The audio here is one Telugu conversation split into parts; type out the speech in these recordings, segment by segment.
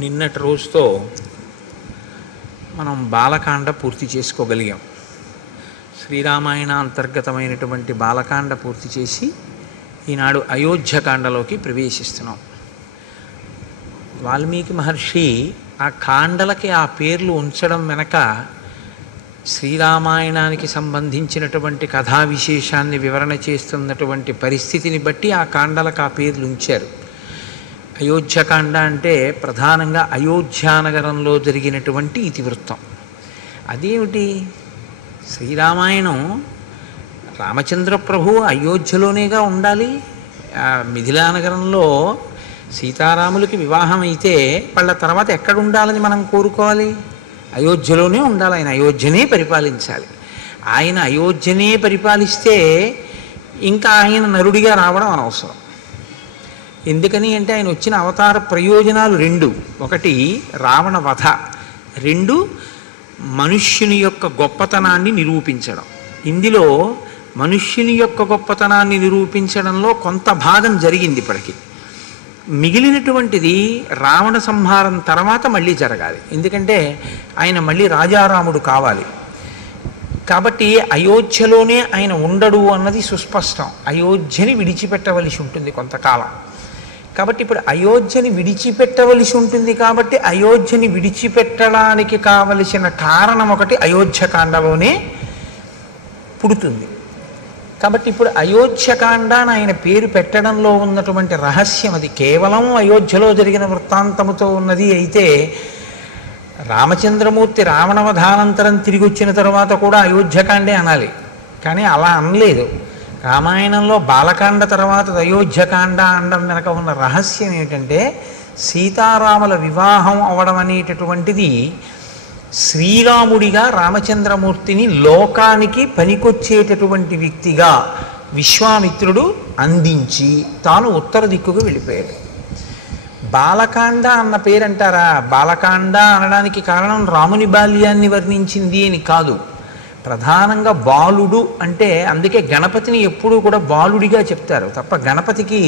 నిన్నటి రోజుతో మనం బాలకాండ పూర్తి చేసుకోగలిగాం. శ్రీరామాయణ అంతర్గతమైనటువంటి బాలకాండ పూర్తి చేసి ఈనాడు అయోధ్యకాండలోకి ప్రవేశిస్తున్నాం. వాల్మీకి మహర్షి ఆ కాండలకి ఆ పేర్లు ఉంచడం వెనక శ్రీరామాయణానికి సంబంధించినటువంటి కథా విశేషాన్ని వివరణ చేస్తున్నటువంటి పరిస్థితిని బట్టి ఆ కాండలకు ఆ పేర్లు ఉంచారు. అయోధ్యకాండ అంటే ప్రధానంగా అయోధ్యానగరంలో జరిగినటువంటి ఇతివృత్తం. అదేమిటి? శ్రీరామాయణం రామచంద్ర ప్రభు అయోధ్యలోనేగా ఉండాలి. మిథిలానగరంలో సీతారాములకి వివాహం అయితే వాళ్ళ తర్వాత ఎక్కడ ఉండాలని మనం కోరుకోవాలి? అయోధ్యలోనే ఉండాలి. ఆయన అయోధ్యనే పరిపాలించాలి. ఆయన అయోధ్యనే పరిపాలిస్తే ఇంకా ఆయన నరుడిగా రావడం అనవసరం. ఎందుకని అంటే ఆయన వచ్చిన అవతార ప్రయోజనాలు రెండు: ఒకటి రావణ వధ, రెండు మనుష్యుని యొక్క గొప్పతనాన్ని నిరూపించడం. ఇందులో మనుష్యుని యొక్క గొప్పతనాన్ని నిరూపించడంలో కొంత భాగం జరిగింది ఇప్పటికీ. మిగిలినటువంటిది రావణ సంహారం తర్వాత మళ్ళీ జరగాలి. ఎందుకంటే ఆయన మళ్ళీ రాజారాముడు కావాలి. కాబట్టి అయోధ్యలోనే ఆయన ఉండడు అన్నది సుస్పష్టం. అయోధ్యని విడిచిపెట్టవలసి ఉంటుంది కొంతకాలం. కాబట్టి ఇప్పుడు అయోధ్యని విడిచిపెట్టవలసి ఉంటుంది. కాబట్టి అయోధ్యని విడిచిపెట్టడానికి కావలసిన కారణం ఒకటి అయోధ్యకాండలోనే పుడుతుంది. కాబట్టి ఇప్పుడు అయోధ్యకాండ అని ఆయన పేరు పెట్టడంలో ఉన్నటువంటి రహస్యం అది. కేవలం అయోధ్యలో జరిగిన వృత్తాంతముతో ఉన్నది అయితే రామచంద్రమూర్తి రావణవధానంతరం తిరిగి వచ్చిన తర్వాత కూడా అయోధ్యకాండే అనాలి. కానీ అలా అనలేదు. రామాయణంలో బాలకాండ తర్వాత అయోధ్యకాండ అనడం వెనక ఉన్న రహస్యం ఏమిటంటే సీతారాముల వివాహం అవడం అనేటటువంటిది శ్రీరాముడిగా రామచంద్రమూర్తిని లోకానికి పనికొచ్చేటటువంటి వ్యక్తిగా విశ్వామిత్రుడు అందించి తాను ఉత్తర దిక్కుకు వెళ్ళిపోయాడు. బాలకాండ అన్న పేరంటారా? బాలకాండ అనడానికి కారణం రాముని బాల్యాన్ని వర్ణించింది అని కాదు. ప్రధానంగా బాలుడు అంటే అందుకే గణపతిని ఎప్పుడూ కూడా బాలుడిగా చెప్తారు తప్ప గణపతికి,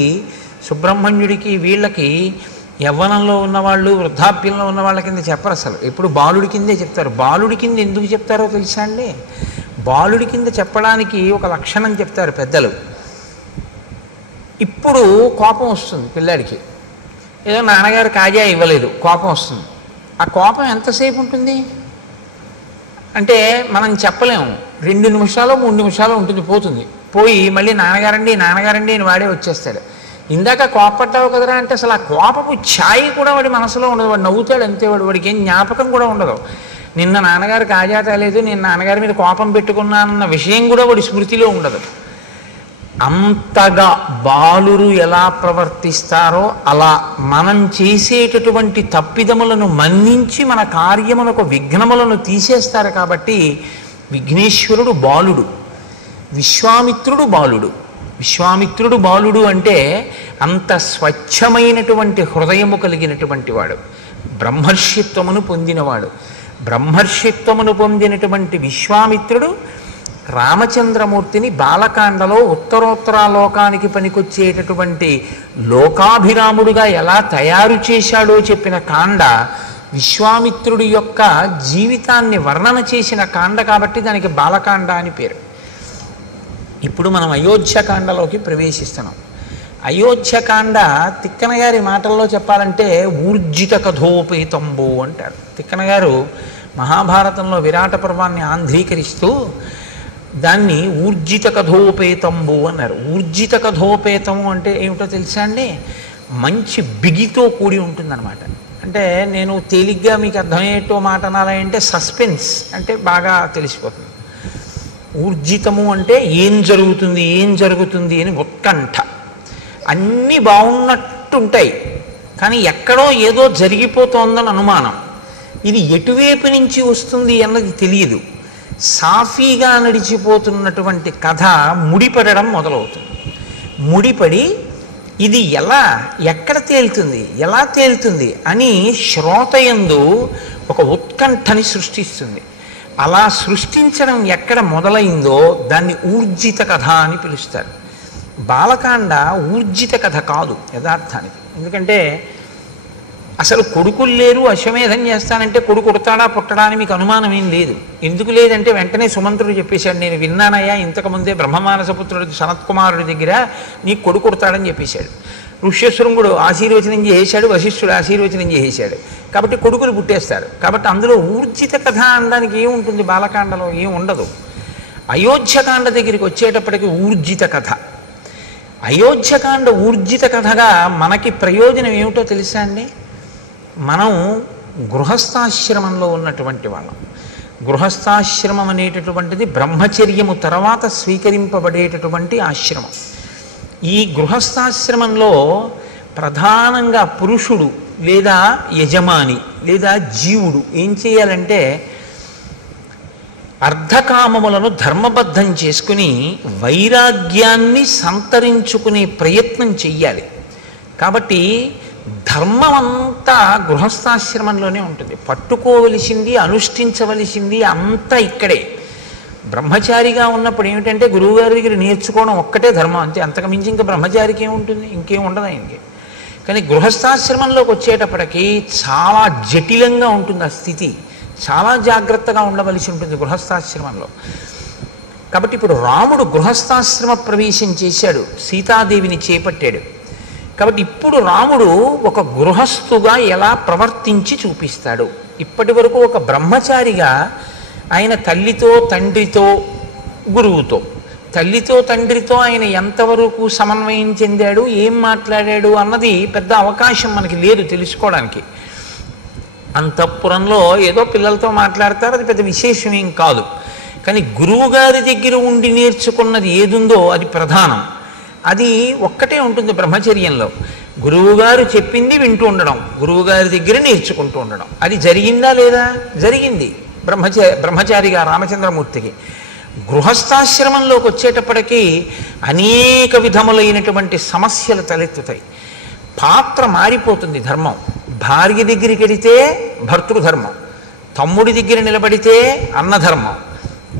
సుబ్రహ్మణ్యుడికి, వీళ్ళకి యవ్వనంలో ఉన్నవాళ్ళు, వృద్ధాప్యంలో ఉన్న వాళ్ళ కింద చెప్పరు. అసలు ఎప్పుడు బాలుడి కిందే చెప్తారు. బాలుడి కింద ఎందుకు చెప్తారో తెలుసా అండి? బాలుడి కింద చెప్పడానికి ఒక లక్షణం చెప్తారు పెద్దలు. ఇప్పుడు కోపం వస్తుంది పిల్లాడికి, ఏదో నాన్నగారు కాజా ఇవ్వలేదు, కోపం వస్తుంది. ఆ కోపం ఎంతసేపు ఉంటుంది అంటే మనం చెప్పలేము. 2 నిమిషాలు 3 నిమిషాలు ఉంటుంది, పోతుంది. పోయి మళ్ళీ నాన్నగారండి నాన్నగారండి అని వాడే వచ్చేస్తాడు. ఇందాక కోపపడ్డావు కదరా అంటే అసలు ఆ కోపపు ఛాయి కూడా వాడి మనసులో ఉండదు. వాడు నవ్వుతాడు అంతే. వాడికి ఏం జ్ఞాపకం కూడా ఉండదు. నిన్న నాన్నగారు కాజా తేలేదు, నేను నాన్నగారి మీద కోపం పెట్టుకున్నానన్న విషయం కూడా వాడి స్మృతిలో ఉండదు. అంతగా బాలురు ఎలా ప్రవర్తిస్తారో అలా మనం చేసేటటువంటి తప్పిదములను మన్నించి మన కార్యములకు విఘ్నములను తీసేస్తారు. కాబట్టి విఘ్నేశ్వరుడు బాలుడు, విశ్వామిత్రుడు బాలుడు. విశ్వామిత్రుడు బాలుడు అంటే అంత స్వచ్ఛమైనటువంటి హృదయము కలిగినటువంటి వాడు, బ్రహ్మర్షిత్వమును పొందినవాడు. బ్రహ్మర్షిత్వమును పొందినటువంటి విశ్వామిత్రుడు రామచంద్రమూర్తిని బాలకాండలో ఉత్తరోత్తరాలోకానికి పనికొచ్చేటటువంటి లోకాభిరాముడుగా ఎలా తయారు చేశాడో చెప్పిన కాండ విశ్వామిత్రుడి యొక్క జీవితాన్ని వర్ణన చేసిన కాండ. కాబట్టి దానికి బాలకాండ అని పేరు. ఇప్పుడు మనం అయోధ్యకాండలోకి ప్రవేశిస్తున్నాం. అయోధ్యకాండ తిక్కన గారి మాటల్లో చెప్పాలంటే ఊర్జిత కథోపేతంబు అంటారు. తిక్కన గారు మహాభారతంలో విరాట పర్వాన్ని ఆంధ్రీకరిస్తూ దాన్ని ఊర్జిత కథోపేతంబు అన్నారు. ఊర్జిత కథోపేతము అంటే ఏమిటో తెలుసా అండి? మంచి బిగితో కూడి ఉంటుందన్నమాట. అంటే నేను తేలిగ్గా మీకు అర్థమయ్యేటో మాట అనాలంటే సస్పెన్స్ అంటే బాగా తెలిసిపోతుంది. ఊర్జితము అంటే ఏం జరుగుతుంది ఏం జరుగుతుంది అని ఉత్కంఠ. అన్నీ బాగున్నట్టుంటాయి కానీ ఎక్కడో ఏదో జరిగిపోతోందని అనుమానం. ఇది ఎటువైపు నుంచి వస్తుంది అన్నది తెలియదు. సాఫీగా నడిచిపోతున్నటువంటి కథ ముడిపడడం మొదలవుతుంది. ముడిపడి ఇది ఎక్కడ తేలుతుంది ఎలా తేలుతుంది అని శ్రోతయందు ఒక ఉత్కంఠని సృష్టిస్తుంది. అలా సృష్టించడం ఎక్కడ మొదలైందో దాన్ని ఊర్జిత కథ అని పిలుస్తారు. బాలకాండ ఊర్జిత కథ కాదు యథార్థానికి. ఎందుకంటే అసలు కొడుకులు లేరు, అశ్వమేధం చేస్తానంటే కొడుకు ఉడతాడా పుట్టడా అని మీకు అనుమానం ఏం లేదు. ఎందుకు లేదంటే వెంటనే సుమంత్రుడు చెప్పేశాడు, నేను విన్నానయ్యా ఇంతకుముందే బ్రహ్మమానసపుత్రుడు సనత్కుమారుడి దగ్గర నీకు కొడుకు ఉడతాడని చెప్పేశాడు. ఋష్యశృంగుడు ఆశీర్వచనం చేసేశాడు, వశిష్ఠుడు ఆశీర్వచనం చేసేశాడు. కాబట్టి కొడుకులు పుట్టేస్తారు. కాబట్టి అందులో ఊర్జిత కథ అనడానికి ఏముంటుంది, బాలకాండలో ఏం ఉండదు. అయోధ్యకాండ దగ్గరికి వచ్చేటప్పటికి ఊర్జిత కథ. అయోధ్యకాండ ఊర్జిత కథగా మనకి ప్రయోజనం ఏమిటో తెలుసా అండి? మనం గృహస్థాశ్రమంలో ఉన్నటువంటి వాళ్ళం. గృహస్థాశ్రమం అనేటటువంటిది బ్రహ్మచర్యము తర్వాత స్వీకరింపబడేటటువంటి ఆశ్రమం. ఈ గృహస్థాశ్రమంలో ప్రధానంగా పురుషుడు లేదా యజమాని లేదా జీవుడు ఏం చేయాలంటే అర్ధకామములను ధర్మబద్ధం చేసుకుని వైరాగ్యాన్ని సంతరించుకునే ప్రయత్నం చెయ్యాలి. కాబట్టి ధర్మం అంతా గృహస్థాశ్రమంలోనే ఉంటుంది. పట్టుకోవలసింది, అనుష్ఠించవలసింది అంతా ఇక్కడే. బ్రహ్మచారిగా ఉన్నప్పుడు ఏమిటంటే గురువుగారి దగ్గర నేర్చుకోవడం ఒక్కటే ధర్మం, అంతే. అంతకు మించి ఇంకా బ్రహ్మచారికి ఏముంటుంది, ఇంకేం ఉండదు ఆయనకి. కానీ గృహస్థాశ్రమంలోకి వచ్చేటప్పటికి చాలా జటిలంగా ఉంటుంది ఆ స్థితి. చాలా జాగ్రత్తగా ఉండవలసి ఉంటుంది గృహస్థాశ్రమంలో. కాబట్టి ఇప్పుడు రాముడు గృహస్థాశ్రమ ప్రవేశం చేశాడు, సీతాదేవిని చేపట్టాడు. కాబట్టి ఇప్పుడు రాముడు ఒక గృహస్థుగా ఎలా ప్రవర్తించి చూపిస్తాడు. ఇప్పటి వరకు ఒక బ్రహ్మచారిగా ఆయన తల్లితో తండ్రితో గురువుతో, తల్లితో తండ్రితో ఆయన ఎంతవరకు సమన్వయం చెందాడు, ఏం మాట్లాడాడు అన్నది పెద్ద అవకాశం మనకి లేదు తెలుసుకోవడానికి. అంతఃపురంలో ఏదో పిల్లలతో మాట్లాడతారు, అది పెద్ద విశేషం ఏం కాదు. కానీ గురువుగారి దగ్గర ఉండి నేర్చుకున్నది ఏదుందో అది ప్రధానం. అది ఒక్కటే ఉంటుంది బ్రహ్మచర్యంలో. గురువుగారు చెప్పింది వింటూ ఉండడం, గురువుగారి దగ్గర నేర్చుకుంటూ ఉండడం. అది జరిగిందా లేదా? జరిగింది బ్రహ్మచారిగా రామచంద్రమూర్తికి. గృహస్థాశ్రమంలోకి వచ్చేటప్పటికీ అనేక విధములైనటువంటి సమస్యలు తలెత్తుతాయి. పాత్ర మారిపోతుంది. ధర్మం భార్య దగ్గరికి వెడితే భర్తృధర్మం, తమ్ముడి దగ్గర నిలబడితే అన్నధర్మం,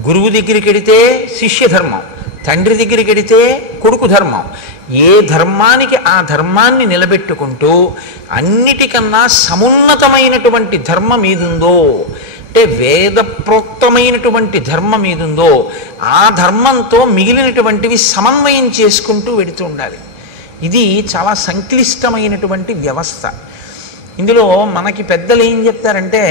గురువు దగ్గరికి వెడితే శిష్యధర్మం, తండ్రి దగ్గరికి వెడితే కొడుకు ధర్మం. ఏ ధర్మానికి ఆ ధర్మాన్ని నిలబెట్టుకుంటూ అన్నిటికన్నా సమున్నతమైనటువంటి ధర్మం ఏదుందో, అంటే వేద ప్రోక్తమైనటువంటి ధర్మం ఏదుందో ఆ ధర్మంతో మిగిలినటువంటివి సమన్వయం చేసుకుంటూ వెడుతూ ఉండాలి. ఇది చాలా సంక్లిష్టమైనటువంటి వ్యవస్థ. ఇందులో మనకి పెద్దలు ఏం చెప్తారంటే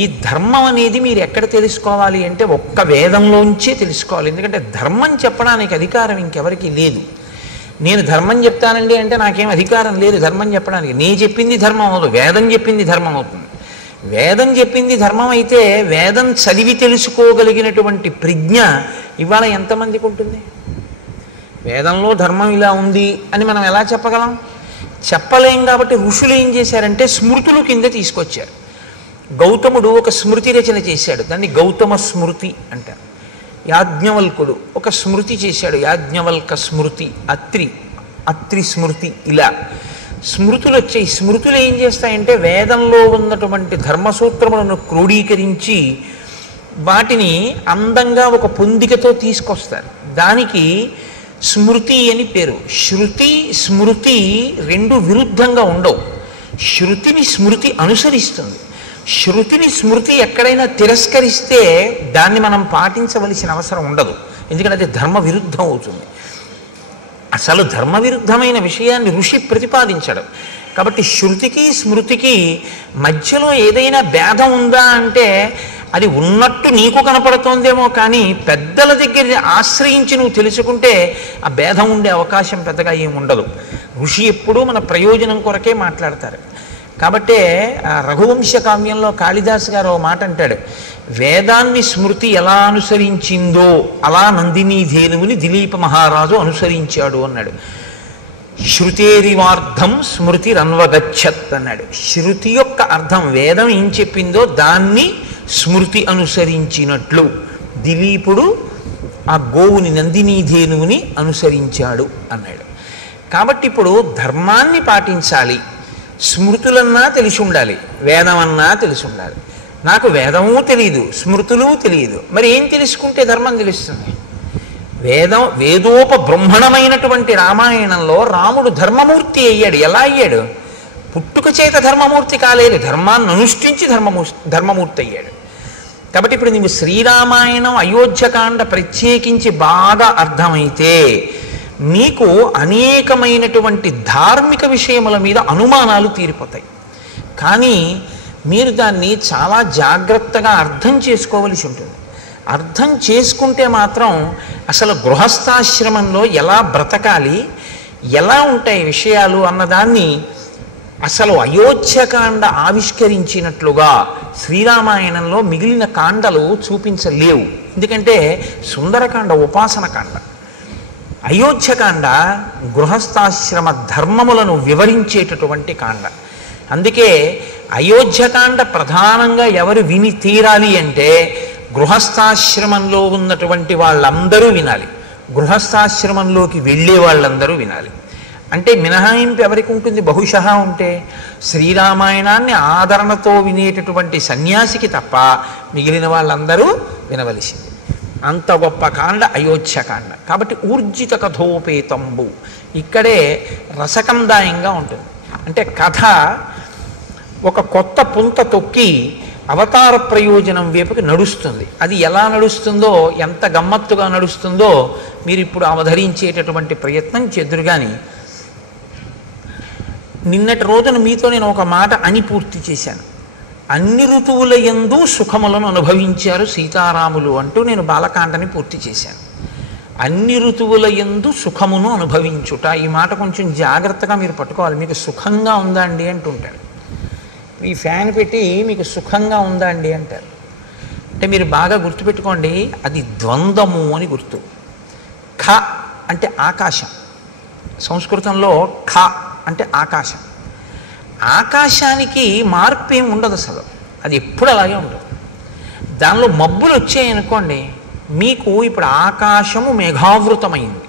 ఈ ధర్మం అనేది మీరు ఎక్కడ తెలుసుకోవాలి అంటే ఒక్క వేదంలోంచే తెలుసుకోవాలి. ఎందుకంటే ధర్మం చెప్పడానికి అధికారం ఇంకెవరికి లేదు. నేను ధర్మం చెప్తానండి అంటే నాకేం అధికారం లేదు ధర్మం చెప్పడానికి. నేను చెప్పింది ధర్మం అవ్వదు, వేదం చెప్పింది ధర్మం అవుతుంది. వేదం చెప్పింది ధర్మం అయితే వేదం చదివి తెలుసుకోగలిగినటువంటి ప్రజ్ఞ ఇవాళ ఎంతమందికి ఉంటుంది? వేదంలో ధర్మం ఇలా ఉంది అని మనం ఎలా చెప్పగలం? చెప్పలేం. కాబట్టి ఋషులు ఏం చేశారంటే స్మృతులు కింద తీసుకొచ్చారు. గౌతముడు ఒక స్మృతి రచన చేశాడు, దాన్ని గౌతమ స్మృతి అంటారు. యాజ్ఞవల్కుడు ఒక స్మృతి చేశాడు, యాజ్ఞవల్క స్మృతి, అత్రి స్మృతి. ఇలా స్మృతులు వచ్చాయి. స్మృతులు ఏం చేస్తాయంటే వేదంలో ఉన్నటువంటి ధర్మసూత్రములను క్రోడీకరించి వాటిని అందంగా ఒక పొందికతో తీసుకొస్తారు. దానికి స్మృతి అని పేరు. శృతి స్మృతి రెండు విరుద్ధంగా ఉండవు. శృతిని స్మృతి అనుసరిస్తుంది. శృతిని స్మృతి ఎక్కడైనా తిరస్కరిస్తే దాన్ని మనం పాటించవలసిన అవసరం ఉండదు, ఎందుకంటే అది ధర్మ విరుద్ధం అవుతుంది. అసలు ధర్మ విరుద్ధమైన విషయాన్ని ఋషి ప్రతిపాదించడం. కాబట్టి శృతికి స్మృతికి మధ్యలో ఏదైనా భేదం ఉందా అంటే అది ఉన్నట్టు నీకు కనపడుతోందేమో, కానీ పెద్దల దగ్గర ఆశ్రయించి నువ్వు తెలుసుకుంటే ఆ భేదం ఉండే అవకాశం పెద్దగా ఏముండదు. ఋషి ఎప్పుడూ మన ప్రయోజనం కొరకే మాట్లాడతారు. కాబట్టే రఘువంశ కావ్యంలో కాళిదాస్ గారు మాట అంటాడు, వేదాన్ని స్మృతి ఎలా అనుసరించిందో అలా నందినీ ధేనువుని దిలీప మహారాజు అనుసరించాడు అన్నాడు. శృతేరివార్థం స్మృతి రన్వగచ్చత్ అన్నాడు. శృతి యొక్క అర్థం వేదం ఏం చెప్పిందో దాన్ని స్మృతి అనుసరించినట్లు దిలీపుడు ఆ గోవుని నందినీ ధేనువుని అనుసరించాడు అన్నాడు. కాబట్టి ఇప్పుడు ధర్మాన్ని పాటించాలి, స్మృతులన్నా తెలిసి ఉండాలి, వేదమన్నా తెలిసి ఉండాలి. నాకు వేదము తెలియదు, స్మృతులు తెలియదు, మరి ఏం తెలుసుకుంటే ధర్మం తెలుస్తుంది? వేదోపబ్రహ్మణమైనటువంటి రామాయణంలో రాముడు ధర్మమూర్తి అయ్యాడు. ఎలా అయ్యాడు? పుట్టుక చేత ధర్మమూర్తి కాలేదు, ధర్మాన్ని అనుష్ఠించి ధర్మమూర్తి అయ్యాడు. కాబట్టి ఇప్పుడు నీవు శ్రీరామాయణం అయోధ్యకాండ ప్రత్యేకించి బాగా అర్థమైతే నీకు అనేకమైనటువంటి ధార్మిక విషయముల మీద అనుమానాలు తీరిపోతాయి. కానీ మీరు దాన్ని చాలా జాగ్రత్తగా అర్థం చేసుకోవలసి ఉంటుంది. అర్థం చేసుకుంటే మాత్రం అసలు గృహస్థాశ్రమంలో ఎలా బ్రతకాలి, ఎలా ఉంటాయి విషయాలు అన్నదాన్ని అసలు అయోధ్యకాండ ఆవిష్కరించినట్లుగా శ్రీరామాయణంలో మిగిలిన కాండలు చూపించలేవు. ఎందుకంటే సుందరకాండ ఉపాసన కాండ, అయోధ్యకాండ గృహస్థాశ్రమ ధర్మములను వివరించేటటువంటి కాండ. అందుకే అయోధ్యకాండ ప్రధానంగా ఎవరు విని తీరాలి అంటే గృహస్థాశ్రమంలో ఉన్నటువంటి వాళ్ళందరూ వినాలి, గృహస్థాశ్రమంలోకి వెళ్ళే వాళ్ళందరూ వినాలి. అంటే మినహాయింపు ఎవరికి ఉంటుంది? బహుశः ఉంటే శ్రీరామాయణాన్ని ఆదరణతో వినేటటువంటి సన్యాసికి తప్ప మిగిలిన వాళ్ళందరూ వినవలసింది. అంత గొప్ప కాండ అయోధ్యకాండ. కాబట్టి ఊర్జిత కథోపేతంబు ఇక్కడే రసకందాయంగా ఉంటుంది. అంటే కథ ఒక కొత్త పుంత తొక్కి అవతార ప్రయోజనం వైపుకి నడుస్తుంది. అది ఎలా నడుస్తుందో, ఎంత గమ్మత్తుగా నడుస్తుందో మీరు ఇప్పుడు అవధరించేటటువంటి ప్రయత్నం చేద్దురు. కానీ నిన్నటి రోజున మీతో నేను ఒక మాట అని పూర్తి చేశాను. అన్ని ఋతువుల యందు సుఖములను అనుభవించారు సీతారాములు అంటూ నేను బాలకాండని పూర్తి చేశాను. అన్ని ఋతువుల యందు సుఖమును అనుభవించుట, ఈ మాట కొంచెం జాగ్రత్తగా మీరు పట్టుకోవాలి. మీకు సుఖంగా ఉందా అండి అంటుంటారు. ఈ ఫ్యాన్ పెట్టి మీకు సుఖంగా ఉందా అండి అంటారు. అంటే మీరు బాగా గుర్తుపెట్టుకోండి, అది ద్వంద్వము అని గుర్తు. ఖ అంటే ఆకాశం, సంస్కృతంలో ఖ అంటే ఆకాశం. ఆకాశానికి మార్పు ఏమి ఉండదు అసలు, అది ఎప్పుడు అలాగే ఉండదు. దానిలో మబ్బులు వచ్చాయనుకోండి, మీకు ఇప్పుడు ఆకాశము మేఘావృతమైంది,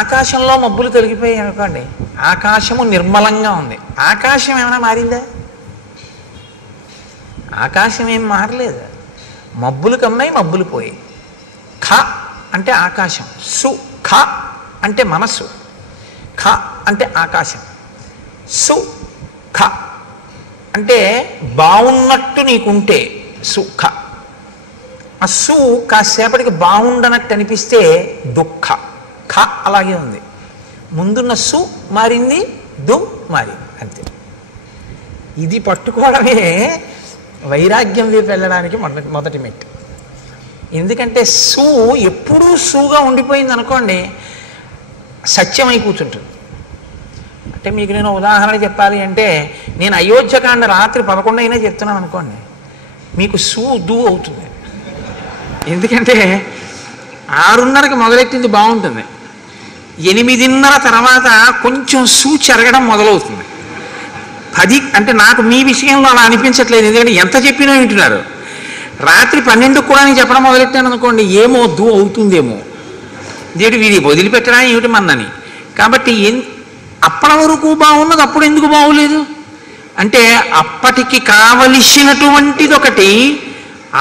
ఆకాశంలో మబ్బులు తొలగిపోయాయి అనుకోండి, ఆకాశము నిర్మలంగా ఉంది. ఆకాశం ఏమైనా మారిందా? ఆకాశం ఏం మారలేదు. మబ్బులు కమ్మాయి, మబ్బులు పోయాయి. ఖ అంటే ఆకాశం, సు ఖ అంటే మనస్సు, ఖ అంటే ఆకాశం, సు ఖ అంటే బాగున్నట్టు నీకుంటే సుఖ. ఆ సు కాసేపటికి బాగుండనట్టు అనిపిస్తే దుఃఖ. ఖ అలాగే ఉంది, ముందున్న సు మారింది, దు మారింది, అంతే. ఇది పట్టుకోవడమే వైరాగ్యం వైపు వెళ్ళడానికి మొదటి మెట్టు. ఎందుకంటే సు ఎప్పుడూ సుగా ఉండిపోయింది అనుకోండి, సత్యమై కూర్చుంటుంది. అంటే మీకు నేను ఉదాహరణ చెప్పాలి అంటే, నేను అయోధ్యకాండ రాత్రి 11 అయినా చెప్తున్నాను అనుకోండి, మీకు సు దు అవుతుంది. ఎందుకంటే 6:30కి మొదలెట్టింది బాగుంటుంది, 8:30 తర్వాత కొంచెం సు చెరగడం మొదలవుతుంది. 10 అంటే నాకు మీ విషయంలో అలా అనిపించట్లేదు, ఎందుకంటే ఎంత చెప్పినా వింటున్నారు. రాత్రి 12కు కూడా నేను చెప్పడం మొదలెట్టాను అనుకోండి, ఏమో దు అవుతుందేమో, ఇదేంటి వీడి వదిలిపెట్టడా ఏమిటి మన్నని. కాబట్టి అప్పటి వరకు బాగున్నది అప్పుడు ఎందుకు బాగోలేదు అంటే, అప్పటికి కావలసినటువంటిది ఒకటి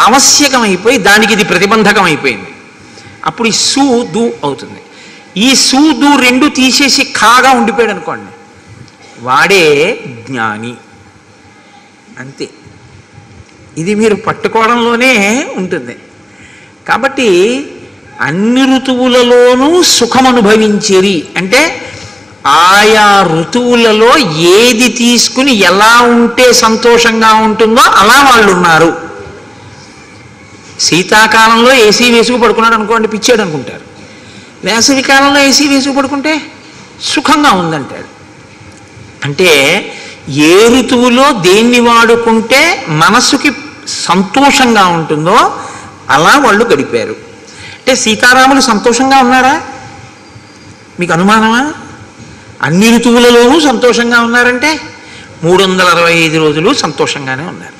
ఆవశ్యకమైపోయి దానికి ఇది ప్రతిబంధకం అయిపోయింది. అప్పుడు ఈ సు దు అవుతుంది. ఈ సు దు రెండు తీసేసి ఖాగా ఉండిపోయాడు అనుకోండి, వాడే జ్ఞాని, అంతే. ఇది మీరు పట్టుకోవడంలోనే ఉంటుంది. కాబట్టి అన్ని ఋతువులలోనూ సుఖం అనుభవించేది అంటే, ఆయా ఋతువులలో ఏది తీసుకుని ఎలా ఉంటే సంతోషంగా ఉంటుందో అలా వాళ్ళు ఉన్నారు. శీతాకాలంలో ఏసీ వేసుకు పడుకున్నాడు అనుకోండి, పిచ్చాడు అనుకుంటారు. వేసవి కాలంలో ఏసీ వేసుకు పడుకుంటే సుఖంగా ఉందంటాడు. అంటే ఏ ఋతువులో దేన్ని వాడుకుంటే మనస్సుకి సంతోషంగా ఉంటుందో అలా వాళ్ళు గడిపారు. అంటే సీతారాములు సంతోషంగా ఉన్నారా? మీకు అనుమానమా? అన్ని ఋతువులలోనూ సంతోషంగా ఉన్నారంటే 365 రోజులు సంతోషంగానే ఉన్నారు.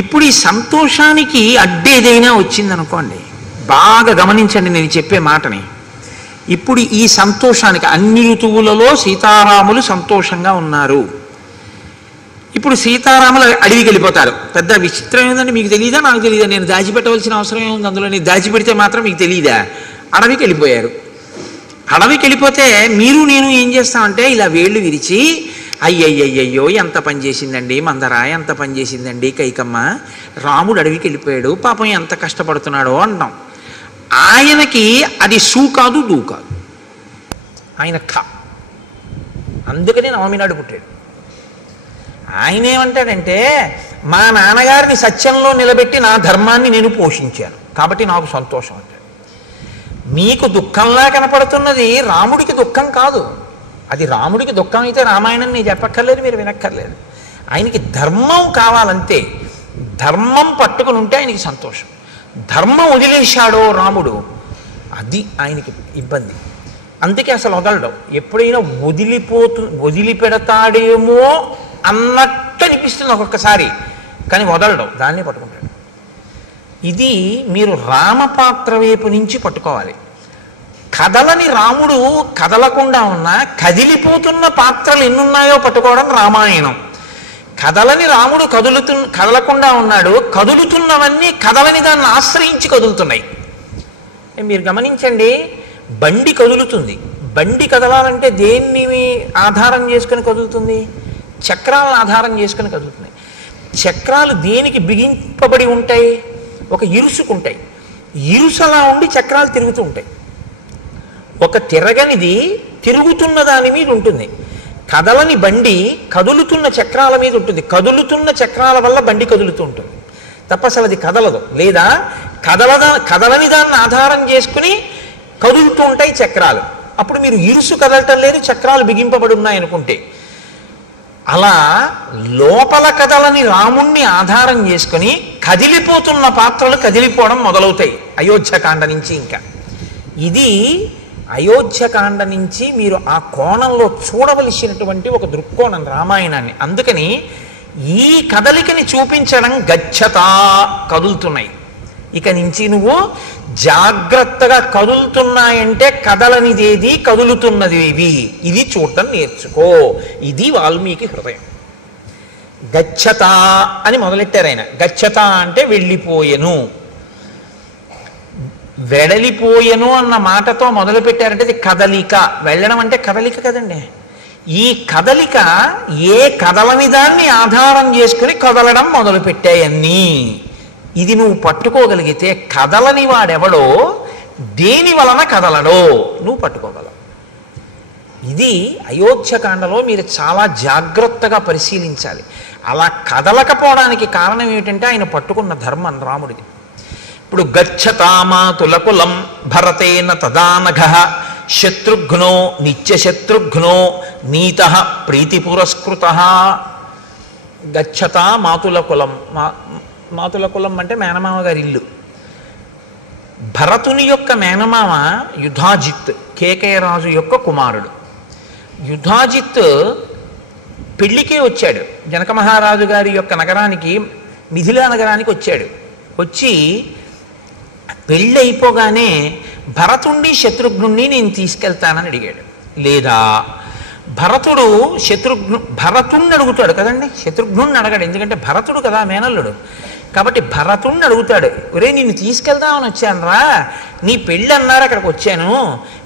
ఇప్పుడు ఈ సంతోషానికి అడ్డేదైనా వచ్చిందనుకోండి, బాగా గమనించండి నేను చెప్పే మాటని. ఇప్పుడు ఈ సంతోషానికి అన్ని ఋతువులలో సీతారాములు సంతోషంగా ఉన్నారు. ఇప్పుడు సీతారాములు అడవికి వెళ్ళిపోతారు. పెద్ద విచిత్రం ఏంటంటే, మీకు తెలియదా నాకు తెలియదా, నేను దాచిపెట్టవలసిన అవసరం ఏముంది అందులో, నేను దాచిపెడితే మాత్రం మీకు తెలియదా? అడవికి వెళ్ళిపోయారు. అడవికి వెళ్ళిపోతే మీరు నేను ఏం చేస్తామంటే ఇలా వేళ్ళు విరిచి అయ్యయ్యయ్యో ఎంత పని చేసిందండి మందర, ఎంత పని చేసిందండి కైకమ్మ, రాముడు అడవికి వెళ్ళిపోయాడు, పాపం ఎంత కష్టపడుతున్నాడో అంటాం. ఆయనకి అది సూ కాదు దూ కాదు, ఆయన అందుకని నవమి నాడు పుట్టాడు. ఆయన ఏమంటాడంటే, మా నాన్నగారిని సత్యంలో నిలబెట్టి నా ధర్మాన్ని నేను పోషించాను కాబట్టి నాకు సంతోషం అంటాడు. మీకు దుఃఖంలా కనపడుతున్నది రాముడికి దుఃఖం కాదు. అది రాముడికి దుఃఖం అయితే రామాయణం నేను చెప్పక్కర్లేదు, మీరు వినక్కర్లేదు. ఆయనకి ధర్మం కావాలంతే. ధర్మం పట్టుకుని ఉంటే ఆయనకి సంతోషం. ధర్మం వదిలేశాడో రాముడు, అది ఆయనకి ఇబ్బంది. అందుకే అసలు వదలడం. ఎప్పుడైనా వదిలిపెడతాడేమో అన్నట్టు అనిపిస్తుంది ఒక్కొక్కసారి, కానీ వదలడం, దాన్ని పట్టుకుంటాడు. ఇది మీరు రామపాత్ర వైపు నుంచి పట్టుకోవాలి. కదలని రాముడు కదలకుండా ఉన్నా కదిలిపోతున్న పాత్రలు ఎన్నున్నాయో పట్టుకోవడం రామాయణం. కదలని రాముడు కదలకుండా ఉన్నాడు, కదులుతున్నవన్నీ కదలని దాన్ని ఆశ్రయించి కదులుతున్నాయి. మీరు గమనించండి, బండి కదులుతుంది. బండి కదలాలంటే దేన్ని ఆధారం చేసుకుని కదులుతుంది? చక్రాలను ఆధారం చేసుకుని కదులుతుంది. చక్రాలు దేనికి బిగింపబడి ఉంటాయి? ఒక ఇరుసుకుంటాయి. ఇరుసలా ఉండి చక్రాలు తిరుగుతూ ఉంటాయి. ఒక తిరగనిది తిరుగుతున్న దాని మీద ఉంటుంది. కదలని బండి కదులుతున్న చక్రాల మీద ఉంటుంది. కదులుతున్న చక్రాల వల్ల బండి కదులుతూ ఉంటుంది తప్ప అసలు అది కదలదు. లేదా కదలని దాన్ని ఆధారం చేసుకుని కదులుతూ ఉంటాయి చక్రాలు. అప్పుడు మీరు ఇరుసు కదలటం లేదు, చక్రాలు బిగింపబడి ఉన్నాయనుకుంటే. అలా లోపల కదలని రాముణ్ణి ఆధారం చేసుకుని కదిలిపోతున్న పాత్రలు కదిలిపోవడం మొదలవుతాయి అయోధ్యకాండ నుంచి. ఇంకా ఇది అయోధ్యకాండ నుంచి మీరు ఆ కోణంలో చూడవలసినటువంటి ఒక దృక్కోణం రామాయణాన్ని. అందుకని ఈ కదలికని చూపించడం గచ్చత, కదులుతున్నాయి. ఇక నుంచి నువ్వు జాగ్రత్తగా కదులుతున్నాయంటే కదలనిదేది, కదులుతున్నదేవి, ఇది చూడటం నేర్చుకో. ఇది వాల్మీకి హృదయం. గచ్చత అని మొదలెట్టారు ఆయన. గచ్చత అంటే వెళ్ళిపోయెను, వెడలిపోయెను అన్న మాటతో మొదలు పెట్టారంటే ఇది కదలిక. వెళ్ళడం అంటే కదలిక కదండి. ఈ కదలిక ఏ కదలని దాన్ని ఆధారం చేసుకుని కదలడం మొదలు పెట్టాయన్నీ. ఇది నువ్వు పట్టుకోగలిగితే కదలని వాడెవడో, దేని వలన కదలడో నువ్వు పట్టుకోగలవు. ఇది అయోధ్యకాండలో మీరు చాలా జాగ్రత్తగా పరిశీలించాలి. అలా కదలకపోవడానికి కారణం ఏమిటంటే ఆయన పట్టుకున్న ధర్మం రాముడిది. ఇప్పుడు గచ్చతామాతులకులం భరతేన తదానఘ శత్రుఘ్నో నిత్యశత్రుఘ్నో నీత ప్రీతి పురస్కృత. గచ్చతా మాతుల కులం. మాతుల కులం అంటే మేనమామ గారి ఇల్లు. భరతుని యొక్క మేనమామ యుధాజిత్, కేకయరాజు యొక్క కుమారుడు. యుధాజిత్ పెళ్లికే వచ్చాడు. జనక మహారాజు గారి యొక్క నగరానికి, మిథిలా నగరానికి వచ్చాడు. వచ్చి పెళ్ళి అయిపోగానే భరతుణ్ణి శత్రుఘ్నుణ్ణి నేను తీసుకెళ్తానని అడిగాడు. లేదా భరతుడు భరతుణ్ణి అడుగుతాడు కదండి, శత్రుఘ్నుణ్ణి అడగాడు. ఎందుకంటే భరతుడు కదా మేనల్లుడు. కాబట్టి భరతుణ్ణి అడుగుతాడు, ఒరే నిన్ను తీసుకెళ్దామని వచ్చాను రా, నీ పెళ్ళి అన్నారు అక్కడికి వచ్చాను,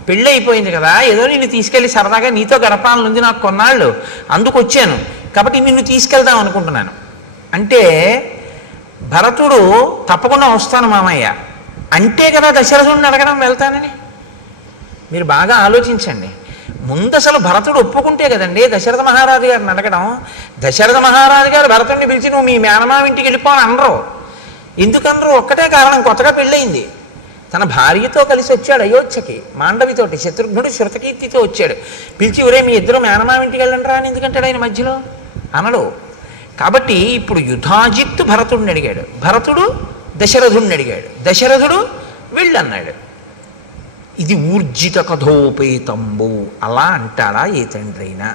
పెళ్ళి అయిపోయింది కదా, ఏదో నిన్ను తీసుకెళ్ళి సరదాగా నీతో గడపాలని ఉంది నాకు కొన్నాళ్ళు, అందుకు వచ్చాను, కాబట్టి నిన్ను తీసుకెళ్దాం అనుకుంటున్నాను అంటే భరతుడు తప్పకుండా వస్తాను మామయ్య అంటే కదా దశరథుడిని అడగడం వెళ్తానని. మీరు బాగా ఆలోచించండి. ముందు అసలు భరతుడు ఒప్పుకుంటే కదండి దశరథ మహారాజు గారిని అడగడం. దశరథ మహారాజు గారు భరతుడిని పిలిచి నువ్వు మీ మేనమామ ఇంటికి వెళ్ళిపోని అనరు. ఎందుకనరు? ఒక్కటే కారణం, కొత్తగా పెళ్ళయింది. తన భార్యతో కలిసి వచ్చాడు అయోధ్యకి, మాండవితోటి. శత్రుఘ్నుడు శృతకీర్తితో వచ్చాడు. పిలిచి ఒరే మీ ఇద్దరు మేనమామ ఇంటికి వెళ్ళండి రా అని ఎందుకంటాడు ఆయన మధ్యలో? అనడు. కాబట్టి ఇప్పుడు యుధాజిత్తు భరతుడిని అడిగాడు, భరతుడు దశరథుడిని అడిగాడు, దశరథుడు వెళ్ళన్నాడు. ఇది ఊర్జిత కథోపేతంబు. అలా అంటాడా ఏ తండ్రి అయినా?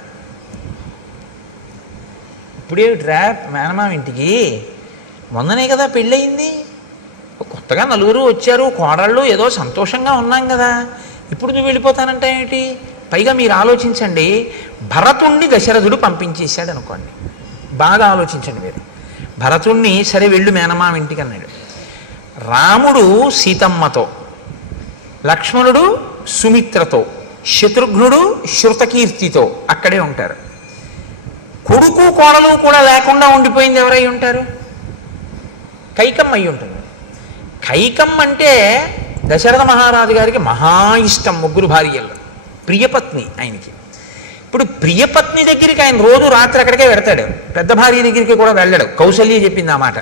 ఇప్పుడేమిట్రా మేనమామ ఇంటికి, మొన్ననే కదా పెళ్ళయింది, కొత్తగా నలుగురు వచ్చారు, కోడళ్ళు, ఏదో సంతోషంగా ఉన్నాం కదా, ఇప్పుడు నువ్వు వెళ్ళిపోతానంటే ఏమిటి? పైగా మీరు ఆలోచించండి, భరతుణ్ణి దశరథుడు పంపించేశాడు అనుకోండి. బాగా ఆలోచించండి మీరు. భరతుణ్ణి సరే వెళ్ళు మేనమామ ఇంటికి అన్నాడు. రాముడు సీతమ్మతో, లక్ష్మణుడు సుమిత్రతో, శత్రుఘ్నుడు శృతకీర్తితో అక్కడే ఉంటారు. కొడుకు కోడలు కూడా లేకుండా ఉండిపోయింది ఎవరై ఉంటారు? కైకమ్మ అయి ఉంటుంది. కైకమ్మ అంటే దశరథ మహారాజు గారికి మహా ఇష్టం, ముగ్గురు భార్యల్లో ప్రియపత్ని ఆయనకి. ఇప్పుడు ప్రియపత్ని దగ్గరికి ఆయన రోజు రాత్రి అక్కడికే వెడతాడు, పెద్ద భార్య దగ్గరికి కూడా వెళ్ళాడు. కౌసల్య చెప్పింది ఆ మాట.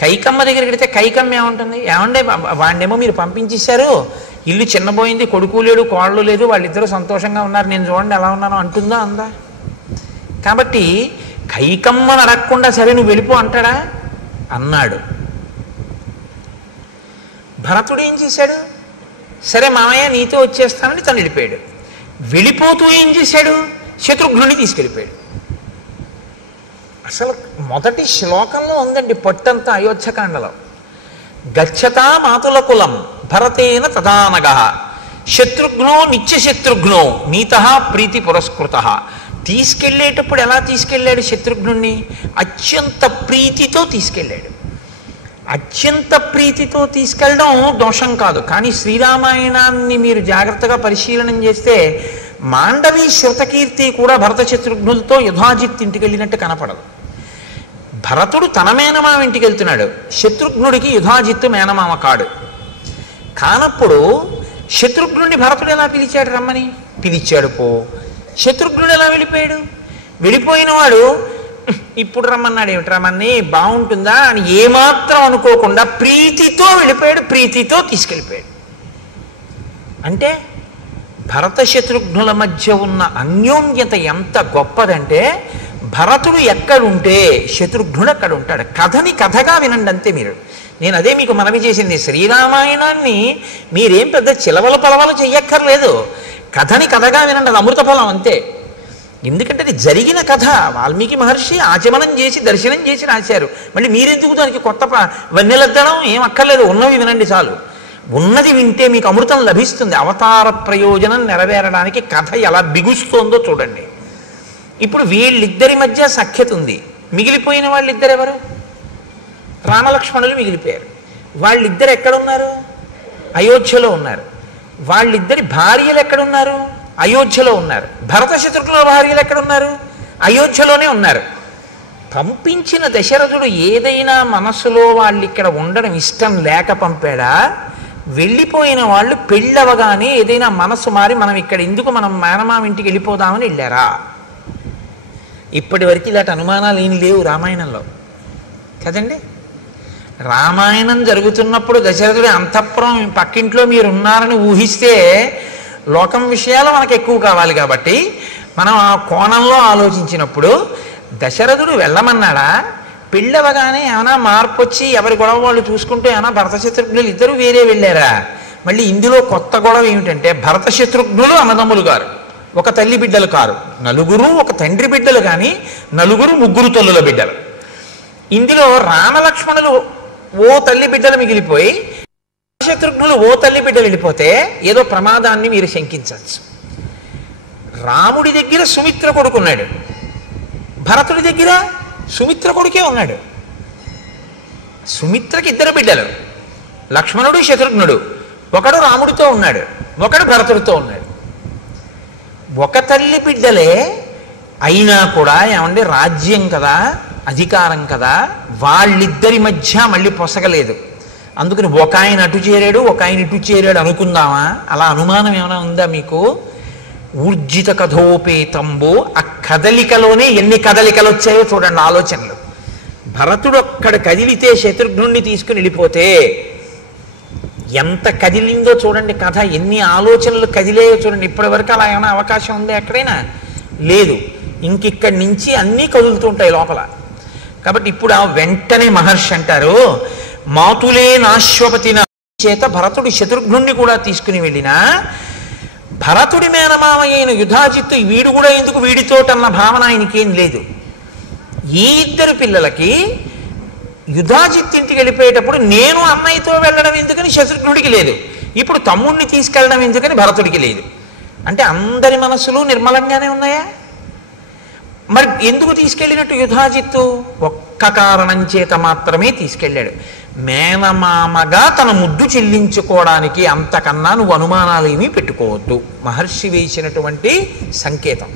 కైకమ్మ దగ్గరికి వెడితే కైకమ్మ ఏముంటుంది, ఏమండే వాడినేమో మీరు పంపించేశారు, ఇల్లు చిన్నపోయింది, కొడుకు లేడు కోళ్ళు లేదు, వాళ్ళిద్దరూ సంతోషంగా ఉన్నారు, నేను చూడండి ఎలా ఉన్నానో అంటుందా? అందా? కాబట్టి కైకమ్మను అడగకుండా సరే నువ్వు వెళ్ళిపో అంటాడా? అన్నాడు. భరతుడు ఏం చేశాడు? సరే మామయ్య నీతో వచ్చేస్తానని తను వెళ్ళిపోయాడు. వెళ్ళిపోతూ ఏం చేశాడు? శత్రుఘ్నుని తీసుకెళ్ళిపోయాడు. అసలు మొదటి శ్లోకంలో ఉందండి పట్టంతా అయోధ్యకాండలో. గచ్చతా మాతుల కులం భరతేన తదానగ శత్రుఘ్నో నిత్యశత్రుఘ్నో నీత ప్రీతి పురస్కృత. తీసుకెళ్ళేటప్పుడు ఎలా తీసుకెళ్ళాడు శత్రుఘ్నుణ్ణి? అత్యంత ప్రీతితో తీసుకెళ్ళాడు. అత్యంత ప్రీతితో తీసుకెళ్ళడం దోషం కాదు, కానీ శ్రీరామాయణాన్ని మీరు జాగ్రత్తగా పరిశీలనం చేస్తే మాండవి శృతకీర్తి కూడా భరత శత్రుఘ్నులతో యుధాజిత్ ఇంటికి వెళ్ళినట్టు కనపడదు. భరతుడు తన మేనమామ ఇంటికి వెళ్తున్నాడు, శత్రుఘ్నుడికి యుధాజిత్తు మేనమామ కాడు. కానప్పుడు శత్రుఘ్నుడిని భరతుడు ఎలా పిలిచాడు? రమ్మని పిలిచాడు. పో. శత్రుఘ్నుడు ఎలా వెళ్ళిపోయాడు? వెళ్ళిపోయిన వాడు ఇప్పుడు రమ్మన్నాడు, ఏమిటి రమ్మని బాగుంటుందా అని ఏమాత్రం అనుకోకుండా ప్రీతితో వెళ్ళిపోయాడు, ప్రీతితో తీసుకెళ్ళిపోయాడు. అంటే భరత శత్రుఘ్నుల మధ్య ఉన్న అన్యోన్యత ఎంత గొప్పదంటే, భరతుడు ఎక్కడుంటే శత్రుఘ్నుడు అక్కడ ఉంటాడు. కథని కథగా వినండి అంతే మీరు. నేను అదే మీకు మనవి చేసింది, శ్రీరామాయణాన్ని మీరేం పెద్ద చిలవల పలవలు చెయ్యక్కర్లేదు, కథని కథగా వినండి, అది అమృత ఫలం అంతే. ఎందుకంటే అది జరిగిన కథ, వాల్మీకి మహర్షి ఆచమనం చేసి దర్శనం చేసి రాశారు. మళ్ళీ మీరెందుకు దానికి కొత్త వన్నెలద్దడం ఏం అక్కర్లేదు, ఉన్నవి వినండి చాలు. ఉన్నది వింటే మీకు అమృతం లభిస్తుంది. అవతార ప్రయోజనం నెరవేరడానికి కథ ఎలా బిగుస్తోందో చూడండి. ఇప్పుడు వీళ్ళిద్దరి మధ్య సఖ్యత ఉంది. మిగిలిపోయిన వాళ్ళిద్దరు ఎవరు? రామలక్ష్మణులు మిగిలిపోయారు. వాళ్ళిద్దరు ఎక్కడున్నారు? అయోధ్యలో ఉన్నారు. వాళ్ళిద్దరి భార్యలు ఎక్కడున్నారు? అయోధ్యలో ఉన్నారు. భరత శత్రుఘ్నుల భార్యలు ఎక్కడున్నారు? అయోధ్యలోనే ఉన్నారు. పంపించిన దశరథుడు ఏదైనా మనస్సులో వాళ్ళు ఇక్కడ ఉండడం ఇష్టం లేక పంపాడా? వెళ్ళిపోయిన వాళ్ళు పెళ్ళవగానే ఏదైనా మనస్సు మారి మనం ఇక్కడ ఎందుకు, మనం మేనమామ ఇంటికి వెళ్ళిపోదామని వెళ్ళారా? ఇప్పటి వరకు ఇలాంటి అనుమానాలు ఏం లేవు రామాయణంలో కదండి. రామాయణం జరుగుతున్నప్పుడు దశరథుడి అంతఃపురం పక్కింట్లో మీరు ఉన్నారని ఊహిస్తే లోకం విషయాలు మనకు ఎక్కువ కావాలి కాబట్టి మనం ఆ కోణంలో ఆలోచించినప్పుడు దశరథుడు వెళ్ళమన్నాడా? పెళ్ళవగానే ఏమైనా మార్పు వచ్చి ఎవరి గొడవ వాళ్ళు చూసుకుంటూ ఏమైనా భరత శత్రుఘ్నులు ఇద్దరు వేరే వెళ్ళారా? మళ్ళీ ఇందులో కొత్త గొడవ ఏమిటంటే, భరత శత్రుఘ్నులు అన్నదమ్ములు గారు, ఒక తల్లి బిడ్డలు కారు, నలుగురు ఒక తండ్రి బిడ్డలు, కానీ నలుగురు ముగ్గురు తల్లుల బిడ్డలు. ఇందులో రామలక్ష్మణులు ఓ తల్లి బిడ్డలు మిగిలిపోయి శత్రుఘ్నులు ఓ తల్లి బిడ్డలు వెళ్ళిపోతే ఏదో ప్రమాదాన్ని మీరు శంకించవచ్చు. రాముడి దగ్గర సుమిత్ర కొడుకున్నాడు, భరతుడి దగ్గర సుమిత్ర కొడుకే ఉన్నాడు. సుమిత్రకి ఇద్దరు బిడ్డలు, లక్ష్మణుడు శత్రుఘ్నుడు. ఒకడు రాముడితో ఉన్నాడు, ఒకడు భరతుడితో ఉన్నాడు. ఒక తల్లి బిడ్డలే అయినా కూడా ఏమంటే రాజ్యం కదా, అధికారం కదా, వాళ్ళిద్దరి మధ్య మళ్ళీ పొసగలేదు. అందుకని ఒక ఆయన అటు చేరాడు, ఒక ఆయన ఇటు చేరాడు అనుకుందామా? అలా అనుమానం ఏమైనా ఉందా మీకు? ఊర్జిత కథోపేతంబో, ఆ కదలికలోనే ఎన్ని కదలికలు వచ్చాయో చూడండి ఆలోచనలు. భరతుడు అక్కడ కదిలితే శత్రుఘ్నుణ్ణి తీసుకుని వెళ్ళిపోతే ఎంత కదిలిందో చూడండి కథ, ఎన్ని ఆలోచనలు కదిలేయో చూడండి. ఇప్పటి వరకు అలా ఏమైనా అవకాశం ఉందా ఎక్కడైనా? లేదు. ఇంకిక్కడి నుంచి అన్నీ కదులుతుంటాయి లోపల. కాబట్టి ఇప్పుడు ఆ వెంటనే మహర్షి అంటారు, మాతులే నాశ్వపతిన చేత భరతుడు శత్రుఘ్నుణ్ణి కూడా తీసుకుని వెళ్ళినా భరతుడి మేనమామ అయిన యుధాజిత్తు వీడు కూడా ఎందుకు వీడితోటన్న భావన ఆయనకేం లేదు. ఈ ఇద్దరు పిల్లలకి యుధాజిత్ ఇంటికి వెళ్ళిపోయేటప్పుడు నేను అన్నయ్యతో వెళ్ళడం ఎందుకని శత్రుఘ్నుడికి లేదు, ఇప్పుడు తమ్ముడిని తీసుకెళ్ళడం ఎందుకని భరతుడికి లేదు. అంటే అందరి మనసులు నిర్మలంగానే ఉన్నాయా? మరి ఎందుకు తీసుకెళ్ళినట్టు యుధాజిత్తు? ఒక్క కారణం చేత మాత్రమే తీసుకెళ్ళాడు, మేనమామగా తన ముద్దు చెల్లించుకోవడానికి. అంతకన్నా నువ్వు అనుమానాలు ఏమీ పెట్టుకోవద్దు. మహర్షి వేసినటువంటి సంకేతం.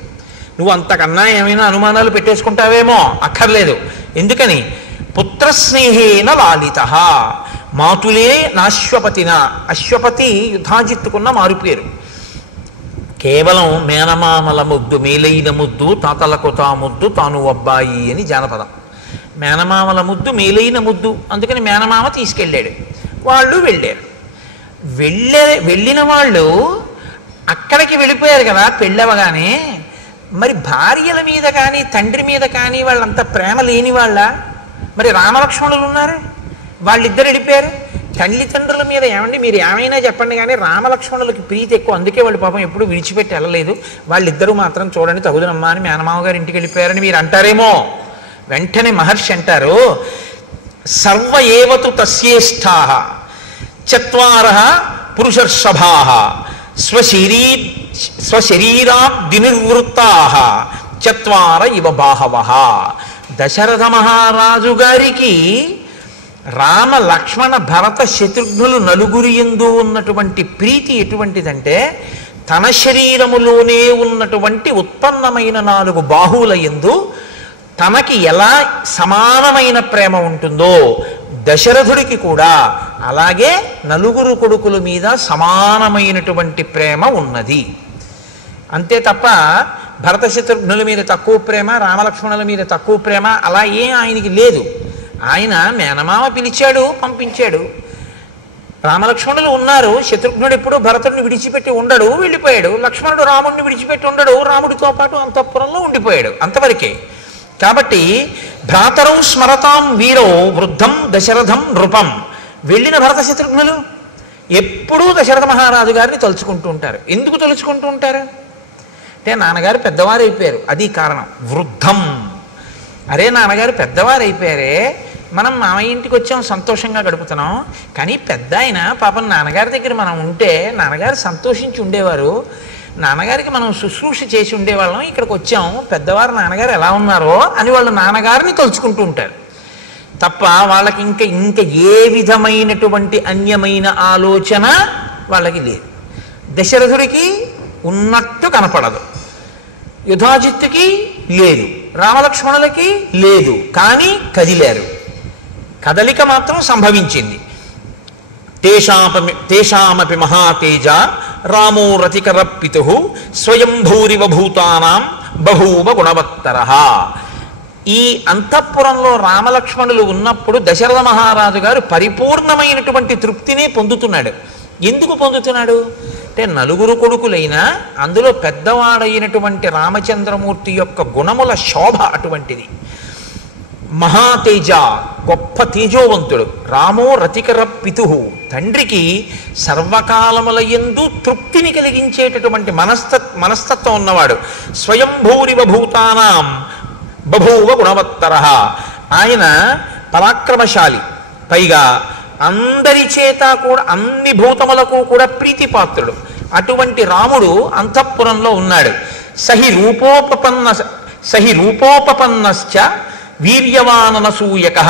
నువ్వు అంతకన్నా ఏమైనా అనుమానాలు పెట్టేసుకుంటావేమో, అక్కర్లేదు. ఎందుకని? పుత్రస్నేహేన లాలిత, మాతులే నాశ్వపతిన. అశ్వపతి యుధాజిత్తుకున్న మారుపేరు. కేవలం మేనమామల ముద్దు మేలైన ముద్దు, తాతలకు తా ముద్దు తాను అబ్బాయి అని జానపదం. మేనమామల ముద్దు మేలైన ముద్దు, అందుకని మేనమామ తీసుకెళ్ళాడు. వాళ్ళు వెళ్ళారు. వెళ్ళిన వాళ్ళు అక్కడికి వెళ్ళిపోయారు కదా పెళ్ళవగానే. మరి భార్యల మీద కానీ తండ్రి మీద కానీ వాళ్ళంత ప్రేమ లేని వాళ్ళ? మరి రామలక్ష్మణులు ఉన్నారు, వాళ్ళిద్దరు వెళ్ళిపోయారు. తల్లిదండ్రుల మీద ఏమండి మీరు ఏమైనా చెప్పండి కానీ రామలక్ష్మణులకి ప్రీతి ఎక్కువ, అందుకే వాళ్ళు పాపం ఎప్పుడు విడిచిపెట్టి వెళ్ళలేదు. వాళ్ళిద్దరూ మాత్రం చూడండి తగుదనమ్మా అని మేనమామ గారు ఇంటికి వెళ్ళిపోయారని మీరు అంటారేమో. వెంటనే మహర్షి అంటారు, సర్వ ఏవతు తస్యేష్ఠా చత్వారః పురుషర్షభాః స్వశరీరాద్వినిర్వృత్తాః చత్వార ఇవ బాహవః. దశరథ మహారాజు గారికి రామ లక్ష్మణ భరత శత్రుఘ్నులు నలుగురి యందు ఉన్నటువంటి ప్రీతి ఎటువంటిదంటే, తన శరీరములోనే ఉన్నటువంటి ఉత్పన్నమైన 4 బాహువుల యందు తనకి ఎలా సమానమైన ప్రేమ ఉంటుందో దశరథుడికి కూడా అలాగే నలుగురు కొడుకుల మీద సమానమైనటువంటి ప్రేమ ఉన్నది. అంతే తప్ప భరత శత్రుఘ్నుల మీద తక్కువ ప్రేమ, రామలక్ష్మణుల మీద తక్కువ ప్రేమ అలా ఏం ఆయనకి లేదు. ఆయన మేనమామ పిలిచాడు, పంపించాడు. రామలక్ష్మణులు ఉన్నారు. శత్రుఘ్నుడు ఎప్పుడు భరతుడిని విడిచిపెట్టి ఉండడు, వెళ్ళిపోయాడు. లక్ష్మణుడు రాముడిని విడిచిపెట్టి ఉండడు, రాముడితో పాటు అంతఃపురంలో ఉండిపోయాడు. అంతవరకే. కాబట్టి భ్రాతరౌ స్మరతాం వీరో వృద్ధం దశరథం నృపం. వెళ్ళిన భరత శత్రుఘ్నులు ఎప్పుడూ దశరథ మహారాజు గారిని తలుచుకుంటూ ఉంటారు. ఎందుకు తలుచుకుంటూ ఉంటారు అంటే, నాన్నగారు పెద్దవారు అయిపోయారు, అది కారణం. వృద్ధం, అరే నాన్నగారు పెద్దవారు అయిపోయారే, మనం మామయ్య ఇంటికి వచ్చాం, సంతోషంగా గడుపుతున్నాం. కానీ పెద్ద ఆయన పాపం నాన్నగారి దగ్గర మనం ఉంటే నాన్నగారు సంతోషించి ఉండేవారు, నాన్నగారికి మనం శుశ్రూష చేసి ఉండేవాళ్ళం, ఇక్కడికి వచ్చాం, పెద్దవారు నాన్నగారు ఎలా ఉన్నారో అని వాళ్ళు నాన్నగారిని తలుచుకుంటూ ఉంటారు తప్ప వాళ్ళకి ఇంకా ఏ విధమైనటువంటి అన్యమైన ఆలోచన వాళ్ళకి లేదు. దశరథుడికి ఉన్నట్టు కనపడదు, యుధాజిత్తుకి లేదు, రామలక్ష్మణులకి లేదు, కానీ కదిలారు. కదలిక మాత్రం సంభవించింది. తేషామపి మహాతేజ రామో రతికర పితుః స్వయం భూరివ భూతానాం బభూవ గుణవత్తరః. ఈ అంతఃపురంలో రామలక్ష్మణులు ఉన్నప్పుడు దశరథ మహారాజు గారు పరిపూర్ణమైనటువంటి తృప్తినే పొందుతున్నాడు. ఎందుకు పొందుతున్నాడు అంటే, నలుగురు కొడుకులైనా అందులో పెద్దవాడైనటువంటి రామచంద్రమూర్తి యొక్క గుణముల శోభ అటువంటిది. మహాతేజ, గొప్ప తేజోవంతుడు. రామో రతికర పితుః, తండ్రికి సర్వకాలముల యందు తృప్తిని కలిగించేటటువంటి మనస్తత్వం ఉన్నవాడు. స్వయంభూరివ భూతానాం బభూవ గుణవత్తరః, ఆయన పరాక్రమశాలి, పైగా అందరి చేత కూడా అన్ని భూతములకు కూడా ప్రీతిపాత్రుడు. అటువంటి రాముడు అంతఃపురంలో ఉన్నాడు. సహి రూపోపపన్నశ్చ వీర్యవాననసూయకః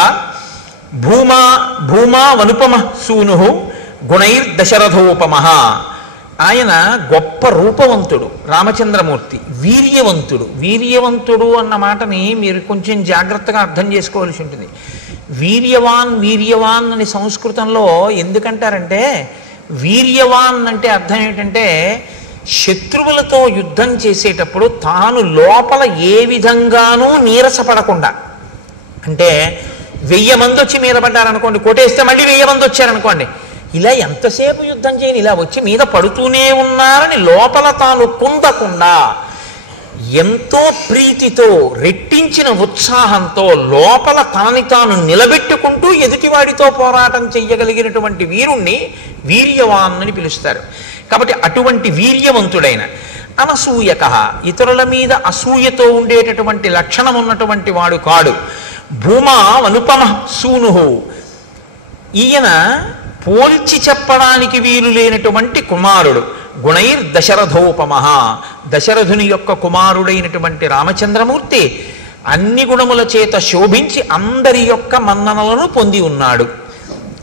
భూమా వనుపమ సూనుః గుణైర్దశరథోపమః. ఆయన గొప్ప రూపవంతుడు రామచంద్రమూర్తి, వీర్యవంతుడు అన్న మాటని మీరు కొంచెం జాగ్రత్తగా అర్థం చేసుకోవాల్సి ఉంటుంది. వీర్యవాన్ అని సంస్కృతంలో ఎందుకంటారంటే, వీర్యవాన్ అంటే అర్థం ఏంటంటే, శత్రువులతో యుద్ధం చేసేటప్పుడు తాను లోపల ఏ విధంగానూ నీరసపడకుండా, అంటే 1000 మంది వచ్చి మీద పడ్డారనుకోండి, కొట్టేస్తే మళ్ళీ 1000 మంది వచ్చారనుకోండి, ఇలా ఎంతసేపు యుద్ధం చేయని ఇలా వచ్చి మీద పడుతూనే ఉన్నారని లోపల తాను కుందకుండా ఎంతో ప్రీతితో రెట్టించిన ఉత్సాహంతో లోపల తనని తాను నిలబెట్టుకుంటూ ఎదుటివాడితో పోరాటం చెయ్యగలిగినటువంటి వీరుణ్ణి వీర్యవాన్ అని పిలుస్తారు. కాబట్టి అటువంటి వీర్యవంతుడైన అనసూయకః, ఇతరుల మీద అసూయతో ఉండేటటువంటి లక్షణం ఉన్నటువంటి వాడు కాడు. భూమా అనుపమ సూనుః, ఈయన పోల్చి చెప్పడానికి వీలు లేనటువంటి కుమారుడు. గుణైర్ దశరథోపమః, దశరథుని యొక్క కుమారుడైనటువంటి రామచంద్రమూర్తి అన్ని గుణముల చేత శోభించి అందరి యొక్క మన్ననలను పొంది ఉన్నాడు.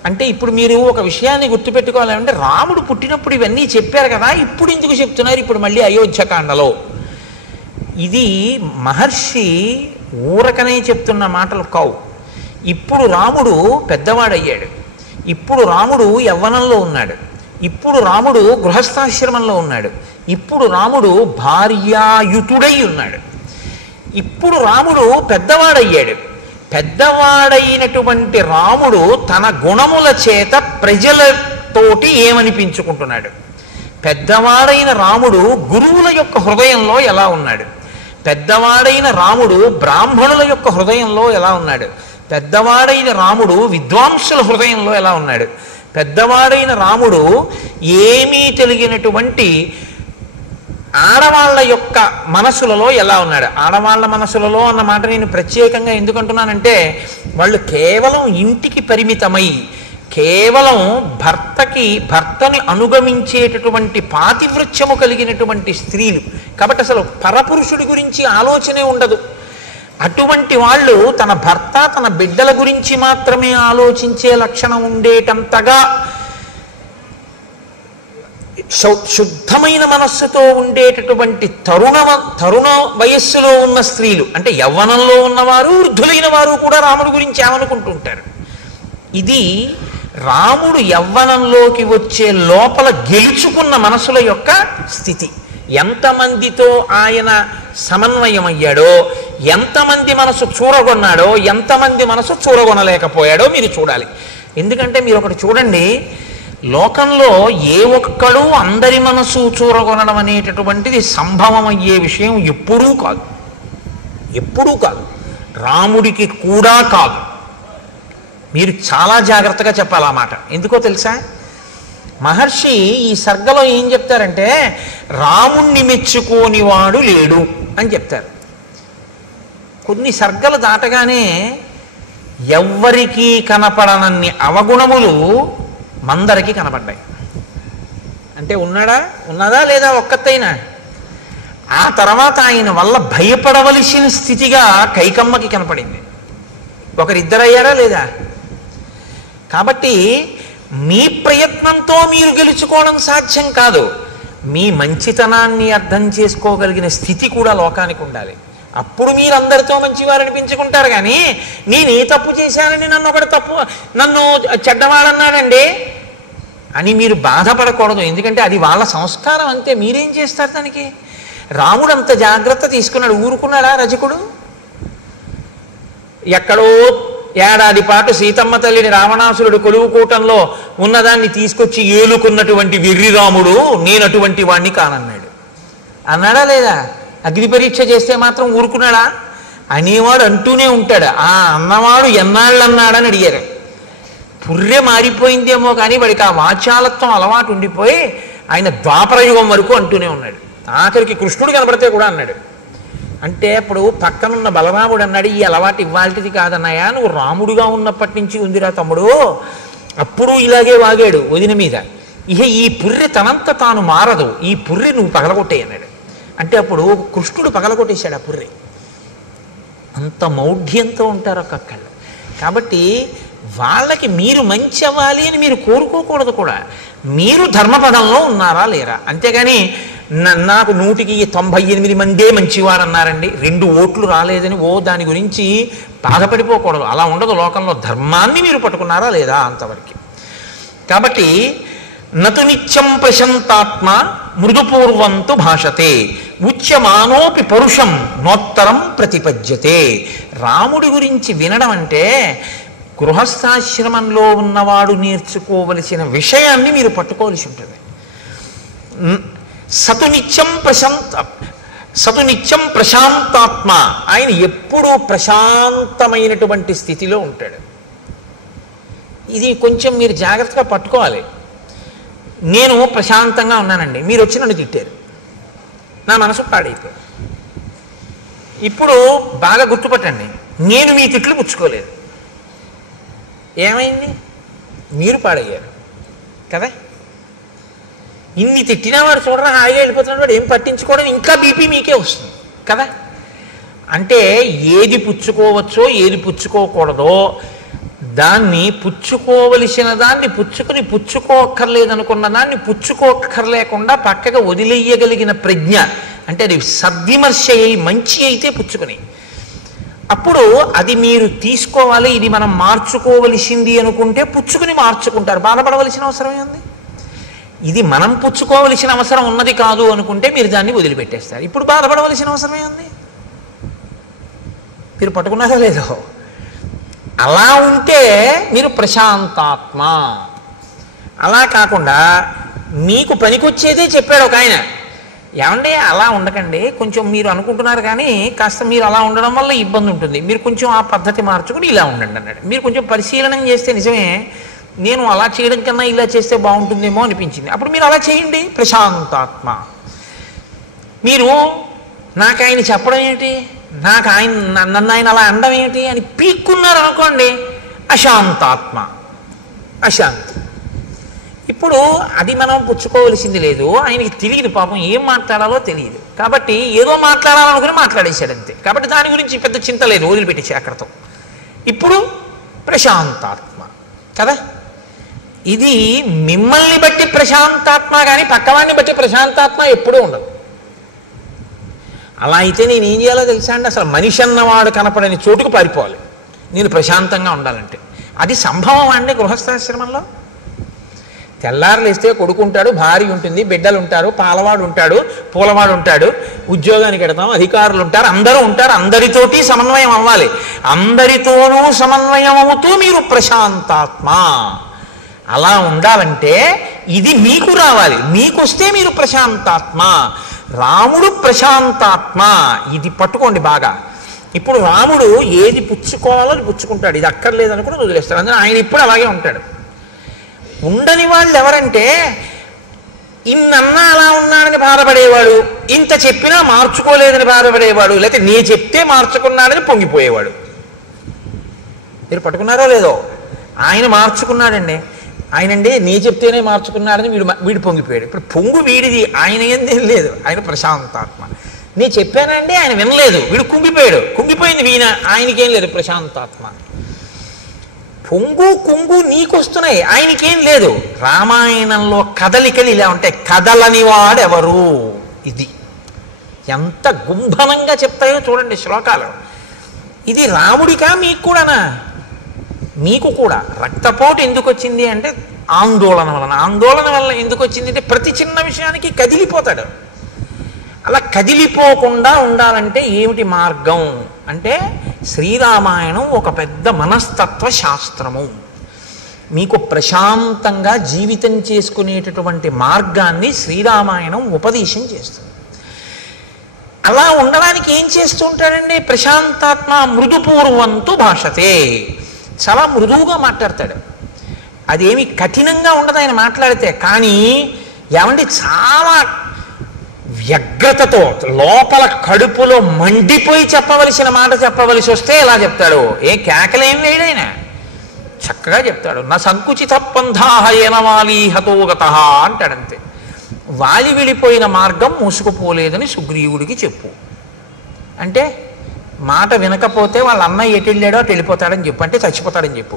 అంటే ఇప్పుడు మీరు ఒక విషయాన్ని గుర్తుపెట్టుకోవాలంటే, రాముడు పుట్టినప్పుడు ఇవన్నీ చెప్పారు కదా, ఇప్పుడు ఎందుకు చెప్తున్నారు ఇప్పుడు మళ్ళీ అయోధ్యకాండలో ఇది మహర్షి ఊరకనే చెప్తున్న మాటలు కావు. ఇప్పుడు రాముడు పెద్దవాడయ్యాడు, ఇప్పుడు రాముడు యవ్వనంలో ఉన్నాడు, ఇప్పుడు రాముడు గృహస్థాశ్రమంలో ఉన్నాడు, ఇప్పుడు రాముడు భార్యాయుతుడై ఉన్నాడు, ఇప్పుడు రాముడు పెద్దవాడయ్యాడు. పెద్దవాడైనటువంటి రాముడు తన గుణముల చేత ప్రజలతోటి ఏమనిపించుకుంటున్నాడు? పెద్దవాడైన రాముడు గురువుల యొక్క హృదయంలో ఎలా ఉన్నాడు? పెద్దవాడైన రాముడు బ్రాహ్మణుల యొక్క హృదయంలో ఎలా ఉన్నాడు? పెద్దవాడైన రాముడు విద్వాంసుల హృదయంలో ఎలా ఉన్నాడు? పెద్దవాడైన రాముడు ఏమీ తెలియనటువంటి ఆడవాళ్ళ యొక్క మనసులలో ఎలా ఉన్నాడు? ఆడవాళ్ళ మనసులలో అన్న మాట నేను ప్రత్యేకంగా ఎందుకంటున్నానంటే, వాళ్ళు కేవలం ఇంటికి పరిమితమై కేవలం భర్తని అనుగమించేటటువంటి పాతివృత్యము కలిగినటువంటి స్త్రీలు కాబట్టి అసలు పరపురుషుడి గురించి ఆలోచనే ఉండదు. అటువంటి వాళ్ళు తన భర్త తన బిడ్డల గురించి మాత్రమే ఆలోచించే లక్షణం ఉండేటంతగా శుద్ధమైన మనస్సుతో ఉండేటటువంటి తరుణ వయస్సులో ఉన్న స్త్రీలు, అంటే యవ్వనంలో ఉన్నవారు వృద్ధులైన వారు కూడా రాముడి గురించి ఏమనుకుంటుంటారు. ఇది రాముడు యవ్వనంలోకి వచ్చే లోపల గెలుచుకున్న మనసుల యొక్క స్థితి. ఎంతమందితో ఆయన సమన్వయమయ్యాడో, ఎంతమంది మనసు చూరగొన్నాడో, ఎంతమంది మనసు చూరగొనలేకపోయాడో మీరు చూడాలి. ఎందుకంటే మీరు ఒకటి చూడండి, లోకంలో ఏ ఒక్కడు అందరి మనసు చూరగొనడం అనేటటువంటిది సంభవం అయ్యే విషయం ఎప్పుడూ కాదు, ఎప్పుడూ కాదు, రాముడికి కూడా కాదు. మీరు చాలా జాగ్రత్తగా చెప్పాలి ఆ మాట. ఎందుకో తెలుసా? మహర్షి ఈ సర్గలో ఏం చెప్తారంటే, రాముణ్ణి మెచ్చుకోని వాడు లేడు అని చెప్తారు. కొన్ని సర్గలు దాటగానే ఎవ్వరికీ కనపడనన్ని అవగుణములు మందరికి కనపడ్డాయి. అంటే ఉన్నదా లేదా ఒక్కతైనా? ఆ తర్వాత ఆయన వల్ల భయపడవలసిన స్థితిగా కైకమ్మకి కనపడింది. ఒకరిద్దరయ్యారా లేదా? కాబట్టి మీ ప్రయత్నంతో మీరు గెలుచుకోవడం సాధ్యం కాదు. మీ మంచితనాన్ని అర్థం చేసుకోగలిగిన స్థితి కూడా లోకానికి ఉండాలి. అప్పుడు మీరు అందరితో మంచివారు అనిపించుకుంటారు. కానీ నేను ఏ తప్పు చేశానని నన్ను చెడ్డవాడన్నాడండి అని మీరు బాధపడకూడదు. ఎందుకంటే అది వాళ్ళ సంస్కారం, అంతే. మీరేం చేస్తారు దానికి? రాముడు అంత జాగ్రత్త తీసుకున్నాడు. ఊరుకున్నాడా రజకుడు? ఎక్కడో ఏడాది పాటు సీతమ్మ తల్లిని రావణాసురుడు కొలువుకూటంలో ఉన్నదాన్ని తీసుకొచ్చి ఏలుకున్నటువంటి వెర్రి రాముడు నేను అటువంటి వాణ్ణి కానన్నాడు. అన్నాడా లేదా? అగ్ని పరీక్ష చేస్తే మాత్రం ఊరుకున్నాడా? అనేవాడు అంటూనే ఉంటాడు. ఆ అన్నవాడు ఎన్నాళ్ళు అన్నాడని అడిగారు. పుర్రె మారిపోయిందేమో కానీ వాడికి ఆ వాచాలత్వం అలవాటు ఉండిపోయి ఆయన ద్వాపరయుగం వరకు అంటూనే ఉన్నాడు. ఆఖరికి కృష్ణుడు కనబడితే కూడా అన్నాడు. అంటే అప్పుడు పక్కనున్న బలరాముడు అన్నాడు, ఈ అలవాటు ఇవ్వాల్టిది కాదన్నాయా, నువ్వు రాముడుగా ఉన్నప్పటి నుంచి ఉందిరా తమ్ముడు. అప్పుడు ఇలాగే వాగాడు వదిన మీద. ఇహ ఈ పుర్రె తనంత తాను మారదు, ఈ పుర్రె నువ్వు పగలగొట్టే అన్నాడు. అంటే అప్పుడు కృష్ణుడు పగలగొట్టేశాడు ఆ పుర్రె. అంత మౌఢ్యంతో ఉంటారు ఒక్కొక్కళ్ళు. కాబట్టి వాళ్ళకి మీరు మంచి అవ్వాలి అని మీరు కోరుకోకూడదు కూడా. మీరు ధర్మపదంలో ఉన్నారా లేరా? అంతేగాని నాకు 198 మందే మంచివారు అన్నారండి, 2 ఓట్లు రాలేదని దాని గురించి బాధపడిపోకూడదు. అలా ఉండదు లోకంలో. ధర్మాన్ని మీరు పట్టుకున్నారా లేదా అంతవరకు. కాబట్టి నతు నిత్యం ప్రశంతాత్మ మృదుపూర్వంతు భాషతే ఉచ్యమానోపి పరుషం నోత్తరం ప్రతిపద్యతే. రాముడి గురించి వినడం అంటే గృహస్థాశ్రమంలో ఉన్నవాడు నేర్చుకోవలసిన విషయాన్ని మీరు పట్టుకోవలసి ఉంటుంది. సతు నిత్యం ప్రశాంతాత్మ, ఆయన ఎప్పుడూ ప్రశాంతమైనటువంటి స్థితిలో ఉంటాడు. ఇది కొంచెం మీరు జాగ్రత్తగా పట్టుకోవాలి. నేను ప్రశాంతంగా ఉన్నానండి, మీరు వచ్చి నన్ను తిట్టారు, నా మనసు పాడైపోయింది. ఇప్పుడు బాగా గుర్తుపట్టండి, నేను మీ తిట్లు పుచ్చుకోలేదు. ఏమైంది? మీరు పాడయ్యారు కదా. ఇన్ని తిట్టినా వాడు చూడరా హాయిగా వెళ్ళిపోతున్నాడు, వాడు ఏం పట్టించుకోవడం, ఇంకా బీపీ మీకే వస్తుంది కదా. అంటే ఏది పుచ్చుకోవచ్చో ఏది పుచ్చుకోకూడదో దాన్ని పుచ్చుకోవలసిన దాన్ని పుచ్చుకోక్కర్లేదనుకున్న దాన్ని పుచ్చుకోక్కర్లేకుండా పక్కగా వదిలేయగలిగిన ప్రజ్ఞ అంటే అది సద్విమర్శ అయి మంచి అయితే పుచ్చుకుని, అప్పుడు అది మీరు తీసుకోవాలి, ఇది మనం మార్చుకోవలసింది అనుకుంటే పుచ్చుకుని మార్చుకుంటారు, బాధపడవలసిన అవసరం ఉంది. ఇది మనం పుచ్చుకోవలసిన అవసరం ఉన్నది కాదు అనుకుంటే మీరు దాన్ని వదిలిపెట్టేస్తారు. ఇప్పుడు బాధపడవలసిన అవసరమే ఉంది. మీరు పట్టుకున్నారో లేదో. అలా ఉంటే మీరు ప్రశాంతాత్మ. అలా కాకుండా మీకు పనికొచ్చేదే చెప్పాడు ఒక ఆయన, ఏమంటే అలా ఉండకండి, కొంచెం మీరు అనుకుంటున్నారు కానీ కాస్త మీరు అలా ఉండడం వల్ల ఇబ్బంది ఉంటుంది, మీరు కొంచెం ఆ పద్ధతి మార్చుకుని ఇలా ఉండండి అన్నాడు. మీరు కొంచెం పరిశీలన చేస్తే నిజమే, నేను అలా చేయడం కన్నా ఇలా చేస్తే బాగుంటుందేమో అనిపించింది, అప్పుడు మీరు అలా చేయండి, ప్రశాంతాత్మ. మీరు నాకు ఆయన చెప్పడం ఏంటి, నాకు నన్ను ఆయన అలా అనడం ఏంటి అని పీక్కున్నారు అనుకోండి, అశాంతాత్మ, అశాంతి. ఇప్పుడు అది మనం పుచ్చుకోవలసింది లేదు, ఆయనకి తెలియదు పాపం, ఏం మాట్లాడాలో తెలియదు, కాబట్టి ఏదో మాట్లాడాలనుకుని మాట్లాడేశాడు అంతే. కాబట్టి దాని గురించి పెద్ద చింత లేదు, వదిలిపెట్టేసి అక్కడతో. ఇప్పుడు ప్రశాంతాత్మ కదా. ఇది మిమ్మల్ని బట్టి ప్రశాంతాత్మ కానీ పక్కవాడిని బట్టి ప్రశాంతాత్మ ఎప్పుడూ ఉండదు. అలా అయితే నేను ఏం చేయాలో తెలుసా అండి, అసలు మనిషి అన్నవాడు కనపడని చోటుకు పారిపోవాలి నేను ప్రశాంతంగా ఉండాలంటే. అది సంభవం అండి గృహస్థాశ్రమంలో. తెల్లారులేస్తే కొడుకుంటాడు, భార్య ఉంటుంది, బిడ్డలు ఉంటారు, పాలవాడు ఉంటాడు, పూలవాడు ఉంటాడు, ఉద్యోగానికి వెడతాం, అధికారులు ఉంటారు, అందరూ ఉంటారు, అందరితోటి సమన్వయం అవ్వాలి. అందరితోనూ సమన్వయం అవుతూ మీరు ప్రశాంతాత్మ. అలా ఉండాలంటే ఇది మీకు రావాలి, మీకు వస్తే మీరు ప్రశాంతాత్మ. రాముడు ప్రశాంతాత్మ, ఇది పట్టుకోండి బాగా. ఇప్పుడు రాముడు ఏది పుచ్చుకోవాలో అది పుచ్చుకుంటాడు, ఇది అక్కర్లేదనుకుని వదిలేస్తాడు. అందుకని ఆయన ఇప్పుడు అలాగే ఉంటాడు. ఉండని వాళ్ళు ఎవరంటే ఇన్నన్నా అలా ఉన్నాడని బాధపడేవాడు, ఇంత చెప్పినా మార్చుకోలేదని బాధపడేవాడు, లేకపోతే నీ చెప్తే మార్చుకున్నాడని పొంగిపోయేవాడు. మీరు పట్టుకున్నారో లేదో. ఆయన మార్చుకున్నాడండి, ఆయనండి నీ చెప్తేనే మార్చుకున్నాడని వీడు పొంగిపోయాడు. ఇప్పుడు పొంగు వీడిది, ఆయన ఏందేం లేదు, ఆయన ప్రశాంతాత్మ. నీ చెప్పానండి, ఆయన వినలేదు, వీడు కుంగిపోయాడు, కుంగిపోయింది వీణ, ఆయనకేం లేదు, ప్రశాంతాత్మ. పొంగు కుంగు నీకొస్తున్నాయి, ఆయనకేం లేదు. రామాయణంలో కదలికలు ఇలా ఉంటాయి, కదలని వాడెవరు, ఇది ఎంత గుంభనంగా చెప్తాయో చూడండి శ్లోకాలు. ఇది రాముడికా మీకు కూడానా? మీకు కూడా. రక్తపోటు ఎందుకు వచ్చింది అంటే ఆందోళన వలన. ఆందోళన వలన ఎందుకు వచ్చింది అంటే ప్రతి చిన్న విషయానికి కదిలిపోతాడు. అలా కదిలిపోకుండా ఉండాలంటే ఏమిటి మార్గం అంటే శ్రీరామాయణం ఒక పెద్ద మనస్తత్వ శాస్త్రము. మీకు ప్రశాంతంగా జీవితం చేసుకునేటటువంటి మార్గాన్ని శ్రీరామాయణం ఉపదేశం చేస్తుంది. అలా ఉండడానికి ఏం చేస్తూ ఉంటాడండి ప్రశాంతాత్మ? మృదుపూర్వంతు భాషతే, చాలా మృదువుగా మాట్లాడతాడు. అదేమి కఠినంగా ఉండదు ఆయన మాట్లాడితే, కానీ ఏమండి చాలా వ్యగ్రతతో లోపల కడుపులో మండిపోయి చెప్పవలసిన మాట చెప్పవలసి వస్తే ఎలా చెప్తాడు, ఏ కేకలేం వేయడైన చక్కగా చెప్తాడు. నా సంకుచిత పంథాహ ఏనవాలి హతోగత అంటాడంతే. వాలి విడిపోయిన మార్గం మూసుకుపోలేదని సుగ్రీవుడికి చెప్పు అంటే, మాట వినకపోతే వాళ్ళ అన్నయ్య ఎటు వెళ్ళాడో అటు వెళ్ళిపోతాడని చెప్పు, అంటే చచ్చిపోతాడని చెప్పు.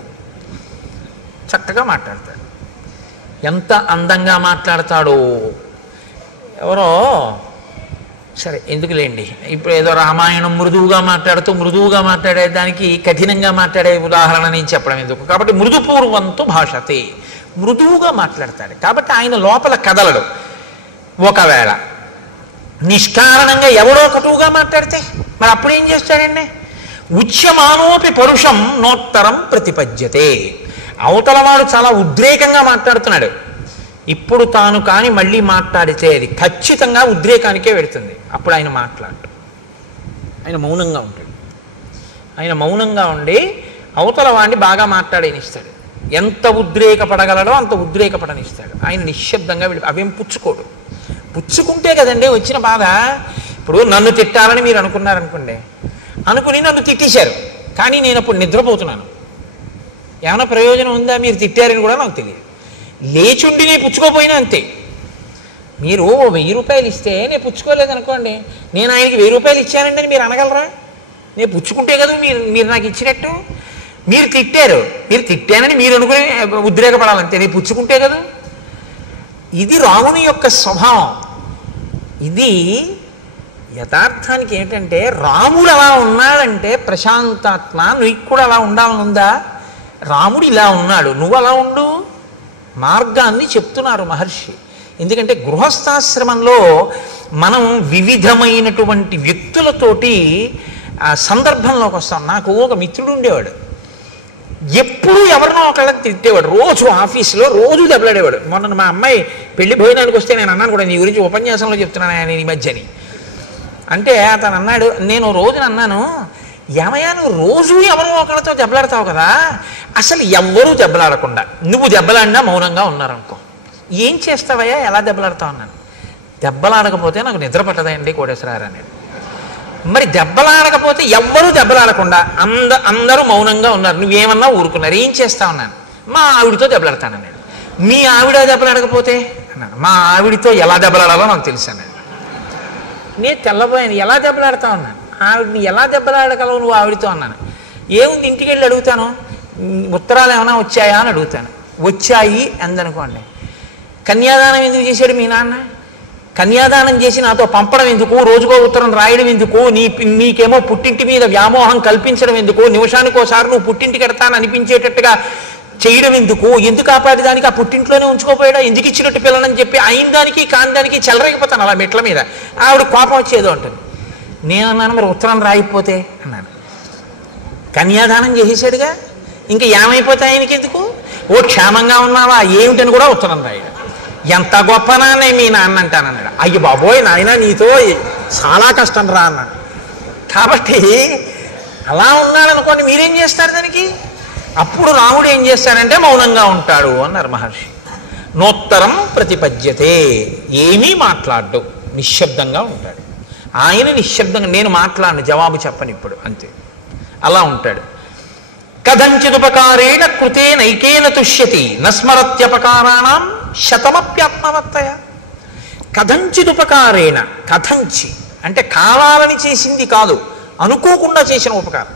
చక్కగా మాట్లాడతాడు. ఎంత అందంగా మాట్లాడతాడో. ఎవరో సరే ఎందుకులేండి, ఇప్పుడు ఏదో రామాయణం మృదువుగా మాట్లాడుతూ మృదువుగా మాట్లాడేదానికి కఠినంగా మాట్లాడే ఉదాహరణ నేను చెప్పడం ఎందుకు. కాబట్టి మృదుపూర్వంతు భాషతే, మృదువుగా మాట్లాడతాడు కాబట్టి ఆయన లోపల కదలడు. ఒకవేళ నిష్కారణంగా ఎవడో కటువుగా మాట్లాడితే మరి అప్పుడు ఏం చేస్తాడండి? ఉచ్యమానోపి పరుషం నోత్తరం ప్రతిపద్యతే. అవతలవాడు చాలా ఉద్రేకంగా మాట్లాడుతున్నాడు, ఇప్పుడు తాను కానీ మళ్ళీ మాట్లాడితే అది ఖచ్చితంగా ఉద్రేకానికే పెడుతుంది. అప్పుడు ఆయన మాట్లాడు, ఆయన మౌనంగా ఉంటాడు. ఆయన మౌనంగా ఉండి అవతల వాడిని బాగా మాట్లాడనిస్తాడు. ఎంత ఉద్రేకపడగలడో అంత ఉద్రేకపడనిస్తాడు. ఆయన నిశ్శబ్దంగా అవేం పుచ్చుకోడు. పుచ్చుకుంటే కదండి వచ్చిన బాధ. ఇప్పుడు నన్ను తిట్టాలని మీరు అనుకున్నారనుకోండి, అనుకుని నన్ను తిట్టేశారు, కానీ నేను అప్పుడు నిద్రపోతున్నాను, ఏమైనా ప్రయోజనం ఉందా? మీరు తిట్టారని కూడా నాకు తెలియదు. లేచుండి నేను పుచ్చుకోపోయినా అంతే. మీరు 1000 రూపాయలు ఇస్తే నేను పుచ్చుకోలేదనుకోండి, నేను ఆయనకి 1000 రూపాయలు ఇచ్చానండి అని మీరు అనగలరా? నేను పుచ్చుకుంటే కదా మీరు నాకు ఇచ్చినట్టు. మీరు తిట్టారు, మీరు తిట్టానని మీరు అనుకుని ఉద్రేకపడాలంతే, నేను పుచ్చుకుంటే కదా. ఇది రాముని యొక్క స్వభావం. ఇది యథార్థానికి ఏంటంటే రాముడు అలా ఉన్నాడంటే ప్రశాంతాత్మ, నీకు కూడా అలా ఉండాలని ఉందా? రాముడు ఇలా ఉన్నాడు, నువ్వు అలా ఉండు. మార్గాన్ని చెప్తున్నారు మహర్షి. ఎందుకంటే గృహస్థాశ్రమంలో మనం వివిధమైనటువంటి వ్యక్తులతోటి సందర్భంలోకి వస్తాం. నాకు ఒక మిత్రుడు ఉండేవాడు, ఎప్పుడు ఎవరినో ఒకళ్ళని తిట్టేవాడు, రోజు ఆఫీసులో రోజు దెబ్బలాడేవాడు. మొన్న మా అమ్మాయి పెళ్లి భోజనానికి వస్తే నేను అన్నాను కూడా, నీ గురించి ఉపన్యాసంలో చెప్తున్నాను ఆయన ఈ మధ్యని. అంటే అతను అన్నాడు, నేను రోజున అన్నాను, ఏమయ్యా నువ్వు రోజు ఎవరో ఒకరితో దెబ్బలాడతావు కదా, అసలు ఎవ్వరూ దెబ్బలాడకుండా నువ్వు దెబ్బలాడినా మౌనంగా ఉన్నారనుకో, ఏం చేస్తావయ్యా, ఎలా దెబ్బలాడతావు అన్నాను. దెబ్బలాడకపోతే నాకు నిద్ర పట్టదండి కోటేశ్వరారు అన్నాడు. మరి దెబ్బలాడకపోతే ఎవ్వరూ దెబ్బలాడకుండా అందరూ మౌనంగా ఉన్నారు, నువ్వేమన్నా ఊరుకున్నారు, ఏం చేస్తావు అన్నాను. మా ఆవిడితో దెబ్బలాడతానన్నాడు. మీ ఆవిడ దెబ్బలాడకపోతే అన్నాను. మా ఆవిడితో ఎలా దెబ్బలాడాలో నాకు తెలుసు అన్నాడు. నేను తెల్లబోయాను, ఎలా దెబ్బలాడతావు అన్నాను. ఆవిడని ఎలా దెబ్బలాడగలవు నువ్వు ఆవిడితో అన్నాను. ఏముంది, ఇంటికి వెళ్ళి అడుగుతాను, ఉత్తరాలు ఏమైనా వచ్చాయా అని అడుగుతాను. వచ్చాయి అందనుకోండి. కన్యాదానం ఎందుకు చేశాడు మీ నాన్న? కన్యాదానం చేసి నాతో పంపడం ఎందుకు, రోజుకో ఉత్తరం రాయడం ఎందుకు, నీకేమో పుట్టింటి మీద వ్యామోహం కల్పించడం ఎందుకు, నిమిషానికి ఒకసారి నువ్వు పుట్టింటికి ఎడతాను అనిపించేటట్టుగా చేయడం ఎందుకు, ఎందుకు ఆపాటి దానికి ఆ పుట్టింట్లోనే ఉంచుకోపోయాడా, ఎందుకు ఇచ్చినట్టు పిల్లనని చెప్పి అయిన దానికి కాని దానికి చెలరేగిపోతాను అలా మెట్ల మీద. ఆవిడ కోపం వచ్చేదో ఉంటుంది. నేను అన్నాను, మరి ఉత్తరం రాయిపోతే అన్నాను. కన్యాదానం చేసేసాడుగా, ఇంకా ఏమైపోతే ఆయనకి ఎందుకు, ఓ క్షేమంగా ఉన్నావా ఏమిటని కూడా ఉత్తరం రాయడు. ఎంత గొప్ప నాన్నే మీ నాన్న అంటానన్నాడు. అయ్యి బాబోయ్ నాయన నీతో చాలా కష్టం రా అన్నాడు. కాబట్టి అలా ఉన్నాడనుకోండి, మీరేం చేస్తారు దానికి? అప్పుడు రాముడు ఏం చేస్తాడంటే మౌనంగా ఉంటాడు అన్నారు మహర్షి. నోత్తరం ప్రతిపద్యతే, ఏమీ మాట్లాడ్డు, నిశ్శబ్దంగా ఉంటాడు. ఆయన నిశ్శబ్దంగా, నేను మాట్లాడను, జవాబు చెప్పను ఇప్పుడు, అంతే, అలా ఉంటాడు. కథంచిదుపకారేణ కృతే నైకేన తుష్యతి నస్మరత్యపకారాణం శతమప్యాత్మవత్తయ. కథంచిదుపకారేణ, కథంచి అంటే కావాలని చేసింది కాదు, అనుకోకుండా చేసిన ఉపకారం.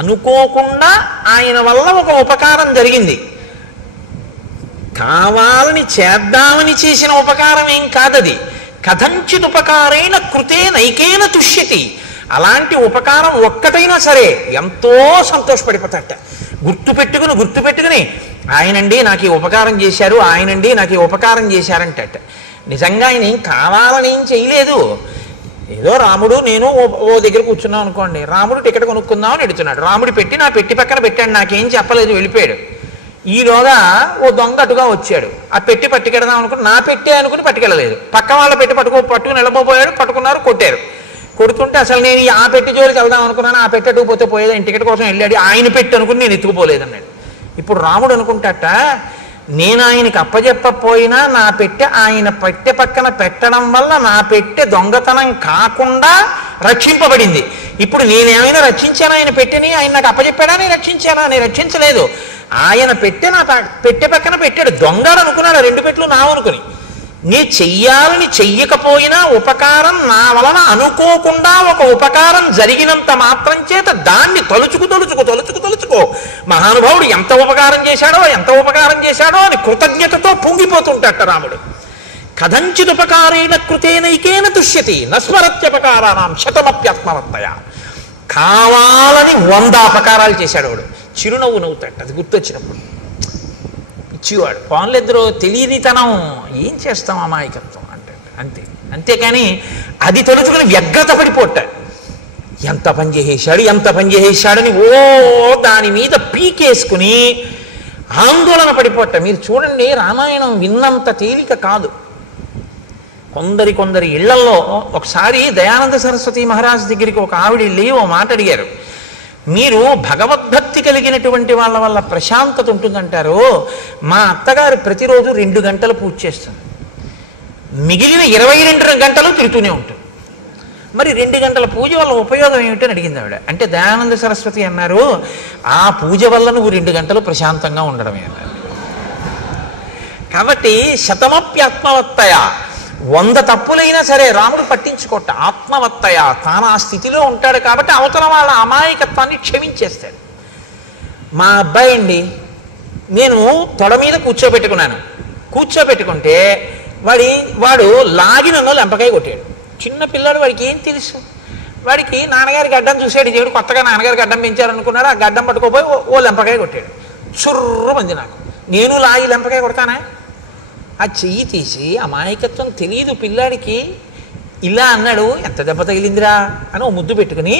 అనుకోకుండా ఆయన వల్ల ఒక ఉపకారం జరిగింది, కావాలని చేద్దామని చేసిన ఉపకారం ఏం కాదది. కథంచిదుపకారేణ కృతే నైకేన తుష్యతి, అలాంటి ఉపకారం ఒక్కటైనా సరే ఎంతో సంతోషపడిపోతాట. గుర్తుపెట్టుకుని ఆయనండి నాకు ఈ ఉపకారం చేశారు, ఆయనండి నాకు ఈ ఉపకారం చేశారంటట. నిజంగా ఆయన ఏం కావాలని ఏం చేయలేదు. ఏదో రాముడు నేను ఓ దగ్గర కూర్చున్నాం అనుకోండి, రాముడు టికెట్ కొనుక్కుందామని ఎడుతున్నాడు, రాముడు పెట్టి నా పెట్టి పక్కన పెట్టాడు, నాకేం చెప్పలేదు, వెళ్ళిపోయాడు. ఈలోగా ఓ దొంగ అటుగా వచ్చాడు, ఆ పెట్టి పట్టుకెడదాం అనుకుని నా పెట్టే అనుకుని పట్టుకెళ్ళలేదు, పక్క వాళ్ళ పెట్టి పట్టుకుని వెళ్ళబోయాడు, పట్టుకున్నారు, కొట్టారు. కొడుతుంటే అసలు నేను ఆ పెట్టి జోలికి వెళ్దాం అనుకున్నాను, ఆ పెట్టి అటుకుపోతే పోయేది, ఆయన టికెట్ కోసం వెళ్ళాడు, ఆయన పెట్టి అనుకుని నేను ఎత్తుకుపోలేదన్నాడు. ఇప్పుడు రాముడు అనుకుంటాట, నేను ఆయనకి అప్పచెప్పపోయినా నా పెట్టె ఆయన పెట్టె పక్కన పెట్టడం వల్ల నా పెట్టె దొంగతనం కాకుండా రక్షింపబడింది. ఇప్పుడు నేనేమైనా రక్షించానా ఆయన పెట్టెని? ఆయన నాకు అప్పచెప్పాడా, నేను రక్షించానా? నేను రక్షించలేదు. ఆయన పెట్టె నా పెట్టె పక్కన పెట్టాడు, దొంగడు అనుకున్నాడు, రెండు పెట్లు నావనుకుని. నీ చెయ్యాలని చెయ్యకపోయినా ఉపకారం నా వలన అనుకోకుండా ఒక ఉపకారం జరిగినంత మాత్రం చేత దాన్ని తలుచుకో మహానుభావుడు ఎంత ఉపకారం చేశాడో అని కృతజ్ఞతతో పొంగిపోతుంటాట రాముడు. కథంచిదుపకారేణ కృతేనైకేన తుష్యతి నస్మరత్యపకారాణం శతమప్యాత్మవత్తయ. కావాలని 100 అపకారాలు చేశాడు వాడు, చిరునవ్వు నవ్వుతాడు అది గుర్తొచ్చినప్పుడు. ఇచ్చివాడు పాన్లిద్దరూ తెలియనితనం, ఏం చేస్తాం అమాయకత్వం అంటే అంతే. అంతేకాని అది తలుచుకుని వ్యగ్రత పడిపోతాడు, ఎంత పని చేసేశాడని ఓ దాని మీద పీకేసుకుని ఆందోళన పడిపోతా. మీరు చూడండి, రామాయణం విన్నంత తేలిక కాదు. కొందరి ఇళ్లలో ఒకసారి దయానంద సరస్వతి మహారాజ్ దగ్గరికి ఒక ఆవిడ వెళ్ళి ఓ మాట అడిగారు, మీరు భగవద్భక్తి కలిగినటువంటి వాళ్ళ వల్ల ప్రశాంతత ఉంటుందంటారు, మా అత్తగారు ప్రతిరోజు 2 గంటలు పూజ చేస్తుంది, మిగిలిన 22 గంటలు తిరుగుతూనే ఉంటుంది, మరి 2 గంటల పూజ వల్ల ఉపయోగం ఏమిటని అడిగింది ఆవిడ. అంటే దయానంద సరస్వతి అన్నారు, ఆ పూజ వల్ల నువ్వు 2 గంటలు ప్రశాంతంగా ఉండడమే అన్నారు. కాబట్టి శతమప్యాత్మవత్తయ, 100 తప్పులైనా సరే రాముడు పట్టించుకోట, ఆత్మవత్తయ, తాను ఆ స్థితిలో ఉంటాడు కాబట్టి అవతల వాళ్ళ అమాయకత్వాన్ని క్షమించేస్తాడు. మా అబ్బాయి అండి, నేను తొడ మీద కూర్చోబెట్టుకుంటే వాడు లాగి నన్ను లెంపకాయ కొట్టాడు. చిన్న పిల్లాడు, వాడికి ఏం తెలుసు? వాడికి నాన్నగారి గడ్డం చూసాడు, దేవుడు కొత్తగా నాన్నగారి గడ్డం పెంచారనుకున్నాడు, ఆ గడ్డం పట్టుకోపోయి ఓ లెంపకాయ కొట్టాడు. చుర్రమంది నాకు. నేను లాగి లెంపకాయ కొడతానా? ఆ చెయ్యి తీసి అమాయకత్వం తెలియదు పిల్లాడికి. ఇలా అన్నాడు, ఎంత దెబ్బ తగిలిందిరా అని ఓ ముద్దు పెట్టుకుని,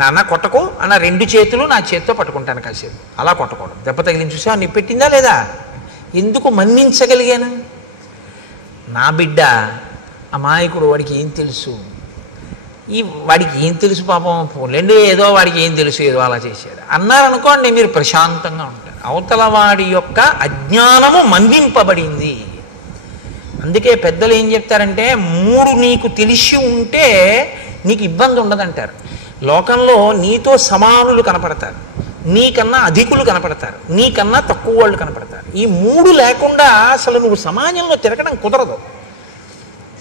నాన్న కొట్టకు అన్న 2 చేతులు నా చేతితో పట్టుకుంటాను కాసేపు. అలా కొట్టకూడదు, దెబ్బ తగిలింది చూసా, నీ పెట్టిందా లేదా? ఎందుకు మన్నించగలిగాను? నా బిడ్డ అమాయకుడు, వాడికి ఏం తెలుసు? వాడికి ఏం తెలుసు పాపం, పోలేండి ఏదో వాడికి ఏం తెలుసు, ఏదో అలా చేశాడు అన్నారనుకోండి, మీరు ప్రశాంతంగా ఉంటారు. అవతల వాడి యొక్క అజ్ఞానము మన్నింపబడింది. అందుకే పెద్దలు ఏం చెప్తారంటే, 3 నీకు తెలిసి ఉంటే నీకు ఇబ్బంది ఉండదంటారు. లోకంలో నీతో సమానులు కనపడతారు, నీకన్నా అధికులు కనపడతారు, నీకన్నా తక్కువ వాళ్ళు కనపడతారు. ఈ 3 లేకుండా అసలు నువ్వు సమాజంలో తిరగడం కుదరదు.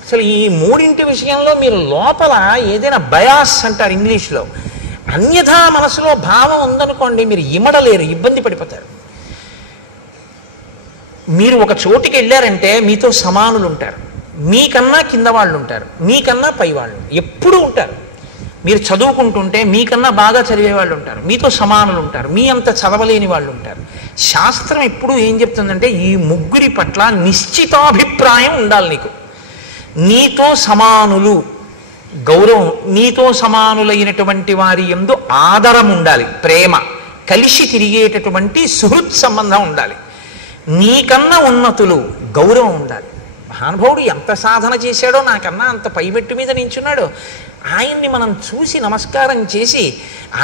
అసలు ఈ 3 విషయంలో మీరు లోపల ఏదైనా బయాస్ అంటారు ఇంగ్లీష్లో, అన్యథా మనసులో భావం ఉందనుకోండి, మీరు ఇమడలేరు, ఇబ్బంది పడిపోతారు. మీరు ఒక చోటికి వెళ్ళారంటే మీతో సమానులు ఉంటారు, మీకన్నా కింద వాళ్ళు ఉంటారు, మీకన్నా పై వాళ్ళు ఎప్పుడూ ఉంటారు. మీరు చదువుకుంటుంటే మీకన్నా బాగా చదివే వాళ్ళు ఉంటారు, మీతో సమానులు ఉంటారు, మీ అంత చదవలేని వాళ్ళు ఉంటారు. శాస్త్రం ఎప్పుడూ ఏం చెప్తుందంటే, ఈ 3 పట్ల నిశ్చితాభిప్రాయం ఉండాలి నీకు. నీతో సమానులు గౌరవం, నీతో సమానులైనటువంటి వారి యందు ఆదరం ఉండాలి, ప్రేమ, కలిసి తిరిగేటటువంటి సుహృత్ సంబంధం ఉండాలి. నీకన్నా ఉన్నతులు గౌరవం ఉండాలి. మహానుభావుడు ఎంత సాధన చేశాడో, నాకన్నా అంత పైమెట్టు మీద నించున్నాడు, ఆయన్ని మనం చూసి నమస్కారం చేసి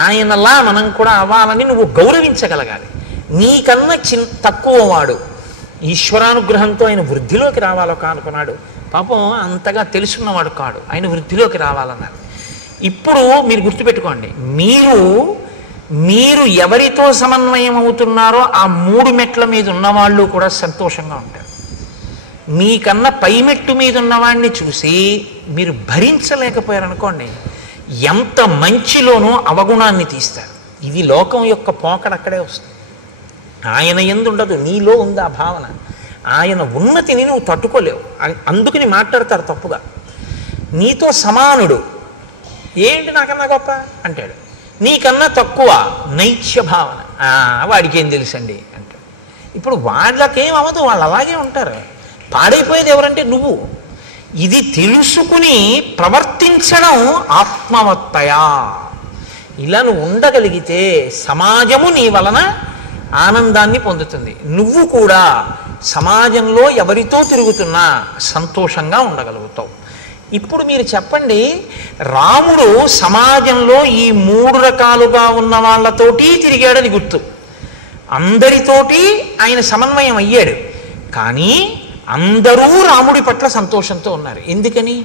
ఆయనలా మనం కూడా అవ్వాలని నువ్వు గౌరవించగలగాలి. నీకన్నా తక్కువ వాడు ఈశ్వరానుగ్రహంతో ఆయన వృద్ధిలోకి రావాలో కానుకున్నాడు. పాపం అంతగా తెలుసున్నవాడు కాడు, ఆయన వృద్ధిలోకి రావాలన్నారు. ఇప్పుడు మీరు గుర్తుపెట్టుకోండి, మీరు ఎవరితో సమన్వయం అవుతున్నారో ఆ 3 మెట్ల మీద ఉన్నవాళ్ళు కూడా సంతోషంగా ఉంటారు. మీకన్నా పైమెట్టు మీద ఉన్నవాడిని చూసి మీరు భరించలేకపోయారనుకోండి, ఎంత మంచిలోనూ అవగుణాన్ని తీస్తారు. ఇది లోకం యొక్క పోకడ అక్కడే వస్తుంది. ఆయన యందు ఉండదు, నీలో ఉంది ఆ భావన. ఆయన ఉన్నతిని నువ్వు తట్టుకోలేవు, అందుకని మాట్లాడతారు తప్పుగా. నీతో సమానుడు, ఏంటి నాకన్నా గొప్ప అంటాడు, నీకన్నా తక్కువ నైత్య భావన, వాడికి ఏం తెలుసండి అంటాడు. ఇప్పుడు వాళ్ళకేం అవ్వదు, వాళ్ళు అలాగే ఉంటారు. పాడైపోయేది ఎవరంటే నువ్వు. ఇది తెలుసుకుని ప్రవర్తించడం ఆత్మవత్తయా. ఇలా నువ్వు ఉండగలిగితే సమాజము నీ వలన ఆనందాన్ని పొందుతుంది. నువ్వు కూడా సమాజంలో ఎవరితో తిరుగుతున్నా సంతోషంగా ఉండగలుగుతావు. ఇప్పుడు మీరు చెప్పండి, రాముడు సమాజంలో ఈ 3 రకాలుగా ఉన్న వాళ్ళతోటి తిరిగాడని గుర్తు, అందరితోటి ఆయన సమన్వయం అయ్యాడు. కానీ అందరూ రాముడి పట్ల సంతోషంతో ఉన్నారు. ఎందుకని?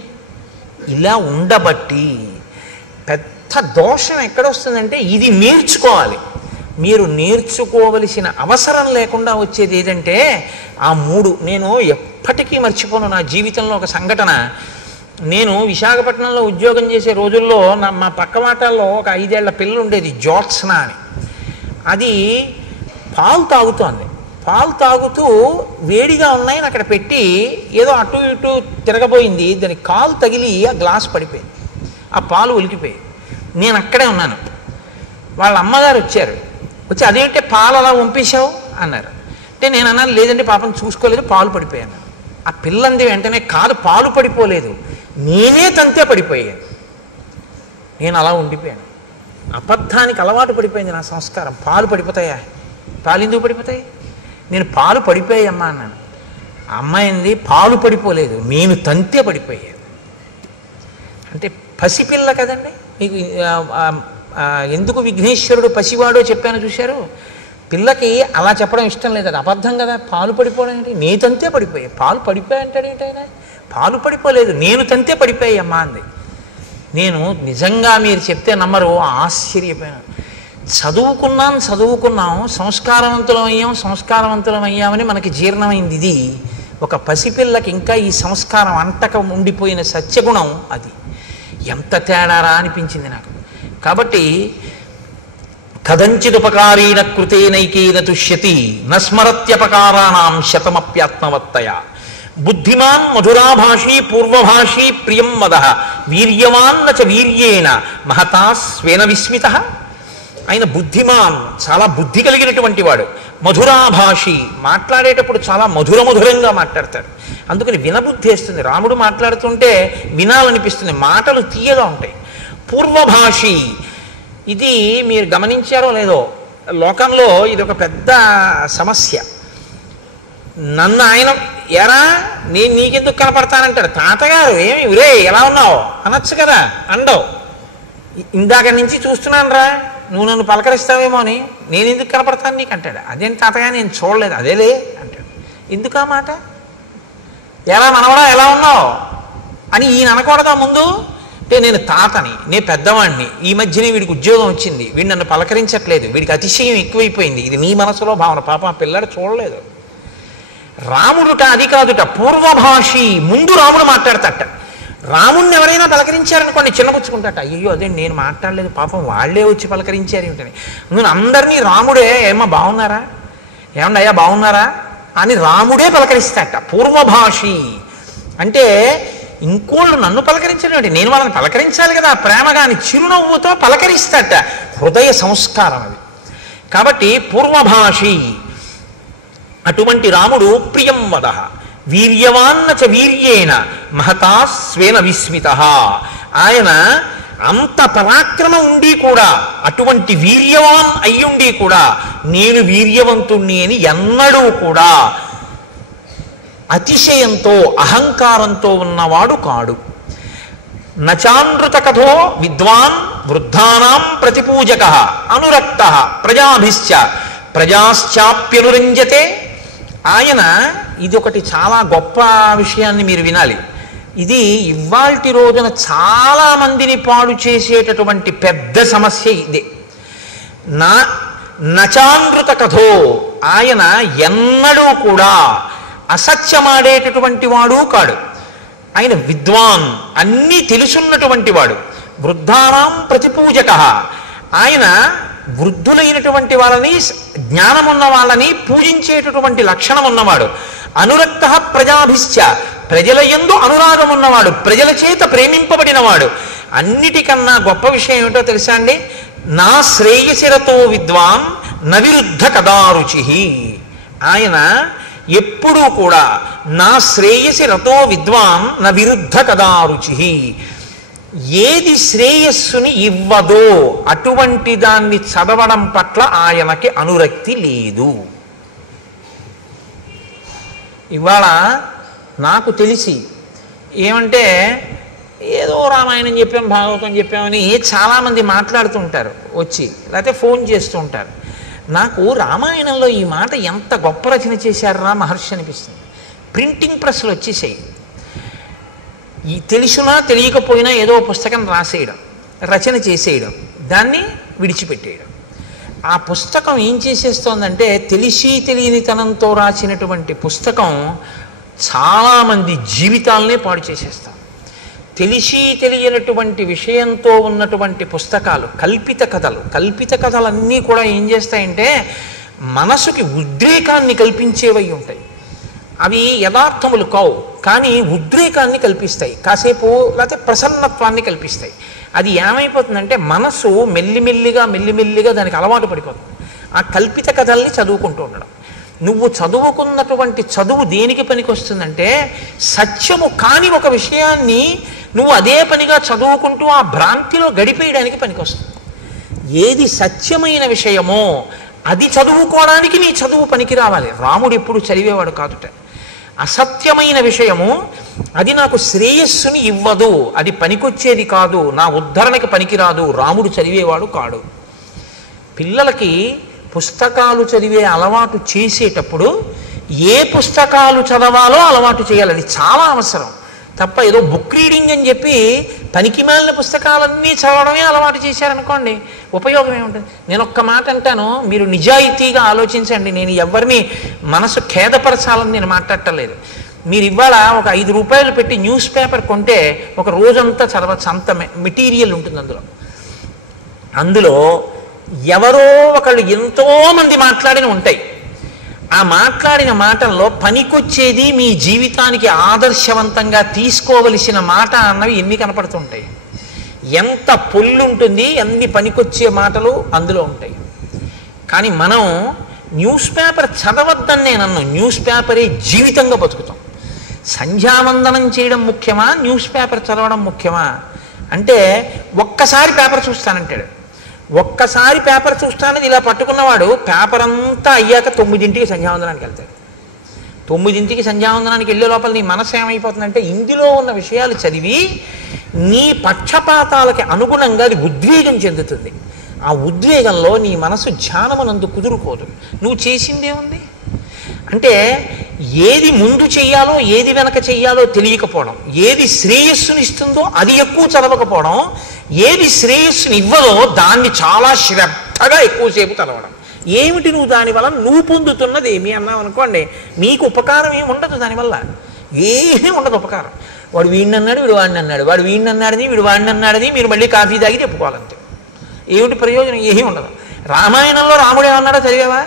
ఇలా ఉండబట్టి. పెద్ద దోషం ఎక్కడొస్తుందంటే, ఇది నేర్చుకోవాలి. మీరు నేర్చుకోవలసిన అవసరం లేకుండా వచ్చేది ఏదంటే ఆ 3. నేను ఎప్పటికీ మర్చిపోను నా జీవితంలో ఒక సంఘటన. నేను విశాఖపట్నంలో ఉద్యోగం చేసే రోజుల్లో మా పక్క వాటాల్లో ఒక 5 ఏళ్ల పిల్ల ఉండేది, జ్యోత్స్న అని. అది పాలు తాగుతోంది. పాలు తాగుతూ వేడిగా ఉన్నాయని అక్కడ పెట్టి ఏదో అటు ఇటు తిరగబోయింది, దానికి కాలు తగిలి ఆ గ్లాస్ పడిపోయింది, ఆ పాలు ఒలికిపోయి. నేను అక్కడే ఉన్నాను. వాళ్ళ అమ్మగారు వచ్చారు, వచ్చి అదేంటే పాలు అలా పంపేశావు అన్నారు. అంటే నేను అన్నాను, లేదంటే పాపం చూసుకోలేదు, పాలు పడిపోయాను. ఆ పిల్లంది వెంటనే, కాదు పాలు పడిపోలేదు, నేనే తంతే పడిపోయాను. నేను అలా ఉండిపోయాను. అబద్ధానికి అలవాటు పడిపోయింది నా సంస్కారం. పాలు పడిపోతాయా? పాలు ఎందుకు పడిపోతాయి? నేను పాలు పడిపోయామ్మా అన్నాను. అమ్మాయింది, పాలు పడిపోలేదు, నేను తంతే పడిపోయాను. అంటే పసిపిల్ల కదండి. మీకు ఎందుకు విఘ్నేశ్వరుడు పసివాడో చెప్పాను చూశారు. పిల్లకి అలా చెప్పడం ఇష్టం లేదు, అది అబద్ధం కదా. పాలు పడిపోవడం ఏంటి? నేను తంతే పడిపోయాయి. పాలు పడిపోయా అంటాడు ఏంటైనా? పాలు పడిపోలేదు, నేను తంతే పడిపోయామ్మా అంది. నేను నిజంగా మీరు చెప్తే నమ్మరు, ఆశ్చర్యపోయాను. చదువుకున్నాం, సంస్కారవంతులం అయ్యామని మనకి జీర్ణమైంది. ఇది ఒక పసిపిల్లకి ఇంకా ఈ సంస్కారం అంటక ఉండిపోయిన సత్యగుణం, అది ఎంత తేడారా అనిపించింది నాకు. కాబట్టి కదంచిదుపకారీణ కృతేనైకేన తుష్యతి నస్మరత్యపకారాణం శతమప్యాత్మవత్తయ. బుద్ధిమాన్ మధురాభాషీ పూర్వభాషీ ప్రియం వద వీర్యవాన్ నచ వీర్యేణ మహతా స్వేన విస్మిత. ఆయన బుద్ధిమాన్, చాలా బుద్ధి కలిగినటువంటి వాడు. మధురాభాషి, మాట్లాడేటప్పుడు చాలా మధురంగా మాట్లాడతాడు. అందుకని వినబుద్ధి వేస్తుంది. రాముడు మాట్లాడుతుంటే వినాలనిపిస్తుంది, మాటలు తీయగా ఉంటాయి. పూర్వభాషి, ఇది మీరు గమనించారో లేదో, లోకంలో ఇది ఒక పెద్ద సమస్య. నన్ను ఆయన ఎరా నేను నీకెందుకు కనపడతానంటాడు. తాతగారు ఏమి ఉరే ఎలా ఉన్నావు అనొచ్చు కదా, అండవు. ఇందాక నుంచి చూస్తున్నాను రా, నువ్వు నన్ను పలకరిస్తావేమో అని, నేను ఎందుకు కనపడతాను నీకు అంటాడు. అదేంటి తాతగా నేను చూడలేదు, అదేలే అంటాడు. ఎందుకు ఆ మాట? ఎలా మనవడా ఎలా ఉన్నావు అని ఈయన అనకూడదా ముందు? అంటే నేను తాతని, నేను పెద్దవాడిని, ఈ మధ్యనే వీడికి ఉద్యోగం వచ్చింది, వీడు నన్ను పలకరించట్లేదు, వీడికి అతిశయం ఎక్కువైపోయింది, ఇది నీ మనసులో భావన. పాప ఆ పిల్లాడు చూడలేదు. రాముడుట అది కాదుట, పూర్వభాషి. ముందు రాముడు మాట్లాడతాట. రాముడిని ఎవరైనా పలకరించారనుకోండి చిన్నపుచ్చుకుంటాట. అయ్యో అదే నేను మాట్లాడలేదు, పాపం వాళ్ళే వచ్చి పలకరించారు ఏమిటని. నువ్వు అందరినీ రాముడే ఏమో బాగున్నారా, ఏమన్నా అయ్యా బాగున్నారా అని రాముడే పలకరిస్తాట. పూర్వభాషి అంటే ఇంకోళ్ళు నన్ను పలకరించడం, నేను వాళ్ళని పలకరించాలి కదా ప్రేమగా అని చిరునవ్వుతో పలకరిస్తాట. హృదయ సంస్కారం అది. కాబట్టి పూర్వభాషి. అటువంటి రాముడు ప్రియం వద వీర్యవాన్న చ వీర్యేణ మహతా స్వేన విస్మిత. ఆయన అంత పరాక్రమం ఉండి కూడా, అటువంటి వీర్యవాన్ అయ్యుండి కూడా నేను వీర్యవంతుణ్ణి అని ఎన్నడూ కూడా అతిశయంతో అహంకారంతో ఉన్నవాడు కాడు. నచానృత కథో విద్వాన్ వృద్ధానాం ప్రతిపూజక అనురక్త ప్రజాభిశ్చ ప్రజాశ్చాప్యనురంజతే. ఆయన ఇది ఒకటి చాలా గొప్ప విషయాన్ని మీరు వినాలి. ఇది ఇవాల్టి రోజున చాలా మందిని పాడు చేసేటటువంటి పెద్ద సమస్య ఇదే. నచానృత కథో, ఆయన ఎన్నడూ కూడా అసత్యమాడేటటువంటి వాడు కాడు. ఆయన విద్వాన్, అన్నీ తెలుసున్నటువంటి వాడు. వృద్ధానాం ప్రతిపూజక, ఆయన వృద్ధులైనటువంటి వాళ్ళని, జ్ఞానమున్న వాళ్ళని పూజించేటటువంటి లక్షణం ఉన్నవాడు. అనురక్త ప్రజాభిశ్చ, ప్రజల యందు అనురాగం ఉన్నవాడు, ప్రజల చేత ప్రేమింపబడినవాడు. అన్నిటికన్నా గొప్ప విషయం ఏమిటో తెలుసా అండి? నా శ్రేయసిరతో విద్వాన్ నవిరుద్ధ కదారుచి. ఆయన ఎప్పుడూ కూడా నా శ్రేయసి రతో విద్వాన్ న విరుద్ధ కదారుచి. ఏది శ్రేయస్సుని ఇవ్వదో అటువంటి దాన్ని చదవడం పట్ల ఆయనకి అనురక్తి లేదు. ఇవాళ నాకు తెలిసి ఏమంటే ఏదో రామాయణం చెప్పాం, భాగవతం చెప్పామని చాలామంది మాట్లాడుతుంటారు వచ్చి, లేకపోతే ఫోన్ చేస్తూ ఉంటారు. నాకు రామాయణంలో ఈ మాట ఎంత గొప్ప రచన చేశారా మహర్షి అనిపిస్తుంది. ప్రింటింగ్ ప్రెస్లు వచ్చేసాయి. ఈ తెలిసినా తెలియకపోయినా ఏదో పుస్తకం రాసేయడం, రచన చేసేయడం, దాన్ని విడిచిపెట్టేయడం. ఆ పుస్తకం ఏం చేసేస్తోందంటే, తెలిసి తెలియనితనంతో రాసినటువంటి పుస్తకం చాలామంది జీవితాలనే పాడు చేసేస్తాం. తెలిసి తెలియనటువంటి విషయంతో ఉన్నటువంటి పుస్తకాలు, కల్పిత కథలన్నీ కూడా ఏం చేస్తాయంటే మనసుకి ఉద్రేకాన్ని కల్పించేవై ఉంటాయి. అవి యథార్థములు కావు, కానీ ఉద్రేకాన్ని కల్పిస్తాయి, కాసేపు లేకపోతే ప్రసన్నత్వాన్ని కల్పిస్తాయి. అది ఏమైపోతుందంటే మనసు మెల్లిమెల్లిగా దానికి అలవాటు పడిపోతుంది. ఆ కల్పిత కథల్ని చదువుకుంటూ ఉండడం. నువ్వు చదువుకున్నటువంటి చదువు దేనికి పనికి వస్తుందంటే, సత్యము కాని ఒక విషయాన్ని నువ్వు అదే పనిగా చదువుకుంటూ ఆ భ్రాంతిలో గడిపేయడానికి పనికి వస్తుంది. ఏది సత్యమైన విషయమో అది చదువుకోవడానికి నీ చదువు పనికి రావాలి. రాముడు ఎప్పుడు చదివేవాడు కాదుట. అసత్యమైన విషయము అది నాకు శ్రేయస్సుని ఇవ్వదు, అది పనికొచ్చేది కాదు, నా ఉద్ధరణకి పనికిరాదు, రాముడు చదివేవాడు కాడు. పిల్లలకి పుస్తకాలు చదివే అలవాటు చేసేటప్పుడు ఏ పుస్తకాలు చదవాలో అలవాటు చేయాలని చాలా అవసరం. తప్ప ఏదో బుక్ రీడింగ్ అని చెప్పి పనికి మాలిన పుస్తకాలన్నీ చదవడమే అలవాటు చేశారనుకోండి, ఉపయోగం ఏముంటుంది? నేను ఒక్క మాట అంటాను, మీరు నిజాయితీగా ఆలోచించండి. నేను ఎవరిని మనసు ఖేదపరచాలని నేను మాట్లాడటలేదు. మీరు ఇవాళ ఒక 5 రూపాయలు పెట్టి న్యూస్ పేపర్ కొంటే ఒక రోజంతా చదవచ్చు, అంత మెటీరియల్ ఉంటుంది అందులో ఎవరో ఒకళ్ళు ఎంతోమంది మాట్లాడిన ఉంటాయి. ఆ మాట్లాడిన మాటల్లో పనికొచ్చేది మీ జీవితానికి ఆదర్శవంతంగా తీసుకోవలసిన మాట అన్నవి ఎన్ని కనపడుతుంటాయి. ఎంత పొల్లుంటుంది, ఎన్ని పనికొచ్చే మాటలు అందులో ఉంటాయి. కానీ మనం న్యూస్ పేపర్ చదవద్దని నేను అన్ను, న్యూస్ పేపరే జీవితంగా బతుకుతాం. సంధ్యావందనం చేయడం ముఖ్యమా, న్యూస్ పేపర్ చదవడం ముఖ్యమా అంటే ఒక్కసారి పేపర్ చూస్తానంటాడు. ఒక్కసారి పేపర్ చూస్తానని ఇలా పట్టుకున్నవాడు పేపర్ అంతా అయ్యాక 9ంటికి సంధ్యావందనానికి వెళ్తాడు. 9ంటికి సంధ్యావందనానికి వెళ్ళే లోపల నీ మనసు ఏమైపోతుందంటే ఇందులో ఉన్న విషయాలు చదివి నీ పక్షపాతాలకి అనుగుణంగా అది ఉద్వేగం చెందుతుంది. ఆ ఉద్వేగంలో నీ మనసు ధ్యానమునందు కుదురుకోదు. నువ్వు చేసిందే ఉంది అంటే ఏది ముందు చెయ్యాలో ఏది వెనక చెయ్యాలో తెలియకపోవడం, ఏది శ్రేయస్సునిస్తుందో అది ఎక్కువ చదవకపోవడం, ఏది శ్రేయస్సుని ఇవ్వదో దాన్ని చాలా శ్రద్ధగా ఎక్కువసేపు చదవడం. ఏమిటి నువ్వు దానివల్ల నువ్వు పొందుతున్నది ఏమి అన్నావు అనుకోండి, మీకు ఉపకారం ఏమి ఉండదు దానివల్ల, ఏమీ ఉండదు ఉపకారం. వాడు వీడిని అన్నాడు, వీడు వాడిని అన్నాడు, వాడు వీడిని అన్నాడని వీడు వాడిని అన్నాడని మీరు మళ్ళీ కాఫీ తాగి చెప్పుకోవాలంతే. ఏమిటి ప్రయోజనం? ఏమీ ఉండదు. రామాయణంలో రాముడు ఏమన్నాడో చదివావా?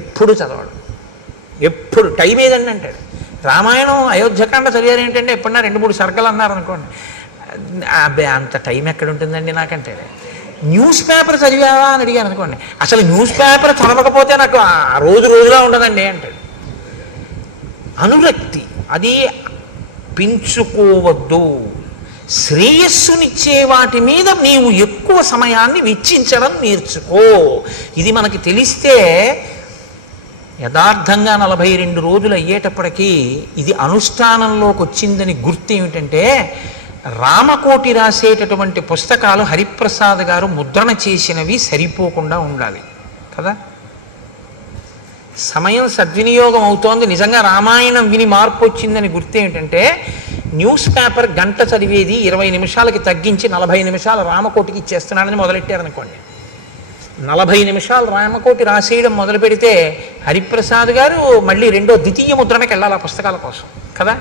ఎప్పుడు చదవడు, ఎప్పుడు టైం ఏదండి అంటాడు. రామాయణం అయోధ్యకాండ చదివారు ఏంటంటే ఎప్పుడన్నా 2-3 సర్గలు అన్నారు అనుకోండి, అబ్బాయి అంత టైం ఎక్కడ ఉంటుందండి నాకంటే. న్యూస్ పేపర్ చదివావా అని అడిగాను అనుకోండి, అసలు న్యూస్ పేపర్ చదవకపోతే నాకు ఆ రోజులా ఉండదండి అంటాడు. అనురక్తి అది పెంచుకోవద్దు. శ్రేయస్సునిచ్చే వాటి మీద నీవు ఎక్కువ సమయాన్ని వెచ్చించడం నేర్చుకో. ఇది మనకి తెలిస్తే యథార్థంగా 42 రోజులు అయ్యేటప్పటికీ ఇది అనుష్ఠానంలోకి వచ్చిందని గుర్తు ఏమిటంటే, రామకోటి రాసేటటువంటి పుస్తకాలు హరిప్రసాద్ గారు ముద్రణ చేసినవి సరిపోకుండా ఉండాలి కదా. సమయం సద్వినియోగం అవుతోంది. నిజంగా రామాయణం విని మార్పు వచ్చిందని గుర్తు ఏమిటంటే, న్యూస్ పేపర్ గంట చదివేది 20 నిమిషాలకి తగ్గించి 40 నిమిషాలు రామకోటికి ఇచ్చేస్తున్నాడని మొదలెట్టారనుకోండి. 40 నిమిషాలు రామకోటి రాసేయడం మొదలు పెడితే హరిప్రసాద్ గారు మళ్ళీ ద్వితీయ ముద్రణకి వెళ్ళాలి ఆ పుస్తకాల కోసం కదా.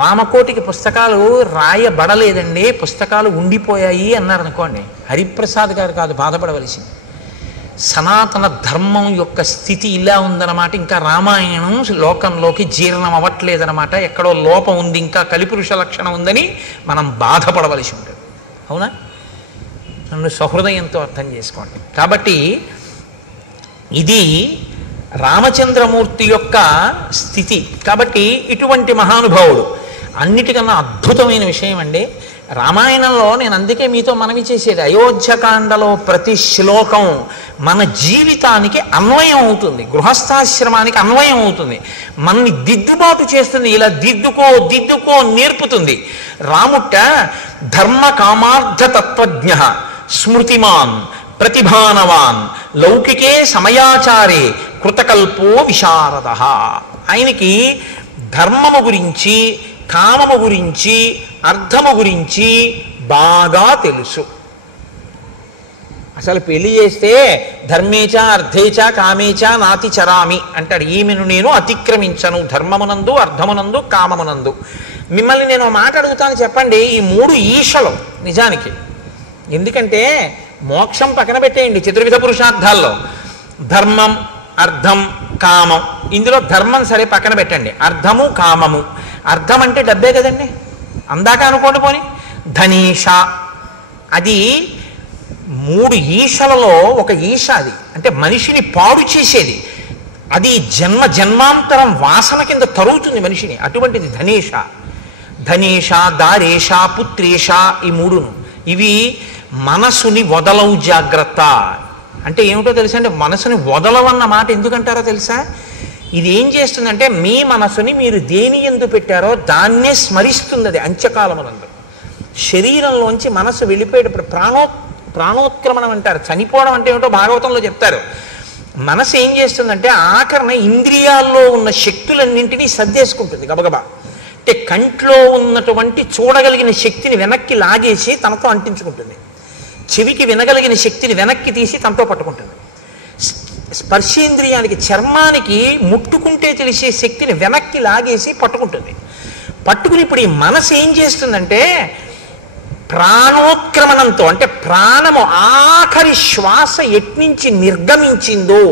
రామకోటికి పుస్తకాలు రాయబడలేదండి, పుస్తకాలు ఉండిపోయాయి అన్నారనుకోండి, హరిప్రసాద్ గారు కాదు బాధపడవలసింది. సనాతన ధర్మం యొక్క స్థితి ఇలా ఉందన్నమాట, ఇంకా రామాయణం లోకంలోకి జీర్ణం అవ్వట్లేదన్నమాట, ఎక్కడో లోపం ఉంది, ఇంకా కలిపురుష లక్షణం ఉందని మనం బాధపడవలసి ఉంటుంది. అవునా? నన్ను సహృదయంతో అర్థం చేసుకోండి. కాబట్టి ఇది రామచంద్రమూర్తి యొక్క స్థితి. కాబట్టి ఇటువంటి మహానుభావుడు అన్నిటికన్నా అద్భుతమైన విషయం అండి రామాయణంలో. నేను అందుకే మీతో మనవి చేసేది, అయోధ్యకాండలో ప్రతి శ్లోకం మన జీవితానికి అన్వయం అవుతుంది, గృహస్థాశ్రమానికి అన్వయం అవుతుంది, మనని దిద్దుబాటు చేస్తుంది, ఇలా దిద్దుకో నేర్పుతుంది. రాముట్ట ధర్మ కామార్థ తత్వజ్ఞ స్మృతిమాన్ ప్రతిభానవాన్ లౌకికే సమయాచారే కృతకల్పో విశారద. ఆయనకి ధర్మము గురించి, కామము గురించి, అర్థము గురించి బాగా తెలుసు. అసలు పెళ్లి చేస్తే ధర్మేచ అర్థేచ కామేచ నాతి చరామి అంటాడు. ఈమెను నేను అతిక్రమించను ధర్మమునందు, అర్థమునందు, కామమునందు. మిమ్మల్ని నేను మాట అడుగుతాను, చెప్పండి ఈ 3 ఈశలు నిజానికి. ఎందుకంటే మోక్షం పక్కన పెట్టేయండి, చతుర్విధ పురుషార్థాల్లో ధర్మం, అర్థం, కామం. ఇందులో ధర్మం సరే పక్కన పెట్టండి, అర్థము, కామము. అర్థం అంటే డబ్బే కదండి, అందాక అనుకోండి. పోని ధనీష, అది 3 ఈశలలో ఒక ఈశ. అది అంటే మనిషిని పాడు చేసేది, అది జన్మాంతరం వాసన కింద తరుగుతుంది మనిషిని. అటువంటిది ధనేష. ధనేష, దారేష, పుత్రేష, ఈ 3ను. ఇవి మనసుని వదలవు జాగ్రత్త. అంటే ఏమిటో తెలుసా అంటే, మనసుని వదలవన్న మాట ఎందుకంటారో తెలుసా? ఇది ఏం చేస్తుందంటే, మీ మనసుని మీరు దేని ఎందు పెట్టారో దాన్నే స్మరిస్తుంది. అది అంత్యకాలమునందు శరీరంలోంచి మనసు వెళ్ళిపోయేటప్పుడు ప్రాణోత్క్రమణం అంటారు. చనిపోవడం అంటే ఏమిటో భాగవతంలో చెప్తారు. మనసు ఏం చేస్తుందంటే ఆఖరణ ఇంద్రియాల్లో ఉన్న శక్తులన్నింటినీ సర్దేసుకుంటుంది గబగబా. అంటే కంట్లో ఉన్నటువంటి చూడగలిగిన శక్తిని వెనక్కి లాగేసి తనతో అంటించుకుంటుంది, చెవికి వినగలిగిన శక్తిని వెనక్కి తీసి తనతో పట్టుకుంటుంది, స్పర్శేంద్రియానికి చర్మానికి ముట్టుకుంటే తెలిసే శక్తిని వెనక్కి లాగేసి పట్టుకుంటుంది. పట్టుకుని ఇప్పుడు ఈ మనసు ఏం చేస్తుందంటే ప్రాణోత్క్రమణంతో, అంటే ప్రాణము ఆఖరి శ్వాస ఎట్నుంచి నిర్గమించిందో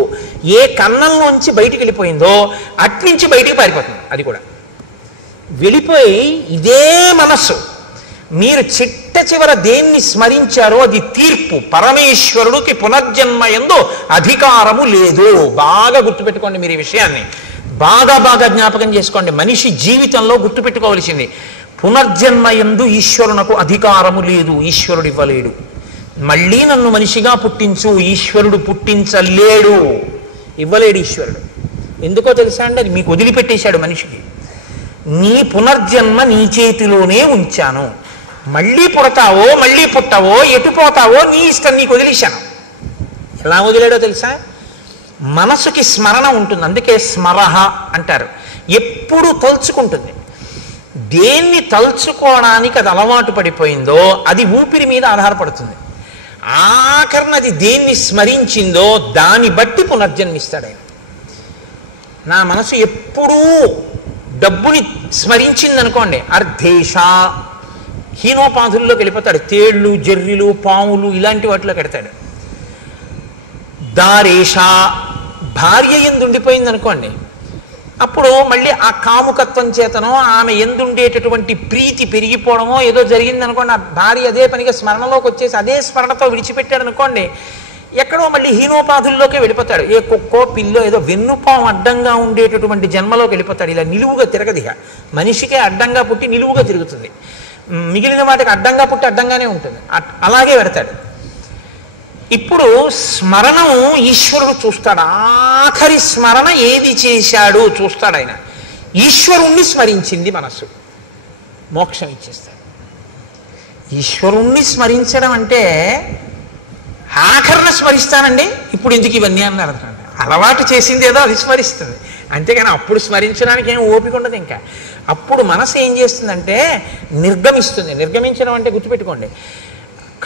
ఏ కన్నంలోంచి బయటికి వెళ్ళిపోయిందో అట్నుంచి బయటికి పారిపోతుంది. అది కూడా వెళ్ళిపోయి ఇదే మనస్సు మీరు చిట్ట చివర దేన్ని స్మరించారో అది తీర్పు. పరమేశ్వరుడికి పునర్జన్మ యందు అధికారము లేదు. బాగా గుర్తుపెట్టుకోండి మీరు ఈ విషయాన్ని, బాగా బాగా జ్ఞాపకం చేసుకోండి. మనిషి జీవితంలో గుర్తుపెట్టుకోవలసింది పునర్జన్మ యందు ఈశ్వరునకు అధికారము లేదు. ఈశ్వరుడు ఇవ్వలేడు. మళ్ళీ నన్ను మనిషిగా పుట్టించు, ఈశ్వరుడు పుట్టించలేడు, ఇవ్వలేడు ఈశ్వరుడు. ఎందుకో తెలుసా అండి? అది మీకు వదిలిపెట్టేశాడు మనిషికి. నీ పునర్జన్మ నీ చేతిలోనే ఉంచాను. మళ్ళీ పుడతావో మళ్ళీ పుట్టవో ఎటు పోతావో నీ ఇష్టం, నీకు వదిలేశాను. ఎలా వదిలేడో తెలుసా? మనసుకి స్మరణ ఉంటుంది, అందుకే స్మరహ అంటారు. ఎప్పుడు తలుచుకుంటుంది. దేన్ని తలుచుకోవడానికి అది అలవాటు పడిపోయిందో అది ఊపిరి మీద ఆధారపడుతుంది. ఆఖరణ అది దేన్ని స్మరించిందో దాన్ని బట్టి పునర్జన్మిస్తాడు ఆయన. నా మనసు ఎప్పుడూ డబ్బుని స్మరించిందనుకోండి, అర్ధేష హీనోపాధుల్లోకి వెళ్ళిపోతాడు. తేళ్ళు, జర్రిలు, పాములు ఇలాంటి వాటిలో పెడతాడు. దారేష భార్య ఎందు ఉండిపోయింది అనుకోండి, అప్పుడు మళ్ళీ ఆ కాముకత్వం చేతనో ఆమె ఎందుండేటటువంటి ప్రీతి పెరిగిపోవడమో ఏదో జరిగింది అనుకోండి, ఆ భార్య అదే పనిగా స్మరణలోకి వచ్చేసి అదే స్మరణతో విడిచిపెట్టాడు అనుకోండి, ఎక్కడో మళ్ళీ హీనోపాధుల్లోకి వెళ్ళిపోతాడు. ఏ కుక్కో పిల్లో ఏదో వెన్నుపాం అడ్డంగా ఉండేటటువంటి జన్మలోకి వెళ్ళిపోతాడు. ఇలా నిలువుగా తిరగదిగా, మనిషికే అడ్డంగా పుట్టి నిలువుగా తిరుగుతుంది, మిగిలిన వాటికి అడ్డంగా పుట్టి అడ్డంగానే ఉంటుంది. అలాగే పెడతాడు. ఇప్పుడు స్మరణం ఈశ్వరుడు చూస్తాడు. ఆఖరి స్మరణ ఏది చేశాడు చూస్తాడు ఆయన. ఈశ్వరుణ్ణి స్మరించింది మనస్సు, మోక్షం ఇచ్చేస్తాడు. ఈశ్వరుణ్ణి స్మరించడం అంటే ఆఖరణ స్మరిస్తానండి, ఇప్పుడు ఎందుకు ఇవన్నీ అన్నారు. అలవాటు చేసింది ఏదో అది స్మరిస్తుంది, అంతేగాని అప్పుడు స్మరించడానికి ఏం ఓపిక ఉండదు. ఇంకా అప్పుడు మనసు ఏం చేస్తుందంటే నిర్గమిస్తుంది. నిర్గమించడం అంటే గుర్తుపెట్టుకోండి,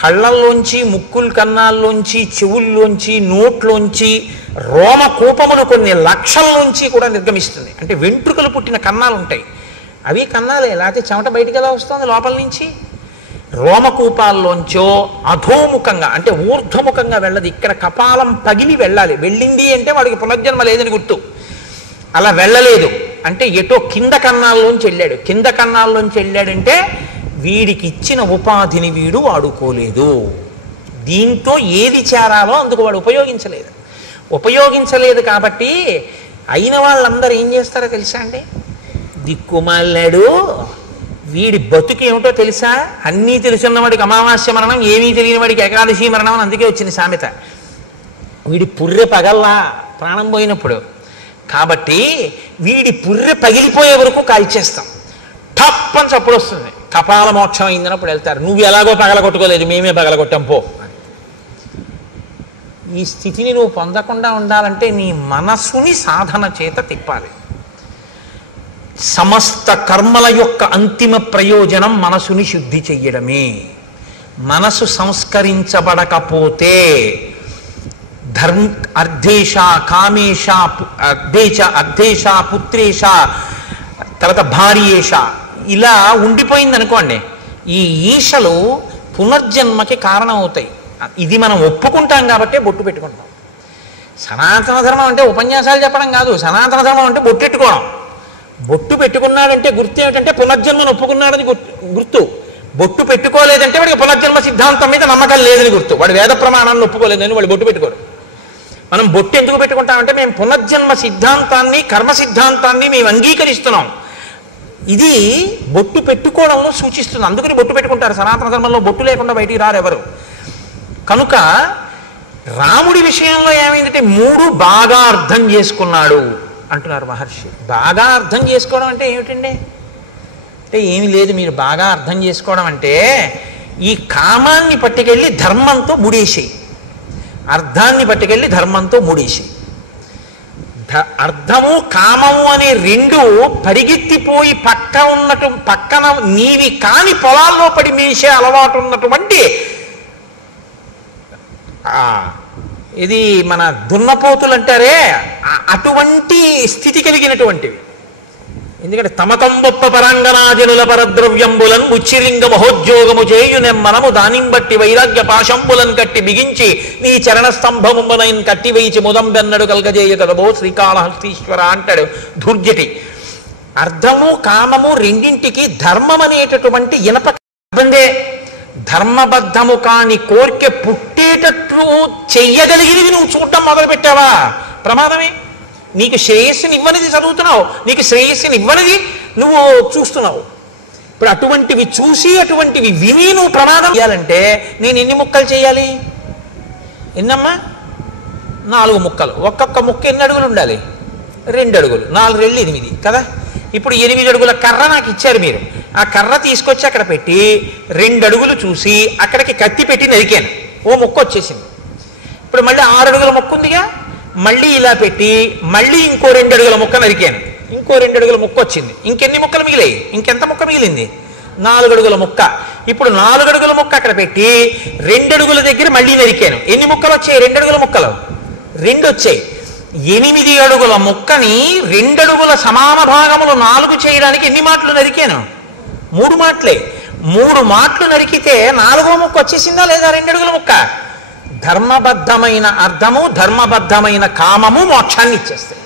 కళ్ళల్లోంచి, ముక్కుల కన్నాల్లోంచి, చెవుల్లోంచి, నోట్లోంచి, రోమకూపములు కొన్ని లక్షల్లోంచి కూడా నిర్గమిస్తుంది. అంటే వెంట్రుకలు పుట్టిన కన్నాలు ఉంటాయి, అవి కన్నాలే, లేకపోతే చెమట బయటికి ఎలా వస్తుంది లోపల నుంచి? రోమకూపాల్లోంచో అధోముఖంగా అంటే ఊర్ధ్వముఖంగా వెళ్ళదు. ఇక్కడ కపాలం పగిలి వెళ్ళాలి. వెళ్ళింది అంటే వాడికి పునర్జన్మ లేదని గుర్తు. అలా వెళ్ళలేదు అంటే ఎటో కింద కన్నాల్లోంచి వెళ్ళాడు. కింద కన్నాల్లోంచి వెళ్ళాడంటే వీడికి ఇచ్చిన ఉపాధిని వీడు వాడుకోలేదు. దీంతో ఏది చేరాలో అందుకు వాడు ఉపయోగించలేదు కాబట్టి అయిన వాళ్ళందరూ ఏం చేస్తారో తెలుసా అండి? దిక్కుమాలాడు, వీడి బతుకు ఏమిటో తెలుసా? అన్నీ తెలుసున్నవాడికి అమావాస్య మరణం, ఏమీ తెలియని వాడికి ఏకాదశి మరణం అని అందుకే వచ్చింది సామెత. వీడి పుర్రె పగల్లా ప్రాణం పోయినప్పుడు, కాబట్టి వీడి పుర్రె పగిలిపోయే వరకు కాల్చేస్తాం. టప్ అని చప్పుడు వస్తుంది, కపాల మోక్షం అయిందన్నప్పుడు వెళ్తారు. నువ్వు ఎలాగో పగలగొట్టుకోలేదు, మేమే పగలగొట్టాం పో. ఈ స్థితిని నువ్వు పొందకుండా ఉండాలంటే నీ మనసుని సాధన చేత తిప్పాలి. సమస్త కర్మల యొక్క అంతిమ ప్రయోజనం మనసుని శుద్ధి చెయ్యడమే. మనసు సంస్కరించబడకపోతే అర్ధేష, కామేష, అర్ధేష, పుత్రేష, తర్వాత భార్యేష ఇలా ఉండిపోయింది అనుకోండి, ఈ ఈశలు పునర్జన్మకి కారణం అవుతాయి. ఇది మనం ఒప్పుకుంటాం కాబట్టి బొట్టు పెట్టుకుంటాం. సనాతన ధర్మం అంటే ఉపన్యాసాలు చెప్పడం కాదు, సనాతన ధర్మం అంటే బొట్టెట్టుకోవడం. బొట్టు పెట్టుకున్నాడంటే గుర్తు ఏమిటంటే పునర్జన్మను ఒప్పుకున్నాడని గుర్తు. బొట్టు పెట్టుకోలేదంటే వాడికి పునర్జన్మ సిద్ధాంతం మీద నమ్మకం లేదని గుర్తు. వాడు వేద ప్రమాణాన్ని ఒప్పుకోలేదని వాడు బొట్టు పెట్టుకోరు. మనం బొట్టు ఎందుకు పెట్టుకుంటామంటే మేము పునర్జన్మ సిద్ధాంతాన్ని, కర్మ సిద్ధాంతాన్ని మేము అంగీకరిస్తున్నాం. ఇది బొట్టు పెట్టుకోవడంలో సూచిస్తుంది. అందుకని బొట్టు పెట్టుకుంటారు. సనాతన ధర్మంలో బొట్టు లేకుండా బయటికి రారు ఎవరు. కనుక రాముడి విషయంలో ఏమైందంటే 3 బాగా అర్థం చేసుకున్నాడు అంటున్నారు మహర్షి. బాగా అర్థం చేసుకోవడం అంటే ఏమిటండి? అంటే ఏమి లేదు, మీరు బాగా అర్థం చేసుకోవడం అంటే ఈ కామాన్ని పట్టుకెళ్ళి ధర్మంతో ముడేసేయి, అర్థాన్ని పట్టుకెళ్ళి ధర్మంతో ముడేసేయి. అర్థము కామము అనే రెండు పరిగెత్తిపోయి పక్కన నీవి కాని పొలాల్లో పడి మేసే అలవాటు ఉన్నటువంటి ఇది మన దున్నపోతులు అంటారే, అటువంటి స్థితి కలిగినటువంటివి. ఎందుకంటే తమతంబొప్ప పరాంగనాజనుల పరద్రవ్యంబులన్ ముచ్చిలింగ మహోద్యోగము చేయునెమ్మనము దానిం బట్టి వైరాగ్య పాశంబులన్ కట్టి బిగించి నీ చరణ స్తంభమునైన్ కట్టి వేయిచి ముదంబెన్నడు కలగజేయ కదబో శ్రీకాళహస్తీశ్వర అంటాడు ధూర్జటి. అర్థము కామము రెండింటికి ధర్మం అనేటటువంటి ఇనప బందే. ధర్మబద్ధము కాని కోరిక పుట్టేటట్లు చెయ్యగలిగినవి నువ్వు చూడటం మొదలుపెట్టావా ప్రమాదమే. నీకు శ్రేయస్సుని ఇవ్వనిది చదువుతున్నావు, నీకు శ్రేయస్సుని ఇవ్వనిది నువ్వు చూస్తున్నావు. ఇప్పుడు అటువంటివి చూసి అటువంటివి విని నువ్వు ప్రమాదం చేయాలంటే నేను ఎన్ని ముక్కలు చేయాలి? ఎన్నమ్మా? 4 ముక్కలు. ఒక్కొక్క ముక్క ఎన్ని అడుగులు ఉండాలి? 2 అడుగులు. 4 రెళ్ళు 8 కదా. ఇప్పుడు 8 అడుగుల కర్ర నాకు ఇచ్చారు మీరు. ఆ కర్ర తీసుకొచ్చి అక్కడ పెట్టి 2 అడుగులు చూసి అక్కడికి కత్తి పెట్టి నరికాను, ఓ ముక్క వచ్చేసింది. ఇప్పుడు మళ్ళీ 6 అడుగుల ముక్క ఉందిగా, మళ్ళీ ఇలా పెట్టి మళ్ళీ ఇంకో 2 అడుగుల ముక్క నరికాను, ఇంకో 2 అడుగుల ముక్క వచ్చింది. ఇంకెన్ని ముక్కలు మిగిలాయి? ఇంకెంత ముక్క మిగిలింది? 4 అడుగుల ముక్క. ఇప్పుడు 4 అడుగుల ముక్క అక్కడ పెట్టి 2 అడుగుల దగ్గర మళ్ళీ నరికాను. ఎన్ని ముక్కలు వచ్చాయి? 2 అడుగుల ముక్కలు 2 వచ్చాయి. 8 అడుగుల ముక్కని 2 అడుగుల సమాన భాగములు 4 చేయడానికి ఎన్ని మాటలు నరికాను? 3 మాటలే. 3 మాటలు నరికితే 4వ ముక్క వచ్చేసిందా లేదా? 2 అడుగుల ముక్క. ధర్మబద్ధమైన అర్థము, ధర్మబద్ధమైన కామము మోక్షాన్ని ఇచ్చేస్తాయి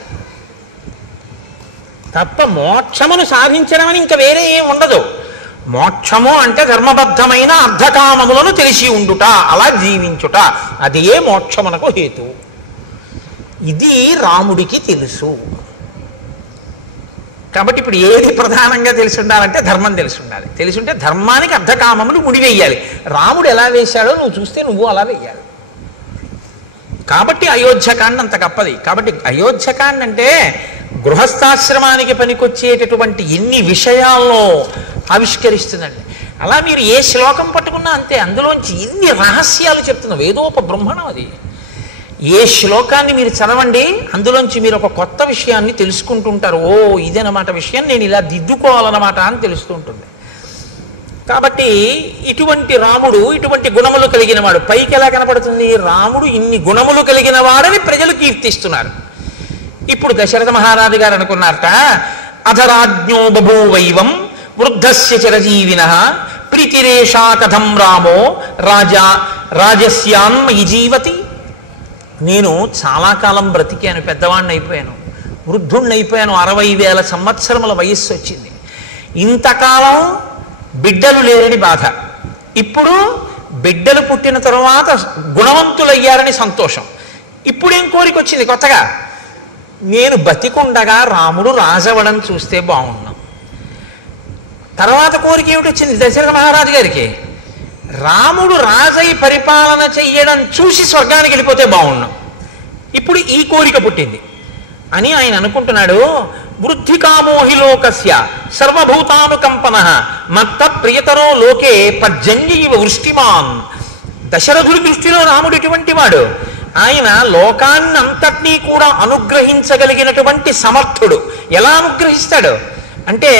తప్ప మోక్షమును సాధించడం అని ఇంకా వేరే ఏం ఉండదు. మోక్షము అంటే ధర్మబద్ధమైన అర్ధకామములను తెలిసి ఉండుట, అలా జీవించుట, అదే మోక్షమునకు హేతు. ఇది రాముడికి తెలుసు. కాబట్టి ఇప్పుడు ఏది ప్రధానంగా తెలిసి ఉండాలంటే ధర్మం తెలిసి ఉండాలి. తెలిసి ఉంటే ధర్మానికి అర్ధకామములు ముడివేయాలి. రాముడు ఎలా వేశాడో నువ్వు చూస్తే నువ్వు అలా వేయాలి. కాబట్టి అయోధ్యకాండ అంత గొప్పది. కాబట్టి అయోధ్యకాండ అంటే గృహస్థాశ్రమానికి పనికొచ్చేటటువంటి ఎన్ని విషయాల్లో ఆవిష్కరిస్తుందండి. అలా మీరు ఏ శ్లోకం పట్టుకున్నా అంతే, అందులోంచి ఎన్ని రహస్యాలు చెప్తున్నా. వేదోపబ్రహ్మణం అది. ఏ శ్లోకాన్ని మీరు చదవండి, అందులోంచి మీరు ఒక కొత్త విషయాన్ని తెలుసుకుంటుంటారు. ఓ ఇదన్నమాట విషయం, నేను ఇలా దిద్దుకోవాలన్నమాట అని తెలుస్తూ ఉంటుంది. కాబట్టి ఇటువంటి రాముడు ఇటువంటి గుణములు కలిగిన వాడు. పైకి ఎలా కనపడుతుంది? రాముడు ఇన్ని గుణములు కలిగిన వాడని ప్రజలు కీర్తిస్తున్నారు. ఇప్పుడు దశరథ మహారాజు గారు అనుకున్నారట, అధరాజ్ఞో బభూవైవం వృద్ధస్య చిరజీవినః ప్రీతిరేషా కథం రామో రాజా రాజస్యాన్మయి జీవతి. నేను చాలా కాలం బ్రతికాను, పెద్దవాడిని అయిపోయాను, వృద్ధుణ్ణి అయిపోయాను, 60,000 సంవత్సరముల వయస్సు వచ్చింది. ఇంతకాలం బిడ్డలు లేరని బాధ, ఇప్పుడు బిడ్డలు పుట్టిన తరువాత గుణవంతులయ్యారని సంతోషం. ఇప్పుడేం కోరిక వచ్చింది కొత్తగా? నేను బతికుండగా రాముడు రాజవడం చూస్తే బాగున్నాం. తర్వాత కోరిక ఏమిటి వచ్చింది దశరథ మహారాజు గారికి? రాముడు రాజై పరిపాలన చెయ్యడం చూసి స్వర్గానికి వెళ్ళిపోతే బాగున్నాం. ఇప్పుడు ఈ కోరిక పుట్టింది అని ఆయన అనుకుంటున్నాడు. వృద్ధికామోహి లోకస్య సర్వభూతానుకంపనః మత్త ప్రియతరో లోకే పర్జన్యైవ వృష్టిమాన్. దశరథుడి దృష్టిలో రాముడు ఎటువంటి వాడు? ఆయన లోకాన్నంతటినీ కూడా అనుగ్రహించగలిగినటువంటి సమర్థుడు. ఎలా అనుగ్రహిస్తాడు అంటే,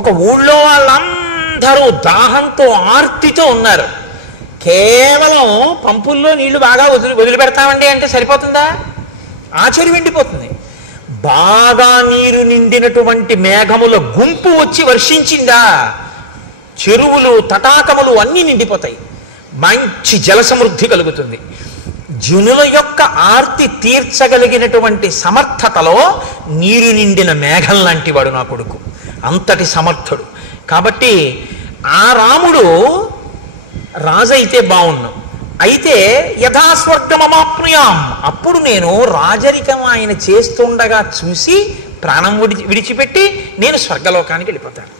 ఒక ఊళ్ళో వాళ్ళందరూ దాహంతో ఆర్తితో ఉన్నారు. కేవలం పంపుల్లో నీళ్లు బాగా వదిలిపెడతామండి అంటే సరిపోతుందా? ఆచరి వెండిపోతుంది. బాగా నీరు నిండినటువంటి మేఘముల గుంపు వచ్చి వర్షించిందా, చెరువులు తటాకములు అన్నీ నిండిపోతాయి, మంచి జల సమృద్ధి కలుగుతుంది. జనుల యొక్క ఆర్తి తీర్చగలిగినటువంటి సమర్థతలో నీరు నిండిన మేఘం లాంటి వాడు నా కొడుకు, అంతటి సమర్థుడు. కాబట్టి ఆ రాముడు రాజు అయితే బాగున్నాం. అయితే యథాస్వర్గమమాప్నుయాం, అప్పుడు నేను రాజరికం ఆయన చేస్తుండగా చూసి ప్రాణం విడిచిపెట్టి నేను స్వర్గలోకానికి వెళ్ళిపోతాను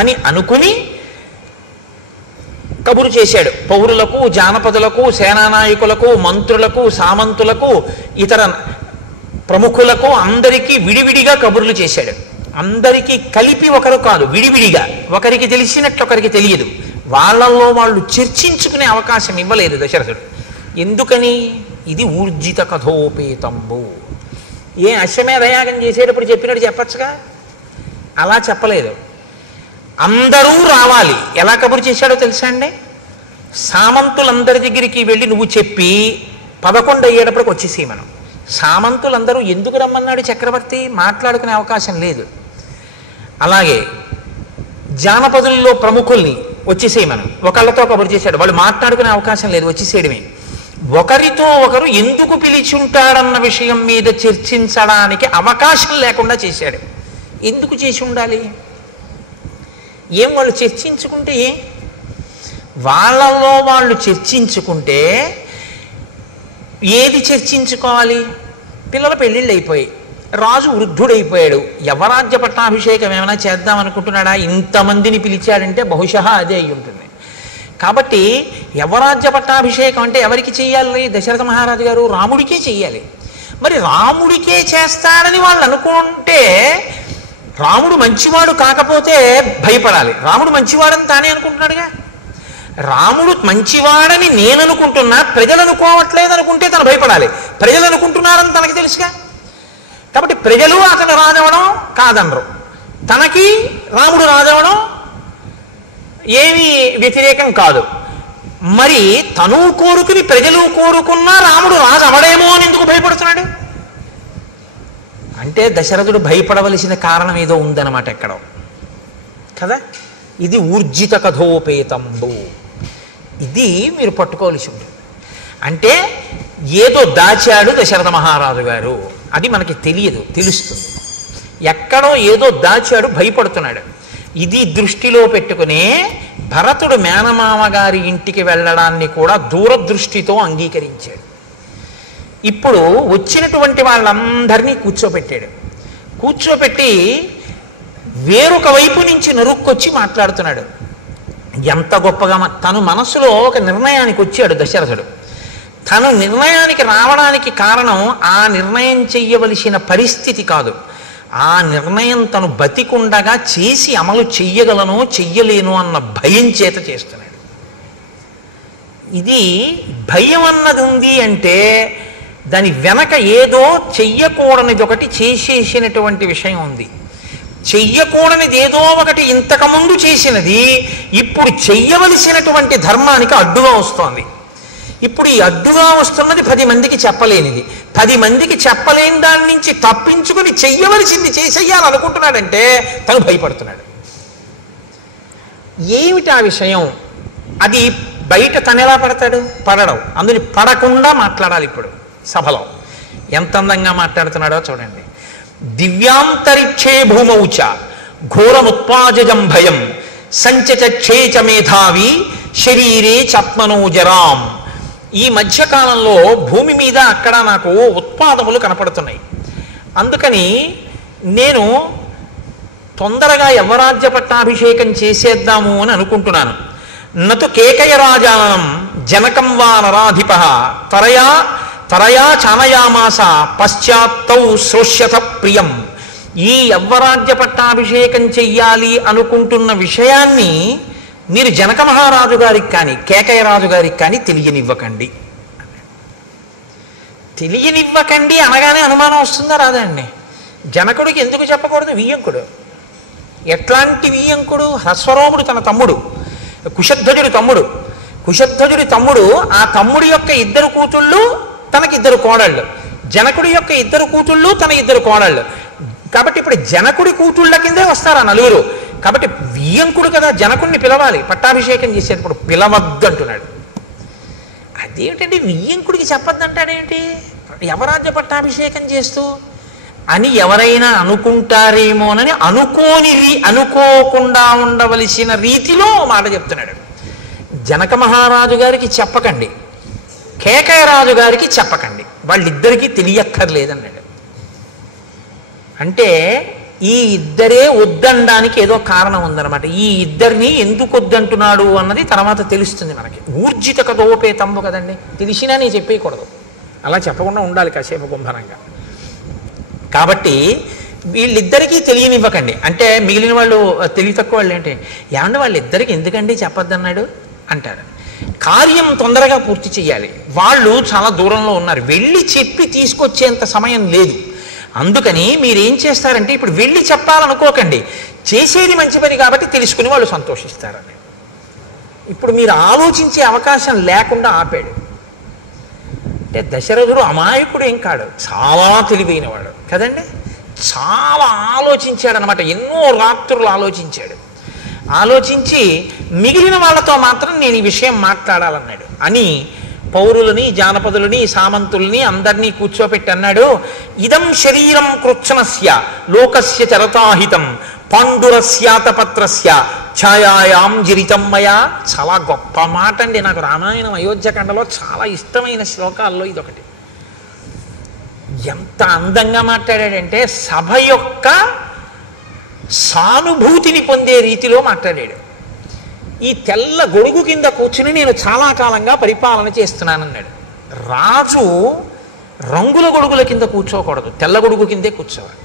అని అనుకుని కబురు చేశాడు. పౌరులకు, జానపదులకు, సేనానాయకులకు, మంత్రులకు, సామంతులకు, ఇతర ప్రముఖులకు అందరికీ విడివిడిగా కబుర్లు చేశాడు. అందరికీ కలిపి ఒకరు కాదు, విడివిడిగా. ఒకరికి తెలిసినట్లు ఒకరికి తెలియదు. వాళ్ళల్లో వాళ్ళు చర్చించుకునే అవకాశం ఇవ్వలేదు దశరథుడు. ఎందుకని? ఇది ఊర్జిత కథోపేతంబు. ఏ అశ్వమేధయాగం చేసేటప్పుడు చెప్పినట్టు చెప్పచ్చుగా, అలా చెప్పలేదు. అందరూ రావాలి. ఎలా కబురు చేశాడో తెలుసా అండి? సామంతులందరి దగ్గరికి వెళ్ళి నువ్వు చెప్పి 11 అయ్యేటప్పటికి వచ్చేసి మనం. సామంతులందరూ ఎందుకు రమ్మన్నాడు చక్రవర్తి? మాట్లాడుకునే అవకాశం లేదు. అలాగే జానపదుల్లో ప్రముఖుల్ని వచ్చేసేయమను, ఒకళ్ళతో కబురు చేశాడు, వాళ్ళు మాట్లాడుకునే అవకాశం లేదు, వచ్చేసేయడమే. ఒకరితో ఒకరు ఎందుకు పిలిచుంటాడన్న విషయం మీద చర్చించడానికి అవకాశం లేకుండా చేశాడు. ఎందుకు చేసి ఉండాలి? ఏం వాళ్ళు చర్చించుకుంటే వాళ్ళలో వాళ్ళు చర్చించుకుంటే ఏది చర్చించుకోవాలి? పిల్లల పెళ్ళిళ్ళు అయిపోయాయి, రాజు వృద్ధుడైపోయాడు, యవరాజ్య పట్టాభిషేకం ఏమైనా చేద్దాం అనుకుంటున్నాడా? ఇంతమందిని పిలిచాడంటే బహుశా అదే అయి ఉంటుంది. కాబట్టి యవరాజ్య పట్టాభిషేకం అంటే ఎవరికి చెయ్యాలి? దశరథ మహారాజు గారు రాముడికే చెయ్యాలి. మరి రాముడికే చేస్తాడని వాళ్ళు అనుకుంటే రాముడు మంచివాడు కాకపోతే భయపడాలి. రాముడు మంచివాడని తానే అనుకుంటున్నాడుగా. రాముడు మంచివాడని నేను అనుకుంటున్నా, ప్రజలు అనుకోవట్లేదు అనుకుంటే తను భయపడాలి. ప్రజలు అనుకుంటున్నారని తనకి తెలుసుగా. కాబట్టి ప్రజలు అతను రాజవడం కాదనరు, తనకి రాముడు రాజవడం ఏమీ వ్యతిరేకం కాదు. మరి తను కోరుకుని ప్రజలు కోరుకున్నా రాముడు రాజు అవడేమో అని ఎందుకు భయపడుతున్నాడు? అంటే దశరథుడు భయపడవలసిన కారణం ఏదో ఉందన్నమాట ఎక్కడో కదా. ఇది ఊర్జిత కథోపేతంబు, ఇది మీరు పట్టుకోవలసి ఉంటుంది. అంటే ఏదో దాచాడు దశరథ మహారాజు గారు, అది మనకి తెలియదు, తెలుస్తుంది. ఎక్కడో ఏదో దాచాడు, భయపడుతున్నాడు. ఇది దృష్టిలో పెట్టుకునే భరతుడు మేనమామ గారి ఇంటికి వెళ్ళడాన్ని కూడా దూరదృష్టితో అంగీకరించాడు. ఇప్పుడు వచ్చినటువంటి వాళ్ళందరినీ కూర్చోబెట్టాడు. కూర్చోబెట్టి వేరొక వైపు నుంచి నరుక్కొచ్చి మాట్లాడుతున్నాడు. ఎంత గొప్పగా తను మనసులో ఒక నిర్ణయానికి వచ్చాడు దశరథుడు. తను నిర్ణయానికి రావడానికి కారణం ఆ నిర్ణయం చెయ్యవలసిన పరిస్థితి కాదు, ఆ నిర్ణయం తను బతికుండగా చేసి అమలు చెయ్యగలను చెయ్యలేను అన్న భయం చేత చేస్తున్నాడు. ఇది భయం అన్నది ఉంది అంటే దాని వెనక ఏదో చెయ్యకూడనిది ఒకటి చేసేసినటువంటి విషయం ఉంది. చెయ్యకూడనిది ఏదో ఒకటి ఇంతకుముందు చేసినది ఇప్పుడు చెయ్యవలసినటువంటి ధర్మానికి అడ్డుగా వస్తోంది. ఇప్పుడు ఈ అడ్డుగా వస్తున్నది 10 మందికి చెప్పలేనిది. 10 మందికి చెప్పలేని దాని నుంచి తప్పించుకుని చెయ్యవలసింది చేసేయాలనుకుంటున్నాడంటే తను భయపడుతున్నాడు. ఏమిటి ఆ విషయం? అది బయట తను ఎలా పడతాడు? పడడం. అందుని పడకుండా మాట్లాడాలి. ఇప్పుడు సభలో ఎంత అందంగా మాట్లాడుతున్నాడో చూడండి. దివ్యాంతరిక్షే భూమౌచ ఘోరముత్పాజం భయం సంచచేచ మేధావి శరీరే చాత్మనోజరాం. ఈ మధ్యకాలంలో భూమి మీద అక్కడ నాకు ఉత్పాదములు కనపడుతున్నాయి. అందుకని నేను తొందరగా యవరాజ్య పట్టాభిషేకం చేసేద్దాము అని అనుకుంటున్నాను. నతు కేకయరాజానం జనకం వా నరాధిప తరయా చానయామాస పశ్చాత్తౌ శ్రోష్యత ప్రియం. ఈ యవ్వరాజ్య పట్టాభిషేకం చెయ్యాలి అనుకుంటున్న విషయాన్ని మీరు జనక మహారాజు గారికి కానీ కేకయ రాజు గారికి కానీ తెలియనివ్వకండి. తెలియనివ్వకండి అనగానే అనుమానం వస్తుందా రాదండి? జనకుడికి ఎందుకు చెప్పకూడదు? వియ్యంకుడు. ఎట్లాంటి వియ్యంకుడు? హ్రస్వరోముడు తన తమ్ముడు, కుశధ్వజుడి తమ్ముడు. కుశధ్వజుడి తమ్ముడు, ఆ తమ్ముడి యొక్క 2 కూతుళ్ళు తనకి 2 కోడళ్ళు, జనకుడి యొక్క 2 కూతుళ్ళు తన 2 కోడళ్ళు. కాబట్టి ఇప్పుడు జనకుడి కూతుళ్ళ కిందే వస్తారు ఆ 4. కాబట్టి వియ్యంకుడు కదా, జనకుడిని పిలవాలి. పట్టాభిషేకం చేసేటప్పుడు పిలవద్దు అంటున్నాడు. అదేమిటండి వియ్యంకుడికి చెప్పొద్దంటాడేంటి? యవరాజ్య పట్టాభిషేకం చేస్తూ అని ఎవరైనా అనుకుంటారేమోనని అనుకోకుండా ఉండవలసిన రీతిలో మాట చెప్తున్నాడు. జనక మహారాజు గారికి చెప్పకండి, కేకయ రాజు గారికి చెప్పకండి, వాళ్ళిద్దరికీ తెలియక్కర్లేదన్నాడు. అంటే ఈ ఇద్దరే వద్దనడానికి ఏదో కారణం ఉందన్నమాట. ఈ ఇద్దరిని ఎందుకు వద్దంటున్నాడు అన్నది తర్వాత తెలుస్తుంది మనకి. ఊర్జిత కథోపేతంబు కదండి, తెలిసినా నేను చెప్పేయకూడదు, అలా చెప్పకుండా ఉండాలి కాసేపు గుంభనంగా. కాబట్టి వీళ్ళిద్దరికీ తెలియనివ్వకండి. అంటే మిగిలిన వాళ్ళు తెలివి తక్కువ వాళ్ళు ఏంటి, ఏమంటే వాళ్ళిద్దరికి ఎందుకండి చెప్పొద్దన్నాడు అంటారు. కార్యం తొందరగా పూర్తి చేయాలి. వాళ్ళు చాలా దూరంలో ఉన్నారు, వెళ్ళి చెప్పి తీసుకొచ్చేంత సమయం లేదు. అందుకని మీరేం చేస్తారంటే ఇప్పుడు వెళ్ళి చెప్పాలనుకోకండి, చేసేది మంచి పని కాబట్టి తెలుసుకుని వాళ్ళు సంతోషిస్తారని. ఇప్పుడు మీరు ఆలోచించే అవకాశం లేకుండా ఆపాడు. అంటే దశరథుడు అమాయకుడు ఏం కాడు, చాలా తెలివైనవాడు కదండి. చాలా ఆలోచించాడనమాట. ఎన్నో రాత్రులు ఆలోచించాడు. ఆలోచించి మిగిలిన వాళ్ళతో మాత్రం నేను ఈ విషయం మాట్లాడాలన్నాడు. అని పౌరులని, జానపదులని, సామంతుల్ని అందరినీ కూర్చోపెట్టి అన్నాడు, ఇదం శరీరం కృత్స్నస్య లోకస్య చరతాహితం పాండురస్యాతపత్రస్య ఛాయాయాం జిరితం మయా. చాలా గొప్ప మాట అండి. నాకు రామాయణం అయోధ్యకాండలో చాలా ఇష్టమైన శ్లోకాల్లో ఇదొకటి. ఎంత అందంగా మాట్లాడాడంటే సభ యొక్క సానుభూతిని పొందే రీతిలో మాట్లాడాడు. ఈ తెల్ల గొడుగు కింద కూర్చుని నేను చాలా కాలంగా పరిపాలన చేస్తున్నానన్నాడు. రాజు రంగుల గొడుగుల కింద కూర్చోకూడదు, తెల్ల గొడుగు కిందే కూర్చోవాలి.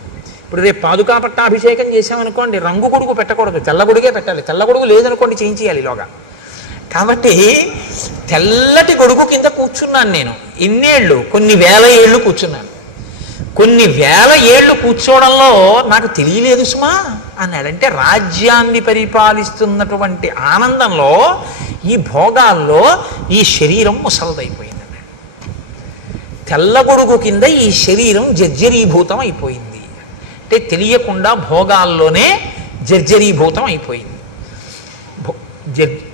ఇప్పుడు రేపు పాదుకా పట్టాభిషేకం చేసామనుకోండి, రంగు గొడుగు పెట్టకూడదు, తెల్ల గొడుగే పెట్టాలి. తెల్ల గొడుగు లేదనుకోండి చేయించేయాలి ఈలోగా. కాబట్టి తెల్లటి గొడుగు కింద కూర్చున్నాను నేను. ఎన్నేళ్ళు? కొన్ని వేల ఏళ్ళు కూర్చున్నాను. కొన్ని వేల ఏళ్ళు కూర్చోవడంలో నాకు తెలియలేదు సుమా అన్నాడంటే, రాజ్యాన్ని పరిపాలిస్తున్నటువంటి ఆనందంలో, ఈ భోగాల్లో ఈ శరీరం ముసలదైపోయింది అన్నాడు. తెల్ల గొడుగు కింద ఈ శరీరం జర్జరీభూతం అయిపోయింది అంటే తెలియకుండా భోగాల్లోనే జర్జరీభూతం అయిపోయింది.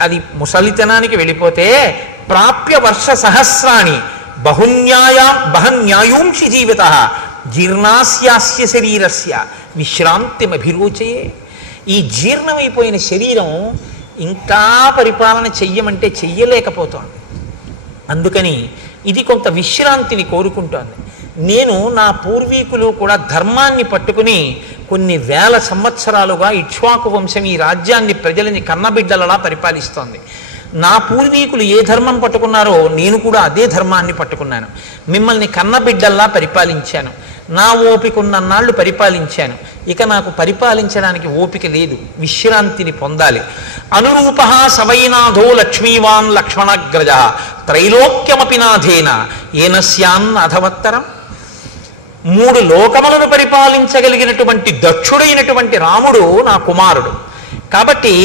అది ముసలితనానికి వెళ్ళిపోతే ప్రాప్య వర్ష సహస్రాణి బహన్యాయూంషి జీవిత జీర్ణాస్యాస్య శరీరస్య విశ్రాంతిమభిరుచయే. ఈ జీర్ణమైపోయిన శరీరం ఇంకా పరిపాలన చెయ్యమంటే చెయ్యలేకపోతోంది. అందుకని ఇది కొంత విశ్రాంతిని కోరుకుంటోంది. నేను నా పూర్వీకులు కూడా ధర్మాన్ని పట్టుకుని కొన్ని వేల సంవత్సరాలుగా ఇక్ష్వాకు వంశం ఈ రాజ్యాన్ని ప్రజలని కన్నబిడ్డలలా పరిపాలిస్తోంది. నా పూర్వీకులు ఏ ధర్మం పట్టుకున్నారో నేను కూడా అదే ధర్మాన్ని పట్టుకున్నాను. మిమ్మల్ని కన్నబిడ్డల్లా పరిపాలించాను. నా ఓపిక ఉన్నన్నాళ్ళు పరిపాలించాను. ఇక నాకు పరిపాలించడానికి ఓపిక లేదు, విశ్రాంతిని పొందాలి. అనురూప సవైనాథో లక్ష్మీవాన్ లక్ష్మణాగ్రజ త్రైలోక్యమపి నాథేన ఏనస్యాన్ అధవత్తరం. 3 లోకములను పరిపాలించగలిగినటువంటి దక్షుడైనటువంటి రాముడు నా కుమారుడు. కాబట్టి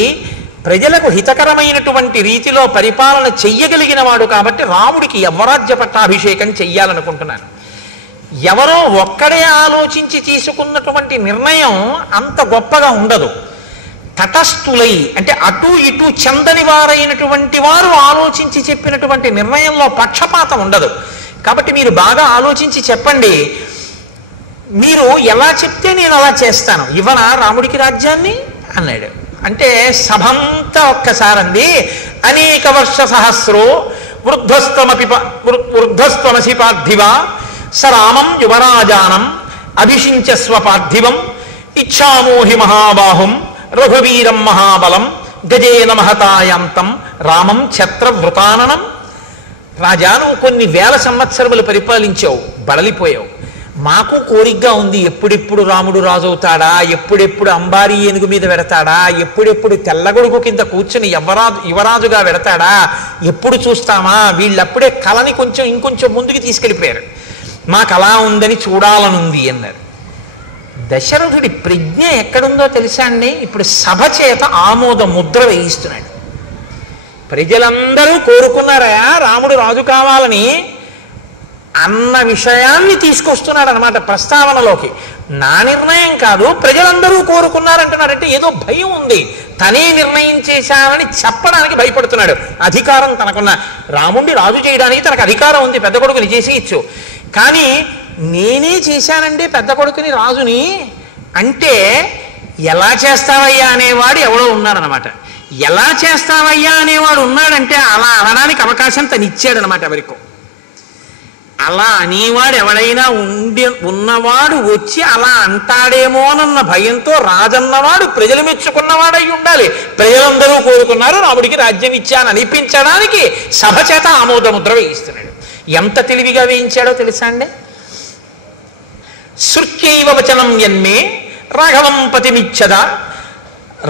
ప్రజలకు హితకరమైనటువంటి రీతిలో పరిపాలన చెయ్యగలిగిన వాడు కాబట్టి రాముడికి యవ్వరాజ్య పట్టాభిషేకం చెయ్యాలనుకుంటున్నాను. ఎవరో ఒక్కడే ఆలోచించి తీసుకున్నటువంటి నిర్ణయం అంత గొప్పగా ఉండదు. తటస్థులై అంటే అటు ఇటు చెందని వారైనటువంటి వారు ఆలోచించి చెప్పినటువంటి నిర్ణయంలో పక్షపాతం ఉండదు. కాబట్టి మీరు బాగా ఆలోచించి చెప్పండి, మీరు ఎలా చెప్తే నేను అలా చేస్తాను, ఇవ్వనా రాముడికి రాజ్యాన్ని అన్నాడు. అంటే సభంతా ఒక్కసారండి, అనేక వర్ష సహస్రో వృద్ధస్త్వమసి పార్థివ సరామం యువరాజానం అభిషించస్వ పార్థివం ఇచ్ఛామోహి మహాబాహుం రఘువీరం మహాబలం గజేన మహతాయాంతం రామం ఛత్రవృతాననం. రాజా, నువ్వు కొన్ని వేల సంవత్సరములు పరిపాలించావు, బడలిపోయావు. మాకు కోరికగా ఉంది, ఎప్పుడెప్పుడు రాముడు రాజవుతాడా, ఎప్పుడెప్పుడు అంబారీ ఏనుగు మీద పెడతాడా, ఎప్పుడెప్పుడు తెల్లగొడుగు కింద కూర్చుని యువరాజుగా పెడతాడా, ఎప్పుడు చూస్తామా. వీళ్ళప్పుడే కళని ఇంకొంచెం ముందుకు తీసుకెళ్ళిపోయారు. మాకు అలా ఉందని చూడాలనుంది అన్నారు. దశరథుడి ప్రజ్ఞ ఎక్కడుందో తెలుసా అండి? ఇప్పుడు సభ చేత ఆమోద ముద్ర వేయిస్తున్నాడు. ప్రజలందరూ కోరుకున్నారా రాముడు రాజు కావాలని అన్న విషయాన్ని తీసుకొస్తున్నాడు అనమాట ప్రస్తావనలోకి. నా నిర్ణయం కాదు, ప్రజలందరూ కోరుకున్నారంటున్నారంటే ఏదో భయం ఉంది. తనే నిర్ణయం చేశానని చెప్పడానికి భయపడుతున్నాడు. అధికారం తనకున్న, రాముడిని రాజు చేయడానికి తనకు అధికారం ఉంది, పెద్ద కొడుకుని చేసేయచ్చు. కానీ నేనే చేశానండి పెద్ద కొడుకుని రాజుని అంటే ఎలా చేస్తావయ్యా అనేవాడు ఎవడో ఉన్నాడనమాట. ఎలా చేస్తావయ్యా అనేవాడు ఉన్నాడంటే అలా అనడానికి అవకాశం తను ఇచ్చాడనమాట ఎవరికో. అలా అనేవాడు ఎవడైనా ఉన్నవాడు వచ్చి అలా అంటాడేమోనన్న భయంతో రాజన్నవాడు ప్రజలు మెచ్చుకున్నవాడై ఉండాలి. ప్రజలందరూ కోరుకున్నారు రాముడికి రాజ్యం ఇచ్చాను అనిపించడానికి సభ చేత ఆమోదముద్ర వేయిస్తున్నాడు. ఎంత తెలివిగా వేయించాడో తెలుసా అండి? శృత్యైవ వచనం యన్మే రాఘవం పతిమిచ్చద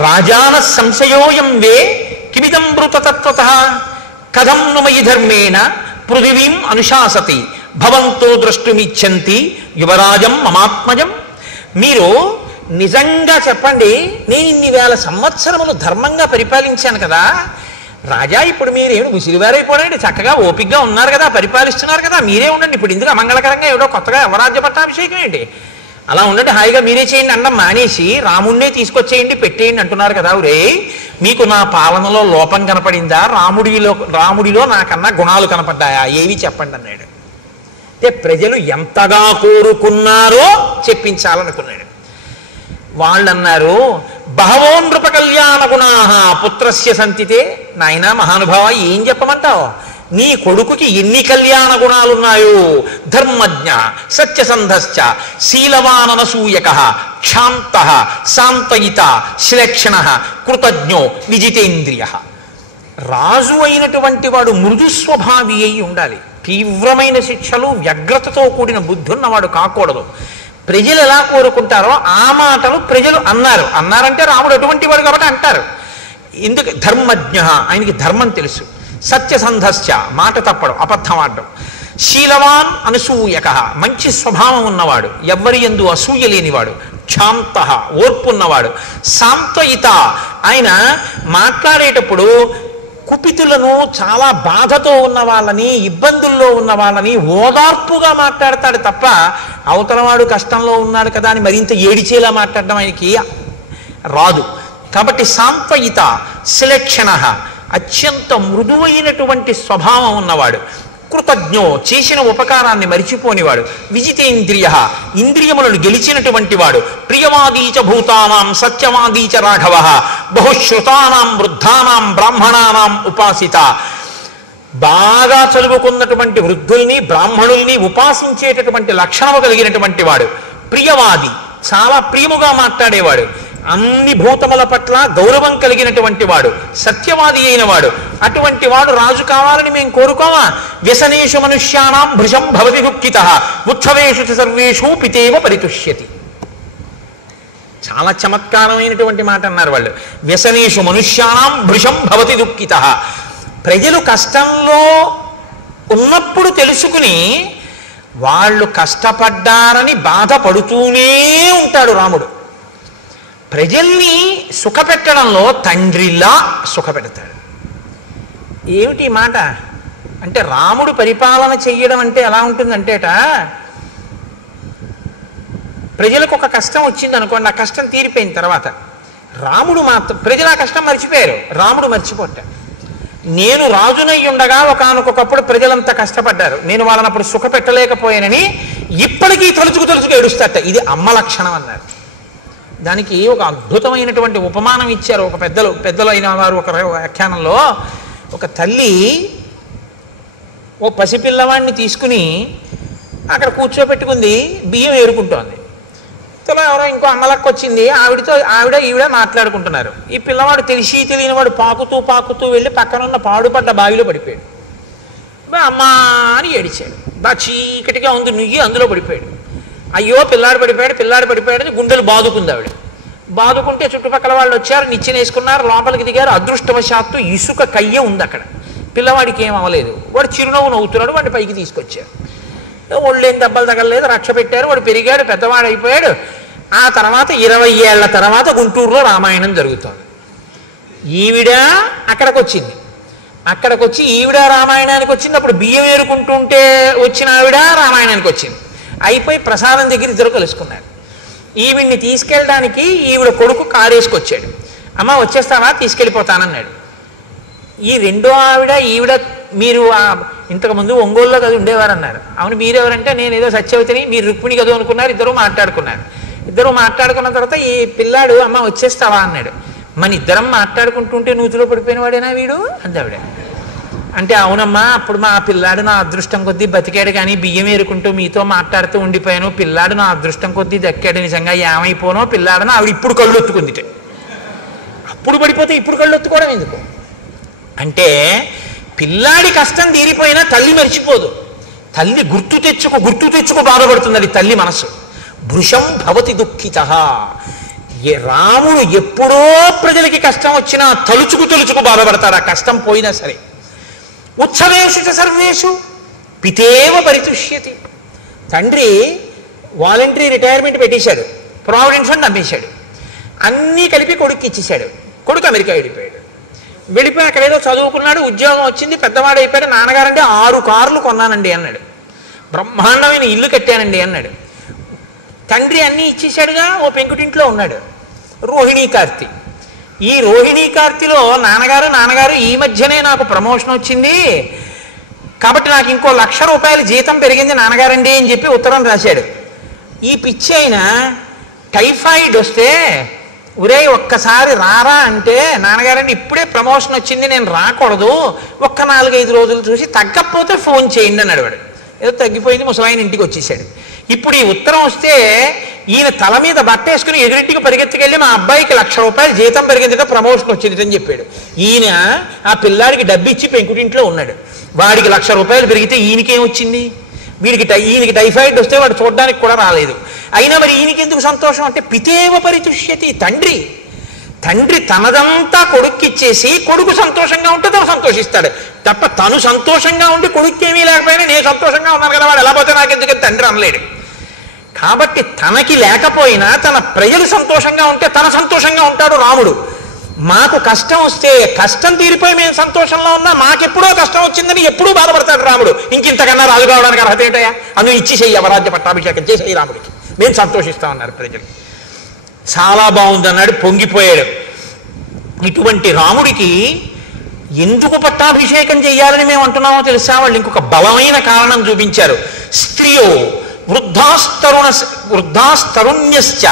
రాజాన సంశయోయం వే కిమిదం బ్రూతతత్వతః కథం ను మయి ధర్మేణ పృథివీం అనుశాసతి భవంతో ద్రష్టుమిచ్చంతి యువరాజం మమాత్మజం. మీరు నిజంగా చెప్పండి, నేను ఇన్ని వేల సంవత్సరములు ధర్మంగా పరిపాలించాను కదా రాజా, ఇప్పుడు మీరేమిటి ముసిరివారైపోవడండి, చక్కగా ఓపికగా ఉన్నారు కదా, పరిపాలిస్తున్నారు కదా, మీరే ఉండండి. ఇప్పుడు ఇందుకు అమంగళకరంగా ఏడో కొత్తగా యువరాజ్య పట్టాభిషేకం ఏంటి అలా ఉండండి, హాయిగా మీరే చేయండి అన్నం మానేసి రాముణ్ణే తీసుకొచ్చేయండి పెట్టేయండి అంటున్నారు కదా. రే మీకు నా పాలనలో లోపం కనపడిందా? రాముడిలో నాకన్నా గుణాలు కనపడ్డాయా? ఏవి చెప్పండి అన్నాడు. అంటే ప్రజలు ఎంతగా కోరుకున్నారో చెప్పించాలనుకున్నాడు. వాళ్ళు అన్నారు, బహవో నృప కళ్యాణ గుణా పుత్రస్య సంతితే. నాయన మహానుభావ, ఏం చెప్పమంటావు? నీ కొడుకుకి ఎన్ని కళ్యాణ గుణాలున్నాయో! ధర్మజ్ఞ, సత్యసంధశ్చ, శీలవాననసూయక, క్షాంత, శాంతయిత, శ్లేక్షణ, కృతజ్ఞో, విజితేంద్రియ. రాజు అయినటువంటి వాడు మృదు స్వభావి అయి ఉండాలి. తీవ్రమైన శిక్షలు, వ్యగ్రతతో కూడిన బుద్ధి ఉన్నవాడు కాకూడదు. ప్రజలు ఎలా కోరుకుంటారో ఆ మాటలు ప్రజలు అన్నారంటే రాముడు అటువంటి వాడు కాబట్టి అంటారు. ఎందుకు? ధర్మజ్ఞ, ఆయనకి ధర్మం తెలుసు. సత్యసంధశ్చ, మాట తప్పడం, అబద్ధం ఆడడం. శీలవాన్ అనసూయక, మంచి స్వభావం ఉన్నవాడు, ఎవ్వరి యందు అసూయ లేనివాడు. క్షాంత, ఓర్పున్నవాడు. శాంతయిత, ఆయన మాట్లాడేటప్పుడు కుపితులను, చాలా బాధతో ఉన్న వాళ్ళని, ఇబ్బందుల్లో ఉన్న వాళ్ళని ఓదార్పుగా మాట్లాడతాడు తప్ప అవతలవాడు కష్టంలో ఉన్నాడు కదా అని మరింత ఏడిచేలా మాట్లాడడం ఆయనకి రాదు. కాబట్టి శాంతయిత, శ్లేక్షణ, అత్యంత మృదువైనటువంటి స్వభావం ఉన్నవాడు. కృతజ్ఞో, చేసిన ఉపకారాన్ని మరిచిపోనివాడు. విజితేంద్రియ, ఇంద్రియములను గెలిచినటువంటి వాడు. ప్రియవాదీచ భూతానాం సత్యవాదీచ రాఘవ, బహుశ్రుతానాం వృద్ధానాం బ్రాహ్మణానాం ఉపాసిత. బాగా చదువుకున్నటువంటి వృద్ధుల్ని, బ్రాహ్మణుల్ని ఉపాసించేటటువంటి లక్షణము కలిగినటువంటి వాడు. ప్రియవాది, చాలా ప్రియముగా మాట్లాడేవాడు. అన్ని భూతముల పట్ల గౌరవం కలిగినటువంటి వాడు. సత్యవాది అయిన వాడు. అటువంటి వాడు రాజు కావాలని మేము కోరుకోవా? వ్యసనేషు మనుష్యానాం భృశం భవతి దుఃఖిత, ఉత్సవేషు సర్వేషు పితేవ పరితుష్యతి. చాలా చమత్కారమైనటువంటి మాట అన్నారు వాళ్ళు. వ్యసనేషు మనుష్యానాం భృశం భవతి దుఃఖిత. ప్రజలు కష్టంలో ఉన్నప్పుడు తెలుసుకుని వాళ్ళు కష్టపడ్డారని బాధపడుతూనే ఉంటాడు రాముడు. ప్రజల్ని సుఖపెట్టడంలో తండ్రిలా సుఖపెడతాడు. ఏమిటి మాట అంటే, రాముడు పరిపాలన చెయ్యడం అంటే ఎలా ఉంటుందంటేట, ప్రజలకు ఒక కష్టం వచ్చింది అనుకోండి, ఆ కష్టం తీరిపోయిన తర్వాత రాముడు మాత్రం, ప్రజలు ఆ కష్టం మర్చిపోయారు, రాముడు మర్చిపోతాడు. నేను రాజునై ఉండగా ఒకానొకప్పుడు ప్రజలంతా కష్టపడ్డారు, నేను వాళ్ళని అప్పుడు సుఖపెట్టలేకపోయానని ఇప్పటికీ తలుచుకు ఏడుస్తాట. ఇది అమ్మ లక్షణం అన్నారు. దానికి ఒక అద్భుతమైనటువంటి ఉపమానం ఇచ్చారు ఒక పెద్దలు అయిన వారు. ఒక వ్యాఖ్యానంలో ఒక తల్లి ఓ పసిపిల్లవాడిని తీసుకుని అక్కడ కూర్చోపెట్టుకుంది, బియ్యం ఏరుకుంటోంది. ఎవరో ఇంకో అమ్మలక్క వచ్చింది, ఈవిడ మాట్లాడుకుంటున్నారు. ఈ పిల్లవాడు తెలిసి తెలియనివాడు పాకుతూ వెళ్ళి పక్కనున్న పాడుపడ్డ బావిలో పడిపోయాడు. అమ్మా అని ఏడిచాడు. చీకటిగా ఉంది, నుయ్యి అందులో పడిపోయాడు. అయ్యో పిల్లాడు పడిపోయాడు గుండెలు బాదుకుంది ఆవిడ. బాదుకుంటే చుట్టుపక్కల వాళ్ళు వచ్చారు, నిచ్చెన వేసుకున్నారు, లోపలికి దిగారు. అదృష్టవశాత్తు ఇసుక కయ్య ఉంది అక్కడ. పిల్లవాడికి ఏం అవ్వలేదు. వాడు చిరునవ్వు నవ్వుతున్నాడు. వాడిని పైకి తీసుకొచ్చారు. ఒళ్ళేం దెబ్బలు తగలలేదు, రక్ష పెట్టారు. వాడు పెరిగాడు, పెద్దవాడు అయిపోయాడు. ఆ తర్వాత 20 ఏళ్ల తర్వాత గుంటూరులో రామాయణం జరుగుతోంది. ఈవిడ అక్కడికి వచ్చి ఈవిడ రామాయణానికి వచ్చింది. అప్పుడు బియ్యం ఏరుకుంటుంటే వచ్చిన ఆవిడ రామాయణానికి వచ్చింది. అయిపోయి ప్రసాదం దగ్గర ఇద్దరు కలుసుకున్నారు. ఈవిడ్ని తీసుకెళ్ళడానికి ఈవిడ కొడుకు కారేసుకొచ్చాడు. అమ్మ వచ్చేస్తావా? తీసుకెళ్ళిపోతానన్నాడు. ఈ రెండో ఈవిడ మీరు ఇంతకుముందు ఒంగోలులో కదా ఉండేవారు అన్నారు. అవును, మీరెవరంటే నేను ఏదో సత్యవతిని, మీరు రుక్మిణి కదా అనుకున్నారు. ఇద్దరు మాట్లాడుకున్న తర్వాత ఈ పిల్లాడు అమ్మ వచ్చేస్తావా అన్నాడు. మన ఇద్దరం మాట్లాడుకుంటుంటే నూతిలో పడిపోయిన వాడేనా వీడు అందావిడ. అంటే అవునమ్మా, అప్పుడు మా పిల్లాడు నా అదృష్టం కొద్దీ బతికాడు, కానీ బియ్యం ఏరుకుంటూ మీతో మాట్లాడుతూ ఉండిపోయాను. పిల్లాడు నా అదృష్టం కొద్దీ దక్కాడు, నిజంగా ఏమైపోనో పిల్లాడని ఆవిడ ఇప్పుడు కళ్ళు ఒత్తుకుంది. అప్పుడు పడిపోతే ఇప్పుడు కళ్ళు ఒత్తుకోవడం ఎందుకు అంటే, పిల్లాడి కష్టం తీరిపోయినా తల్లి మర్చిపోదు. తల్లి గుర్తు తెచ్చుకు బాధపడుతుంది. అది తల్లి మనసు. భృశం భవతి దుఃఖిత. రాముడు ఎప్పుడో ప్రజలకి కష్టం వచ్చినా తలుచుకు బాధపడతాడు, ఆ కష్టం పోయినా సరే. ఉత్సవేషు సర్వేషు పితేవ పరితుష్యతి. తండ్రి వాలంటరీ రిటైర్మెంట్ పెట్టేశాడు, ప్రావిడెంట్ ఫండ్ అమ్మేశాడు, అన్నీ కలిపి కొడుకు ఇచ్చేశాడు. కొడుకు అమెరికా వెళ్ళిపోయి అక్కడ ఏదో చదువుకున్నాడు, ఉద్యోగం వచ్చింది, పెద్దవాడు అయిపోయాడు. నాన్నగారంటే 6 కార్లు కొన్నానండి అన్నాడు. బ్రహ్మాండమైన ఇల్లు కట్టానండి అన్నాడు. తండ్రి అన్నీ ఇచ్చేశాడుగా, ఓ పెంకుటింట్లో ఉన్నాడు రోహిణీ కార్తీ. ఈ రోహిణీ కార్తీలో నాన్నగారు ఈ మధ్యనే నాకు ప్రమోషన్ వచ్చింది కాబట్టి నాకు ఇంకో 1,00,000 రూపాయలు జీతం పెరిగింది నాన్నగారండి అని చెప్పి ఉత్తరం రాశాడు. ఈ పిచ్చి అయిన టైఫాయిడ్ వస్తే ఒరే ఒక్కసారి రారా అంటే, నాన్నగారండి ఇప్పుడే ప్రమోషన్ వచ్చింది నేను రాకూడదు, ఒక్క 4-5 రోజులు చూసి తగ్గకపోతే ఫోన్ చేయండి అని అడిగాడు. ఏదో తగ్గిపోయింది, ముసలాయన ఇంటికి వచ్చేసాడు. ఇప్పుడు ఈ ఉత్తరం వస్తే ఈయన తల మీద బట్ట వేసుకుని ఎదురింటికి పరిగెత్తుకెళ్ళి మా అబ్బాయికి 1,00,000 రూపాయలు జీతం పెరిగిందిట, ప్రమోషన్ వచ్చింది అని చెప్పాడు. ఈయన ఆ పిల్లాడికి డబ్బు ఇచ్చి పెంకుటింట్లో ఉన్నాడు. వాడికి 1,00,000 రూపాయలు పెరిగితే ఈయనకేం వచ్చింది? ఈయనకి టైఫాయిడ్ వస్తే వాడు చూడడానికి కూడా రాలేదు. అయినా మరి ఈయనకి ఎందుకు సంతోషం అంటే పితేవ పరితుష్యతి, తండ్రి తనదంతా కొడుక్కిచ్చేసి కొడుకు సంతోషంగా ఉంటే తను సంతోషిస్తాడు తప్ప తను సంతోషంగా ఉండి కొడుక్కి ఏమీ లేకపోయినా నేను సంతోషంగా ఉన్నాను కదా వాడు ఎలా పోతే నాకెందుకని తండ్రి అనలేడు. కాబట్టి తనకి లేకపోయినా తన ప్రజలు సంతోషంగా ఉంటే తన సంతోషంగా ఉంటాడు రాముడు. మాకు కష్టం వస్తే కష్టం తీరిపోయి మేము సంతోషంలో ఉన్నా మాకెప్పుడో కష్టం వచ్చిందని ఎప్పుడూ బాధపడతాడు రాముడు. ఇంకింతకన్నా రాజు కావడానికి అర్హత ఏంటయా? అను ఇచ్చేసేయి అవరాజ్య పట్టాభిషేకం చేసేయి రాముడికి, మేము సంతోషిస్తామన్నారు ప్రజలు. చాలా బాగుందన్నాడు, పొంగిపోయాడు. ఇటువంటి రాముడికి ఎందుకు పట్టాభిషేకం చేయాలని మేము అంటున్నామో తెలుసా? వాళ్ళు ఇంకొక బలమైన కారణం చూపించారు. స్త్రియో వృద్ధాస్తరుణ్యశ్చ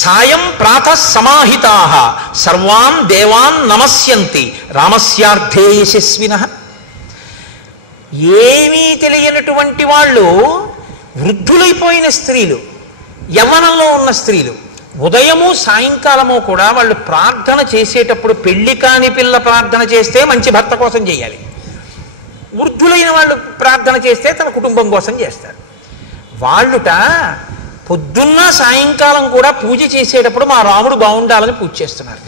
సాయం ప్రాతః సమాహితాః సర్వాన్ దేవాన్ నమస్యంతి రామస్యార్థే యశస్వినః. ఏమీ తెలియనటువంటి వాళ్ళు, వృద్ధులైపోయిన స్త్రీలు, యవ్వనంలో ఉన్న స్త్రీలు ఉదయము సాయంకాలము కూడా వాళ్ళు ప్రార్థన చేసేటప్పుడు పెళ్లి కాని పిల్ల ప్రార్థన చేస్తే మంచి భర్త కోసం చేయాలి, వృద్ధులైన వాళ్ళు ప్రార్థన చేస్తే తన కుటుంబం కోసం చేస్తారు. వాళ్ళుట పొద్దున్న సాయంకాలం కూడా పూజ చేసేటప్పుడు మా రాముడు బాగుండాలని పూజ చేస్తున్నారు.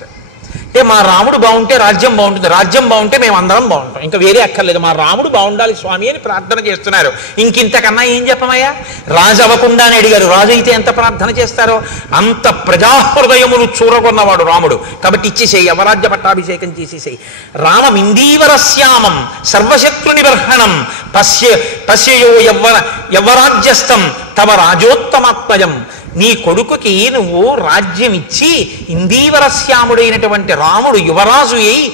అంటే మా రాముడు బాగుంటే రాజ్యం బాగుంటుంది, రాజ్యం బాగుంటే మేము అందరం బాగుంటాం, ఇంకా వేరే అక్కర్లేదు, మా రాముడు బాగుండాలి స్వామి అని ప్రార్థన చేస్తున్నారు. ఇంకింతకన్నా ఏం చెప్పమయ్యా? రాజు అవ్వకుండా అని అడిగారు. రాజు అయితే ఎంత ప్రార్థన చేస్తారో అంత ప్రజాహృదయమును చూరగొన్నవాడు రాముడు. కాబట్టి ఇచ్చేసేయి, అవరాజ్య పట్టాభిషేకం చేసేసేయి. రామమిందీవరశ్యామం సర్వశత్రు నిబర్హణం పశ్యయో యవ్వరాజ్యస్థం తవ రాజోత్తమాత్మయం. నీ కొడుకుకి నువ్వు రాజ్యం ఇచ్చి ఇందీవరశ్యాముడైనటువంటి రాముడు యువరాజు అయి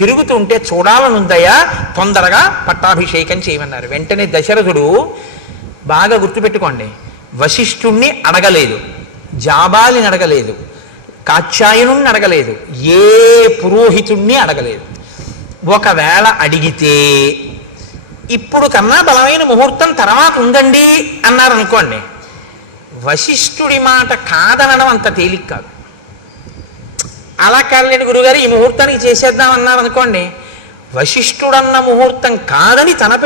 తిరుగుతుంటే చూడాలనుందయా, తొందరగా పట్టాభిషేకం చేయమన్నారు. వెంటనే దశరథుడు, బాగా గుర్తుపెట్టుకోండి, వశిష్ఠుణ్ణి అడగలేదు, జాబాలిని అడగలేదు, కాత్యాయనుణ్ణి అడగలేదు, ఏ పురోహితుణ్ణి అడగలేదు. ఒకవేళ అడిగితే ఇప్పుడు కన్నా బలమైన ముహూర్తం తర్వాత ఉందండి అన్నారనుకోండి, వశిష్ఠుడి మాట కాదనడం అంత తేలిక కాదు. అలా కాదులేండి గురుగారు ఈ ముహూర్తానికి చేసేద్దాం అన్నారనుకోండి, వశిష్ఠుడన్న ముహూర్తం కాదని తను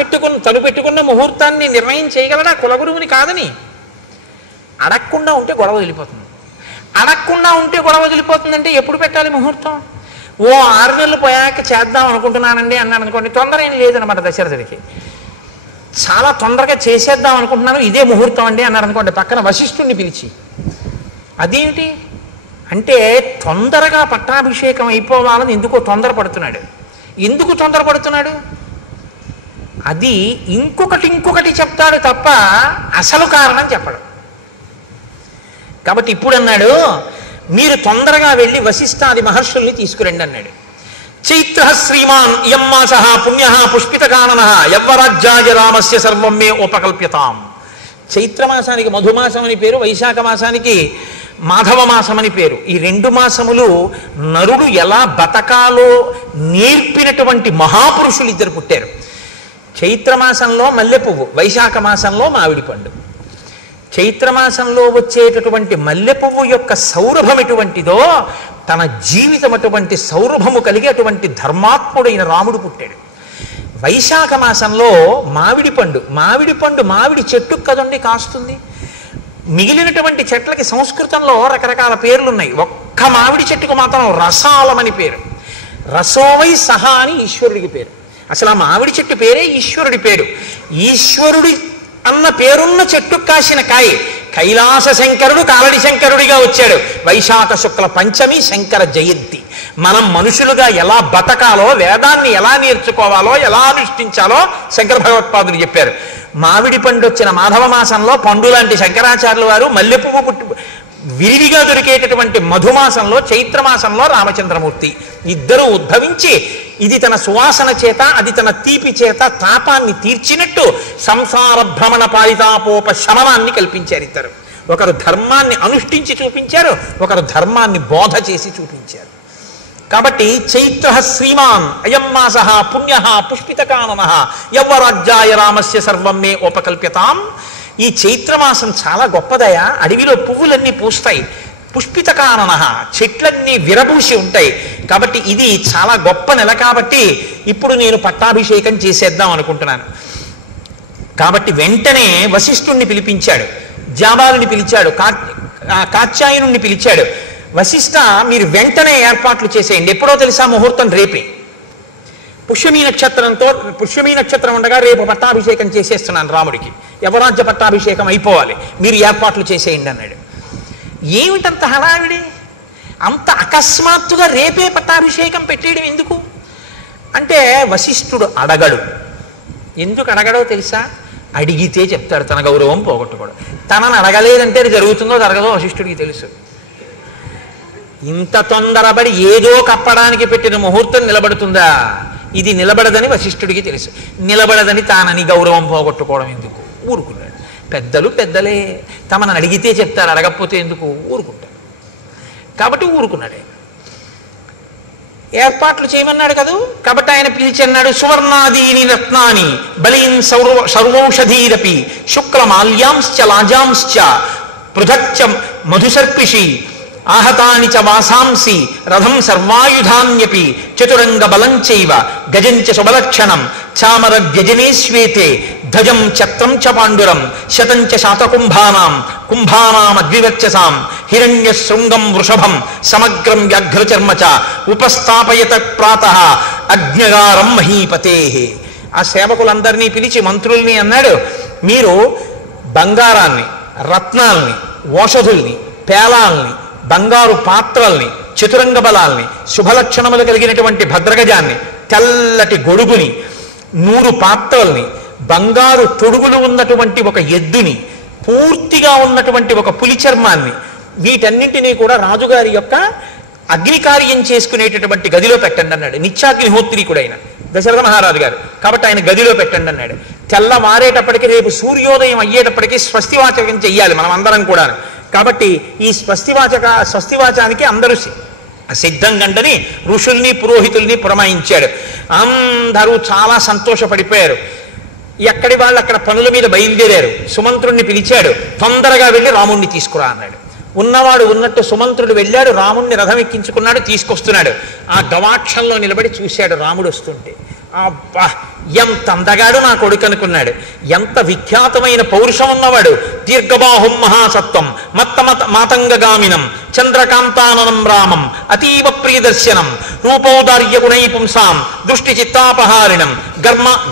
పెట్టుకున్న ముహూర్తాన్ని నిర్ణయం చేయగలడా కులగురువుని కాదని? అడగకుండా ఉంటే గొడవ వదిలిపోతుంది. అడగకుండా ఉంటే గొడవ వదిలిపోతుందంటే ఎప్పుడు పెట్టాలి ముహూర్తం? ఓ 6 నెలలు పోయాక చేద్దాం అనుకుంటున్నానండి అన్నాడు అనుకోండి, తొందర ఏం లేదనమాట దశరథుడికి. చాలా తొందరగా చేసేద్దాం అనుకుంటున్నాను, ఇదే ముహూర్తం అండి అన్నాడు అనుకోండి, పక్కన వశిష్ఠుణ్ణి పిలిచి, అదేంటి అంటే తొందరగా పట్టాభిషేకం అయిపోవాలని ఎందుకో తొందరపడుతున్నాడు. ఎందుకు తొందరపడుతున్నాడు? అది ఇంకొకటి చెప్తాడు తప్ప అసలు కారణం చెప్పడు. కాబట్టి ఇప్పుడు అన్నాడు, మీరు తొందరగా వెళ్ళి వశిష్ఠాది మహర్షుల్ని తీసుకురండి అన్నాడు. చైత్ర శ్రీమాన్ ఇయం మాస పుణ్య పుష్పితకానన యవ్వరాజ్యాయ రామస్య సర్వం మే ఉపకల్ప్యతాం. చైత్రమాసానికి మధుమాసం అని పేరు, వైశాఖ మాసానికి మాధవ మాసం అని పేరు. ఈ 2 మాసములు నరుడు ఎలా బతకాలో నేర్పినటువంటి మహాపురుషులు 2 పుట్టారు. చైత్రమాసంలో మల్లెపువ్వు, వైశాఖ మాసంలో మామిడి పండు. చైత్రమాసంలో వచ్చేటటువంటి మల్లెపువ్వు యొక్క సౌరభం ఎటువంటిదో తన జీవితం అటువంటి సౌరభము కలిగి అటువంటి ధర్మాత్ముడైన రాముడు పుట్టాడు. వైశాఖ మాసంలో మామిడి పండు, మామిడి చెట్టుకు కదండి కాస్తుంది. మిగిలినటువంటి చెట్లకి సంస్కృతంలో రకరకాల పేర్లు ఉన్నాయి. ఒక్క మామిడి చెట్టుకు మాత్రం రసాలమని పేరు. రసోవై సహా అని ఈశ్వరుడికి పేరు. అసలు ఆ మామిడి చెట్టు పేరే ఈశ్వరుడి పేరు. ఈశ్వరుడి అన్న పేరున్న చెట్టు కాసిన కాయ. కైలాస శంకరుడు కాలడి శంకరుడిగా వచ్చాడు. వైశాఖ శుక్ల పంచమి శంకర జయంతి. మనం మనుషులుగా ఎలా బతకాలో, వేదాన్ని ఎలా నేర్చుకోవాలో, ఎలా అనుష్ఠించాలో శంకర భగవత్పాదులు చెప్పారు. మామిడి పండు వచ్చిన మాధవ మాసంలో పండు లాంటి శంకరాచార్యుల వారు మల్లెపువ్వు పుట్టి విరివిగా దొరికేటటువంటి మధుమాసంలో చైత్రమాసంలో రామచంద్రమూర్తి ఇద్దరూ ఉద్భవించి ఇది తన సువాసన చేత అది తన తీపి చేత తాపాన్ని తీర్చినట్టు సంసార భ్రమణ పారితాపోప శమనాన్ని కల్పించారు ఇద్దరు. ఒకరు ధర్మాన్ని అనుష్ఠించి చూపించారు, ఒకరు ధర్మాన్ని బోధ చేసి చూపించారు. కాబట్టి చైత్ర శ్రీమాన్ అయం మాస పుణ్య పుష్పితకానన యవ్వరాజ్యాయ రామస్య సర్వం మే ఉపకల్ప్యతాం. ఈ చైత్రమాసం చాలా గొప్పదయా. అడవిలో పువ్వులన్నీ పూస్తాయి, పుష్పితకానన చెట్లన్నీ విరబూసి ఉంటాయి. కాబట్టి ఇది చాలా గొప్ప నెల. కాబట్టి ఇప్పుడు నేను పట్టాభిషేకం చేసేద్దాం అనుకుంటున్నాను. కాబట్టి వెంటనే వశిష్ఠుణ్ణి పిలిపించాడు, జాబాలుని పిలిచాడు, కాత్యాయనుణ్ణి పిలిచాడు. వశిష్ఠ, మీరు వెంటనే ఏర్పాట్లు చేసేయండి. ఎప్పుడో తెలుసా? ముహూర్తం రేపే. పుష్యమీ నక్షత్రం ఉండగా రేపు పట్టాభిషేకం చేసేస్తున్నాను రాముడికి, యవరాజ్య పట్టాభిషేకం అయిపోవాలి, మీరు ఏర్పాట్లు చేసేయండి అన్నాడు. ఏమిటంత హడావిడి? అంత అకస్మాత్తుగా రేపే పట్టాభిషేకం పెట్టేయడం ఎందుకు అంటే వశిష్ఠుడు అడగడు. ఎందుకు అడగడో తెలుసా? అడిగితే చెప్తాడు, తన గౌరవం పోగొట్టుకోడు. తనను అడగలేదంటే అది జరుగుతుందో జరగదో వశిష్ఠుడికి తెలుసు. ఇంత తొందరపడి ఏదో కప్పడానికి పెట్టిన ముహూర్తం నిలబడుతుందా? ఇది నిలబడదని వశిష్ఠుడికి తెలుసు. నిలబడదని తానని గౌరవం పోగొట్టుకోవడం ఎందుకు? ఊరుకున్నాడు. పెద్దలు పెద్దలే, తమను అడిగితే చెప్తారు, అడగకపోతే ఎందుకు? ఊరుకుంటారు. కాబట్టి ఊరుకున్నాడు. ఏర్పాట్లు చేయమన్నాడు కదా. కాబట్టి ఆయన పిలిచి అన్నాడు, సువర్ణాదీని రత్నాని బలీన్ సర్వౌషధీరపి శుక్లమాల్యాంశ్చ లాజాంశ్చ పృథచ్చ మధుసర్పిషి ఆహతాని చ వాసాంసి రథం సర్వాయుధాన్యపి చతురంగ బలంచైవ గజంచ శుభలక్షణం చామర వ్యజనే శ్వేతే ధ్వజం ఛత్రం చ పాండురం శతంచ శాతకుంభానామద్వివర్చసాం హిరణ్య శృంగం వృషభం సమగ్రం వ్యాఘ్రచర్మ చ ఉపస్థాపయత ప్రాతః అగ్నిగారం మహీపతే. ఆ సేవకులందరినీ పిలిచి మంత్రుల్ని అన్నాడు, మీరు బంగారాన్ని, రత్నాల్ని, ఓషధుల్ని, పేలాల్ని, బంగారు పాత్రల్ని, చతురంగ బలాల్ని, శుభలక్షణములు కలిగినటువంటి భద్రగజాన్ని, తెల్లటి గొడుగుని, 100 పాత్రల్ని, బంగారు తొడుగులు ఉన్నటువంటి ఒక ఎద్దుని, పూర్తిగా ఉన్నటువంటి ఒక పులి చర్మాన్ని, వీటన్నింటినీ కూడా రాజుగారి యొక్క అగ్నికార్యం చేసుకునేటటువంటి గదిలో పెట్టండి అన్నాడు. నిత్యాగ్నిహోత్రీకుడైన దశరథ మహారాజు గారు. కాబట్టి ఆయన గదిలో పెట్టండి అన్నాడు. తెల్లవారేటప్పటికి, రేపు సూర్యోదయం అయ్యేటప్పటికీ స్వస్తివాచకం చెయ్యాలి మనం అందరం కూడా. కాబట్టి ఈ స్వస్తివాచానికి అందరూ సిద్ధంగంటని ఋషుల్ని పురోహితుల్ని పురమాయించాడు. అందరూ చాలా సంతోషపడిపోయారు. ఎక్కడి వాళ్ళు అక్కడ పనుల మీద బయలుదేరారు. సుమంత్రుణ్ణి పిలిచాడు, తొందరగా వెళ్ళి రాముణ్ణి తీసుకురా అన్నాడు. ఉన్నవాడు ఉన్నట్టు సుమంత్రుడు వెళ్ళాడు, రాముణ్ణి రథం ఎక్కించుకున్నాడు, తీసుకొస్తున్నాడు. ఆ గవాక్షంలో నిలబడి చూశాడు రాముడు వస్తుంటే. అబ్బా, ఎంత అందగాడు నా కొడుకు అనుకున్నాడు. ఎంత విఖ్యాతమైన పౌరుషం ఉన్నవాడు. దీర్ఘబాహుం మహాసత్వం మాతంగగామినం చంద్రకాంతాననం రామం అతీవ ప్రియదర్శనం రూపౌదార్య గుణై పుంసాం దృష్టి చిత్తాపహారిణం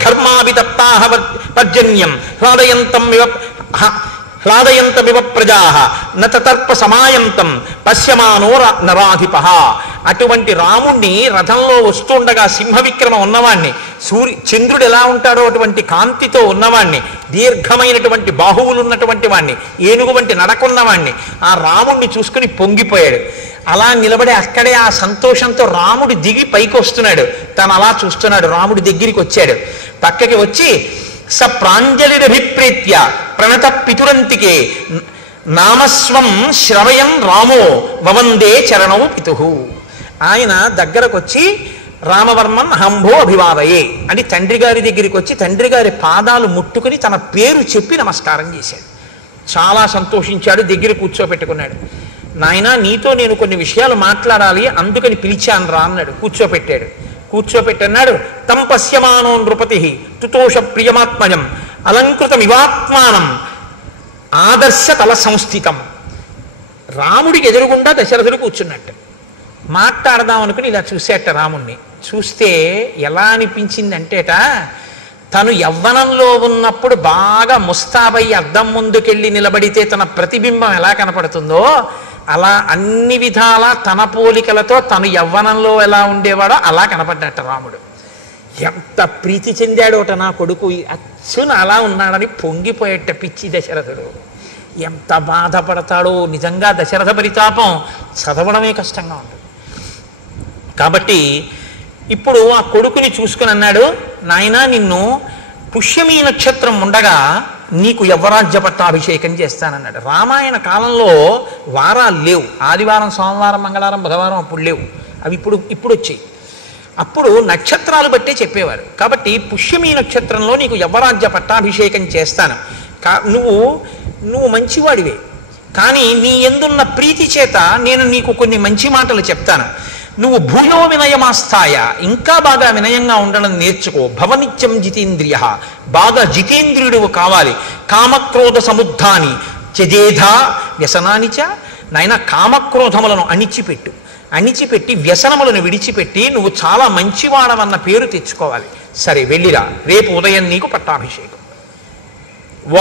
ఘర్మాభితప్తాహ పర్జన్యం హ్లాదయంతమివ ప్రజాః నతర్ప సమాయంతం పశ్యమానో నరాధిపః. అటువంటి రాముణ్ణి రథంలో వస్తుండగా సింహవిక్రమ ఉన్నవాణ్ణి, చంద్రుడు ఎలా ఉంటాడో అటువంటి కాంతితో ఉన్నవాణ్ణి, దీర్ఘమైనటువంటి బాహువులు ఉన్నటువంటి వాణ్ణి, ఏనుగు వంటి నడకున్నవాణ్ణి, ఆ రాముణ్ణి చూసుకుని పొంగిపోయాడు. అలా నిలబడి అక్కడే ఆ సంతోషంతో రాముడు దిగి పైకి వస్తున్నాడు. తను అలా చూస్తున్నాడు. రాముడి దగ్గరికి వచ్చాడు. పక్కకి వచ్చి స ప్రాంజలిరభిప్రేత్య ప్రణత పితురంతికే నామస్వం శ్రవయం రామో వవందే చరణౌ పితుహు. ఆయన దగ్గరకు వచ్చి రామవర్మన్ హంభో అభివాదయే అని తండ్రి గారి దగ్గరికి వచ్చి తండ్రి గారి పాదాలు ముట్టుకుని తన పేరు చెప్పి నమస్కారం చేశాడు. చాలా సంతోషించాడు. దగ్గర కూర్చోపెట్టుకున్నాడు. నాయనా, నీతో నేను కొన్ని విషయాలు మాట్లాడాలి, అందుకని పిలిచాను రా అన్నాడు. కూర్చోపెట్టాడు. కూర్చోపెట్టన్నాడు. తం పశ్యమానో నృపతి తుతోష ప్రియమాత్మజం అలంకృతమివాత్మానం ఆదర్శ తల సంస్థితం. రాముడికి ఎదురుగుండా దశరథుడు కూర్చున్నట్టు. మాట్లాడదాం అనుకుని ఇలా చూసేట రాముణ్ణి. చూస్తే ఎలా అనిపించిందంటేట, తను యవ్వనంలో ఉన్నప్పుడు బాగా ముస్తాబై అద్దం ముందుకెళ్ళి నిలబడితే తన ప్రతిబింబం ఎలా కనపడుతుందో అలా అన్ని విధాలా తన పోలికలతో తను యవ్వనంలో ఎలా ఉండేవాడో అలా కనపడ్డట రాముడు. ఎంత ప్రీతి చెందాడోట నా కొడుకు అచ్చున అలా ఉన్నాడని పొంగిపోయేట పిచ్చి దశరథుడు. ఎంత బాధపడతాడో నిజంగా దశరథ పరితాపం చదవడమే కష్టంగా ఉంటుంది. కాబట్టి ఇప్పుడు ఆ కొడుకుని చూసుకుని అన్నాడు, నాయనా నిన్ను పుష్యమీ నక్షత్రం ఉండగా నీకు యవ్వరాజ్య పట్టాభిషేకం చేస్తానన్నాడు. రామాయణ కాలంలో వారాలు లేవు, ఆదివారం సోమవారం మంగళవారం బుధవారం అప్పుడు లేవు, అవి ఇప్పుడు వచ్చాయి. అప్పుడు నక్షత్రాలు బట్టే చెప్పేవారు. కాబట్టి పుష్యమీ నక్షత్రంలో నీకు యవ్వరాజ్య పట్టాభిషేకం చేస్తాను. నువ్వు మంచివాడివే, కానీ నీ ఎందున్న ప్రీతి చేత నేను నీకు కొన్ని మంచి మాటలు చెప్తాను. నువ్వు భూయో వినయమాస్థాయ, ఇంకా బాగా వినయంగా ఉండడం నేర్చుకో. భవనిత్యం జితేంద్రియ, బాగా జితేంద్రియుడు కావాలి. కామక్రోధ సముద్ధాని త్యజేధా వ్యసనానిచ, నాయన కామక్రోధములను అణిచిపెట్టి వ్యసనములను విడిచిపెట్టి నువ్వు చాలా మంచివాడవన్న పేరు తెచ్చుకోవాలి. సరే వెళ్ళిరా, రేపు ఉదయం నీకు పట్టాభిషేకం.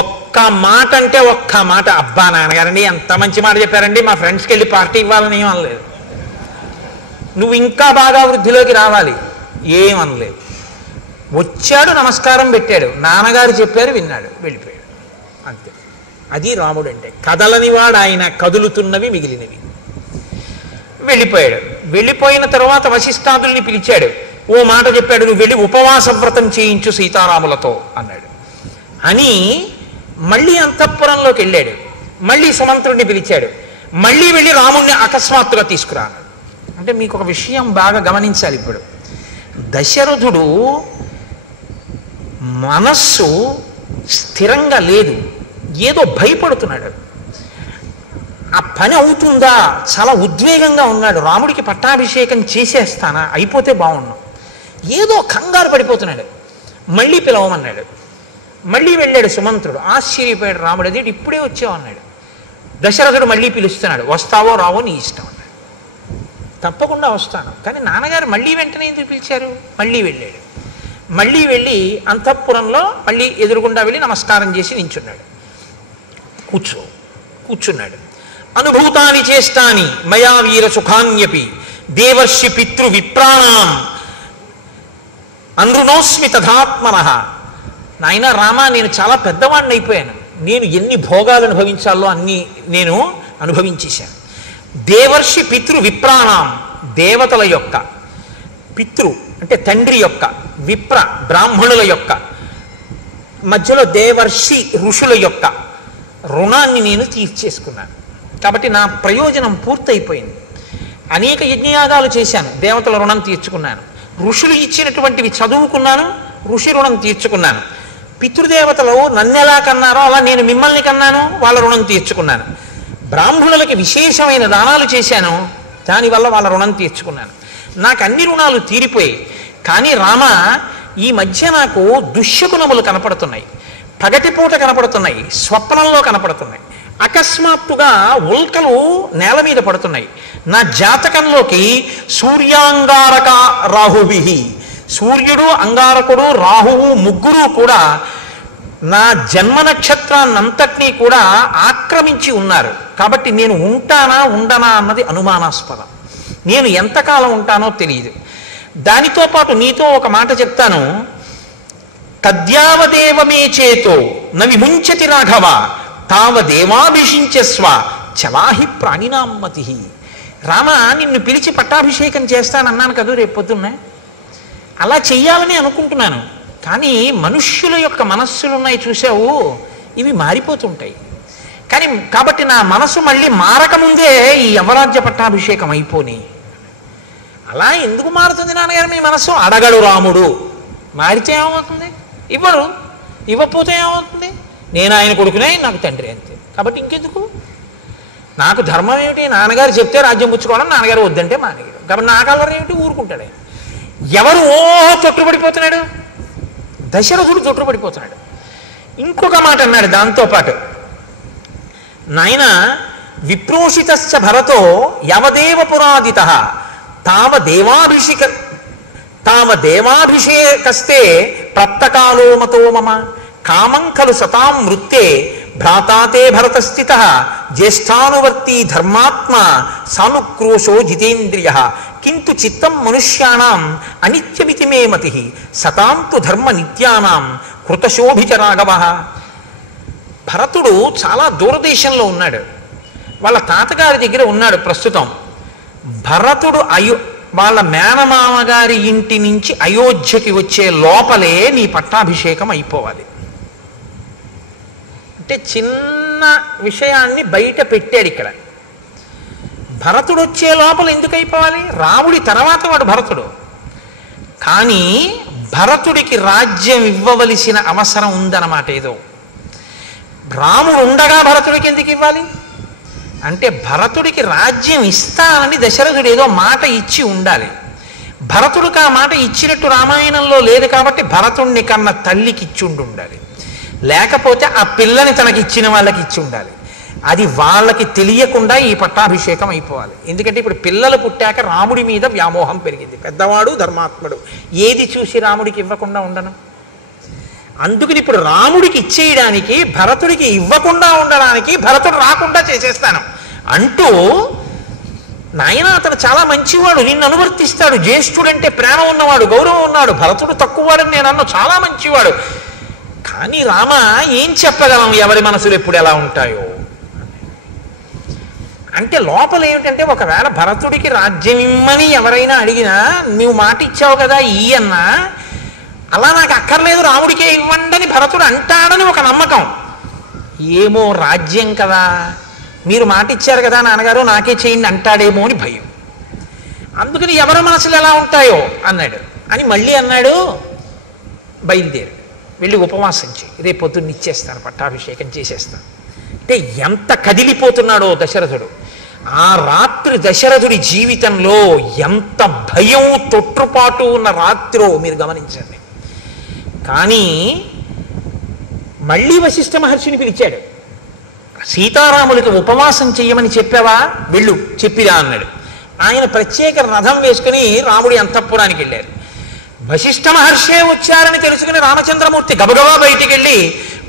ఒక్క మాట అంటే ఒక్క మాట, అబ్బా నాన్నగారండి ఎంత మంచి మాట చెప్పారండి, మా ఫ్రెండ్స్కి వెళ్ళి పార్టీ ఇవ్వాలని ఏం అనలేదు. నువ్వు ఇంకా బాగా వృద్ధిలోకి రావాలి ఏమనలేదు. వచ్చాడు, నమస్కారం పెట్టాడు, నాన్నగారు చెప్పారు, విన్నాడు, వెళ్ళిపోయాడు, అంతే. అది రాముడు అంటే. కదలనివాడు ఆయన, కదులుతున్నవి మిగిలినవి. వెళ్ళిపోయాడు. వెళ్ళిపోయిన తర్వాత వశిష్ఠాదుల్ని పిలిచాడు, ఓ మాట చెప్పాడు, నువ్వు వెళ్ళి ఉపవాస వ్రతం చేయించు సీతారాములతో అన్నాడు. అని మళ్ళీ అంతఃపురంలోకి వెళ్ళాడు. మళ్ళీ సుమంత్రుడిని పిలిచాడు, మళ్ళీ వెళ్ళి రాముణ్ణి అకస్మాత్తుగా తీసుకురా. అంటే మీకు ఒక విషయం బాగా గమనించాలి. ఇప్పుడు దశరథుడు మనస్సు స్థిరంగా లేదు, ఏదో భయపడుతున్నాడు. ఆ పని అవుతుందా, చాలా ఉద్వేగంగా ఉన్నాడు. రాముడికి పట్టాభిషేకం చేసేస్తానా, అయిపోతే బాగున్నాం, ఏదో కంగారు పడిపోతున్నాడు. మళ్ళీ పిలవమన్నాడు. మళ్ళీ వెళ్ళాడు సుమంత్రుడు. ఆశ్చర్యపోయాడు రాముడు, అదేంటి ఇప్పుడే వచ్చావు అన్నాడు. దశరథుడు మళ్ళీ పిలుస్తున్నాడు, వస్తావో రావో నీ ఇష్టం అన్నాడు. తప్పకుండా వస్తాను, కానీ నాన్నగారు మళ్ళీ వెంటనే ఎందుకు పిలిచారు? మళ్ళీ వెళ్ళాడు. మళ్ళీ వెళ్ళి అంతఃపురంలో మళ్ళీ ఎదురుగుండా వెళ్ళి నమస్కారం చేసి నించున్నాడు. కూర్చున్నాడు. అనుభూతాని చేష్టాని మయా వీర సుఖాన్యపి దేవర్షి పితృ విప్రాణాం అనృణోస్మి తథాత్మనః. నాయన రామా, నేను చాలా పెద్దవాడిని అయిపోయాను, నేను ఎన్ని భోగాలు అనుభవించాలో అన్నీ నేను అనుభవించేశాను. దేవర్షి పితృ విప్రాణాం, దేవతల యొక్క, పితృ అంటే తండ్రి యొక్క, విప్ర బ్రాహ్మణుల యొక్క, మధ్యలో దేవర్షి ఋషుల యొక్క రుణాన్ని నేను తీర్చేసుకున్నాను. కాబట్టి నా ప్రయోజనం పూర్తయిపోయింది. అనేక యజ్ఞయాగాలు చేశాను, దేవతల రుణం తీర్చుకున్నాను. ఋషులు ఇచ్చినటువంటివి చదువుకున్నాను, ఋషి రుణం తీర్చుకున్నాను. పితృదేవతలు నన్ను ఎలా కన్నారో అలా నేను మిమ్మల్ని కన్నాను, వాళ్ళ రుణం తీర్చుకున్నాను. బ్రాహ్మణులకి విశేషమైన దానాలు చేశాను, దానివల్ల వాళ్ళ రుణం తీర్చుకున్నాను. నాకు అన్ని రుణాలు తీరిపోయాయి. కానీ రామ, ఈ మధ్య నాకు దుశ్శకునములు కనపడుతున్నాయి, పగటిపూట కనపడుతున్నాయి, స్వప్నంలో కనపడుతున్నాయి. అకస్మాత్తుగా ఉల్కలు నేల మీద పడుతున్నాయి. నా జాతకంలోకి సూర్యాంగారక రాహువిహి, సూర్యుడు అంగారకుడు రాహువు ముగ్గురు కూడా నా జన్మ నక్షత్రాన్నంతటినీ కూడా ఆక్రమించి ఉన్నారు. కాబట్టి నేను ఉంటానా ఉండనా అన్నది అనుమానాస్పదం. నేను ఎంతకాలం ఉంటానో తెలియదు. దానితో పాటు నీతో ఒక మాట చెప్తాను. తద్యావదేవమే చేతో న విముంచతి రాఘవ తావదేవాభిషించస్వ చలాహి ప్రాణినామ్మతి. రామ, నిన్ను పిలిచి పట్టాభిషేకం చేస్తానన్నాను కదా రేపు పొద్దున్నే, అలా చెయ్యాలని అనుకుంటున్నాను. కానీ మనుష్యుల యొక్క మనస్సులు ఉన్నాయి చూసావు, ఇవి మారిపోతుంటాయి. కాబట్టి నా మనసు మళ్ళీ మారకముందే ఈ యవరాజ్య పట్టాభిషేకం అయిపోని. అలా ఎందుకు మారుతుంది నాన్నగారు మీ మనస్సు? అడగడు రాముడు, మారితే ఏమవుతుంది? ఇవ్వకపోతే ఏమవుతుంది? నేను ఆయన కొడుకునే, నాకు తండ్రి అంతే. కాబట్టి ఇంకెందుకు? నాకు ధర్మం ఏమిటి? నాన్నగారు చెప్తే రాజ్యం పుచ్చుకోవడం, నాన్నగారు వద్దంటే మానేయడం. కాబట్టి నా కలర్ ఏమిటి? ఊరుకుంటాడు. ఎవరు తొట్టుపడిపోతున్నాడు? దశరథుడు తొట్టుపడిపోతున్నాడు. ఇంకొక మాట అన్నాడు దాంతోపాటు, నాయన విప్రోషితశ్చ భరతో యవదేవ పురాదిత తావదేవాభిషేకస్తే ప్రత్తకాలో మతో మమ కామం ఖలు సతాం వృత్తే భ్రాతాతే భరతస్థిత జ్యేష్ఠానువర్తి ధర్మాత్మ సానుక్రోశో జితేంద్రియ కింటు చిత్తం మనుష్యాణం అనిత్యమితి మే మతి సతాంతు ధర్మ నిత్యానాం కృతశోభిచ రాఘవ. భరతుడు చాలా దూరదేశంలో ఉన్నాడు, వాళ్ళ తాతగారి దగ్గర ఉన్నాడు ప్రస్తుతం. భరతుడు వాళ్ళ మేనమామగారి ఇంటి నుంచి అయోధ్యకి వచ్చే లోపలే నీ పట్టాభిషేకం అయిపోవాలి. అంటే చిన్న విషయాన్ని బయట పెట్టాడు ఇక్కడ. భరతుడు వచ్చే లోపల ఎందుకు అయిపోవాలి? రాముడి తర్వాత వాడు భరతుడు. కానీ భరతుడికి రాజ్యం ఇవ్వవలసిన అవసరం ఉందన్నమాట. ఏదో రాముడు ఉండగా భరతుడికి ఎందుకు ఇవ్వాలి అంటే, భరతుడికి రాజ్యం ఇస్తానని దశరథుడు ఏదో మాట ఇచ్చి ఉండాలి. భరతుడికి ఆ మాట ఇచ్చినట్టు రామాయణంలో లేదు కాబట్టి భరతుడిని కన్న తల్లికి ఇచ్చి ఉండాలి, లేకపోతే ఆ పిల్లని తనకి ఇచ్చిన వాళ్ళకి ఇచ్చి ఉండాలి. అది వాళ్ళకి తెలియకుండా ఈ పట్టాభిషేకం అయిపోవాలి. ఎందుకంటే ఇప్పుడు పిల్లలు పుట్టాక రాముడి మీద వ్యామోహం పెరిగింది. పెద్దవాడు ధర్మాత్ముడు, ఏది చూసి రాముడికి ఇవ్వకుండా ఉండను. అందుకని ఇప్పుడు రాముడికి ఇచ్చేయడానికి, భరతుడికి ఇవ్వకుండా ఉండడానికి భరతుడు రాకుండా చేసేస్తాను అంటూ, నాయన అతను చాలా మంచివాడు, నిన్ను అనువర్తిస్తాడు, జ్యేష్ఠుడంటే ప్రేమ ఉన్నవాడు, గౌరవం ఉన్నాడు, భరతుడు తక్కువవాడని నేను అన్న చాలా మంచివాడు. కానీ రామ ఏం చెప్పగలం, ఎవరి మనసులు ఎప్పుడు ఎలా ఉంటాయో అంటే. లోపల ఏమిటంటే, ఒకవేళ భరతుడికి రాజ్యం ఇమ్మని ఎవరైనా అడిగినా నువ్వు మాట ఇచ్చావు కదా ఈ అన్నా, అలా నాకు అక్కర్లేదు రాముడికే ఇవ్వండి అని భరతుడు అంటాడని ఒక నమ్మకం. ఏమో రాజ్యం కదా, మీరు మాట ఇచ్చారు కదా నాన్నగారు నాకే చేయండి అంటాడేమో అని భయం. అందుకని ఎవరి మనసులు ఎలా ఉంటాయో అన్నాడు. అని మళ్ళీ అన్నాడు, బయలుదేరు వెళ్ళి ఉపవాసం చేయి, రేపు పొద్దున్న ఇచ్చేస్తాను, పట్టాభిషేకం చేసేస్తాను. అంటే ఎంత కదిలిపోతున్నాడో దశరథుడు. ఆ రాత్రి దశరథుడి జీవితంలో ఎంత భయం తొట్టుపాటు ఉన్న రాత్రో మీరు గమనించండి. కానీ మళ్ళీ వశిష్ఠ మహర్షిని పిలిచాడు. సీతారాములకి ఉపవాసం చెయ్యమని చెప్పావా, వెళ్ళు చెప్పిరా అన్నాడు. ఆయన ప్రత్యేక రథం వేసుకుని రాముడి అంతఃపురానికి వెళ్ళారు. వశిష్ఠ మహర్షే వచ్చారని తెలుసుకుని రామచంద్రమూర్తి గబగబా బయటికి వెళ్ళి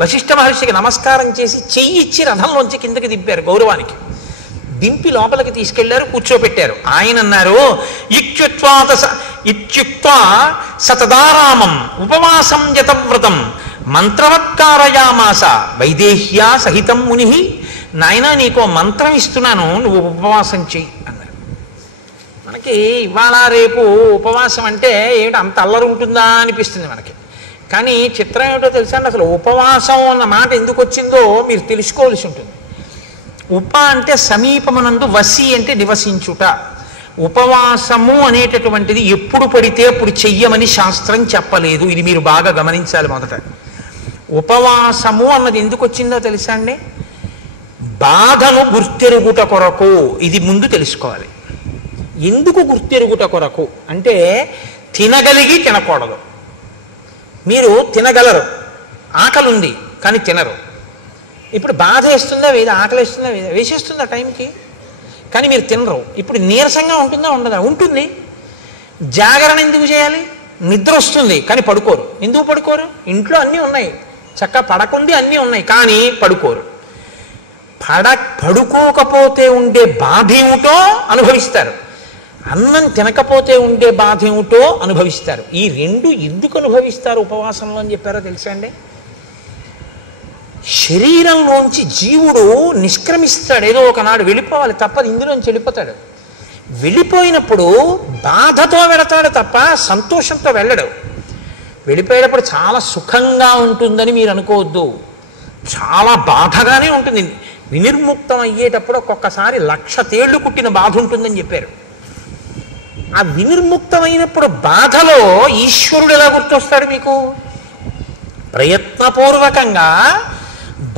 వశిష్ఠ మహర్షికి నమస్కారం చేసి చెయ్యి ఇచ్చి రథంలోంచి కిందకి దింపారు. గౌరవానికి దింపి లోపలికి తీసుకెళ్లారు, కూర్చోపెట్టారు. ఆయన అన్నారు, ఇత్యుక్త్వా సతదారామం ఉపవాసం యతవ్రతం మంత్రవత్కారయామాస వైదేహ్యా సహితం ముని. నాయన నీకో మంత్రం ఇస్తున్నాను, నువ్వు ఉపవాసం చెయ్యి అన్నారు. మనకి ఇవాళ రేపు ఉపవాసం అంటే ఏమిటి అంత అల్లరి ఉంటుందా అనిపిస్తుంది మనకి. కానీ చిత్రం ఏమిటో తెలుసా అండి, అసలు ఉపవాసం అన్న మాట ఎందుకు వచ్చిందో మీరు తెలుసుకోవాల్సి ఉంటుంది. ఉప అంటే సమీపమునందు, వసి అంటే నివసించుట. ఉపవాసము అనేటటువంటిది ఎప్పుడు పడితే అప్పుడు చెయ్యమని శాస్త్రం చెప్పలేదు. ఇది మీరు బాగా గమనించాలి. మొదట ఉపవాసము అన్నది ఎందుకు వచ్చిందో తెలుసా అండి, బాధను గుర్తెరుగుట కొరకు. ఇది ముందు తెలుసుకోవాలి. ఎందుకు గుర్తెరుగుట కొరకు అంటే, తినగలిగి తినకూడదు. మీరు తినగలరు, ఆకలి ఉంది కానీ తినరు. ఇప్పుడు బాధ వేస్తుందా వేద, ఆకలి వేస్తుందా వేద, వేసేస్తుందా టైంకి, కానీ మీరు తినరు. ఇప్పుడు నీరసంగా ఉంటుందా ఉండదా, ఉంటుంది. జాగరణ ఎందుకు చేయాలి, నిద్ర వస్తుంది కానీ పడుకోరు. ఎందుకు పడుకోరు, ఇంట్లో అన్నీ ఉన్నాయి, చక్కగా పడకుంది అన్నీ ఉన్నాయి కానీ పడుకోరు. పడుకోకపోతే ఉండే బాధ ఏమిటో అనుభవిస్తారు, అన్నం తినకపోతే ఉండే బాధ ఏమిటో అనుభవిస్తారు. ఈ రెండు ఎందుకు అనుభవిస్తారు ఉపవాసంలో అని చెప్పారో తెలుసా అండి. శరీరంలోంచి జీవుడు నిష్క్రమిస్తాడు, ఏదో ఒకనాడు వెళ్ళిపోవాలి తప్పదు, ఇందులోంచి వెళ్ళిపోతాడు. వెళ్ళిపోయినప్పుడు బాధతో వెళతాడు తప్ప సంతోషంతో వెళ్ళడు. వెళ్ళిపోయేటప్పుడు చాలా సుఖంగా ఉంటుందని మీరు అనుకోవద్దు, చాలా బాధగానే ఉంటుంది. వినిర్ముక్తం అయ్యేటప్పుడు ఒక్కొక్కసారి 1,00,000 తేళ్లు కుట్టిన బాధ ఉంటుందని చెప్పారు. ఆ వినిర్ముక్తమైనప్పుడు బాధలో ఈశ్వరుడు ఎలా గుర్తొస్తాడు మీకు, ప్రయత్నపూర్వకంగా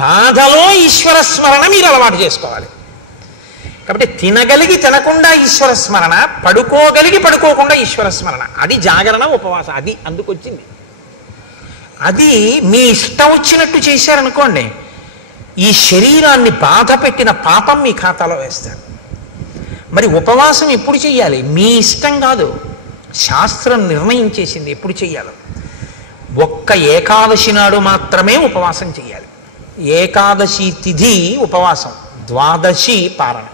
బాధలో ఈశ్వర స్మరణ మీరు అలవాటు చేసుకోవాలి. కాబట్టి తినగలిగి తినకుండా ఈశ్వర స్మరణ, పడుకోగలిగి పడుకోకుండా ఈశ్వర స్మరణ, అది జాగరణ ఉపవాసం. అది అందుకొచ్చింది. అది మీ ఇష్టం వచ్చినట్టు చేశారనుకోండి, ఈ శరీరాన్ని బాధ పెట్టిన పాపం మీ ఖాతాలో వేస్తారు. మరి ఉపవాసం ఎప్పుడు చెయ్యాలి, మీ ఇష్టం కాదు, శాస్త్రం నిర్ణయం చేసింది ఎప్పుడు చెయ్యాలో. ఒక్క ఏకాదశి నాడు మాత్రమే ఉపవాసం చెయ్యాలి. ఏకాదశి తిథి ఉపవాసం, ద్వాదశి పారణ.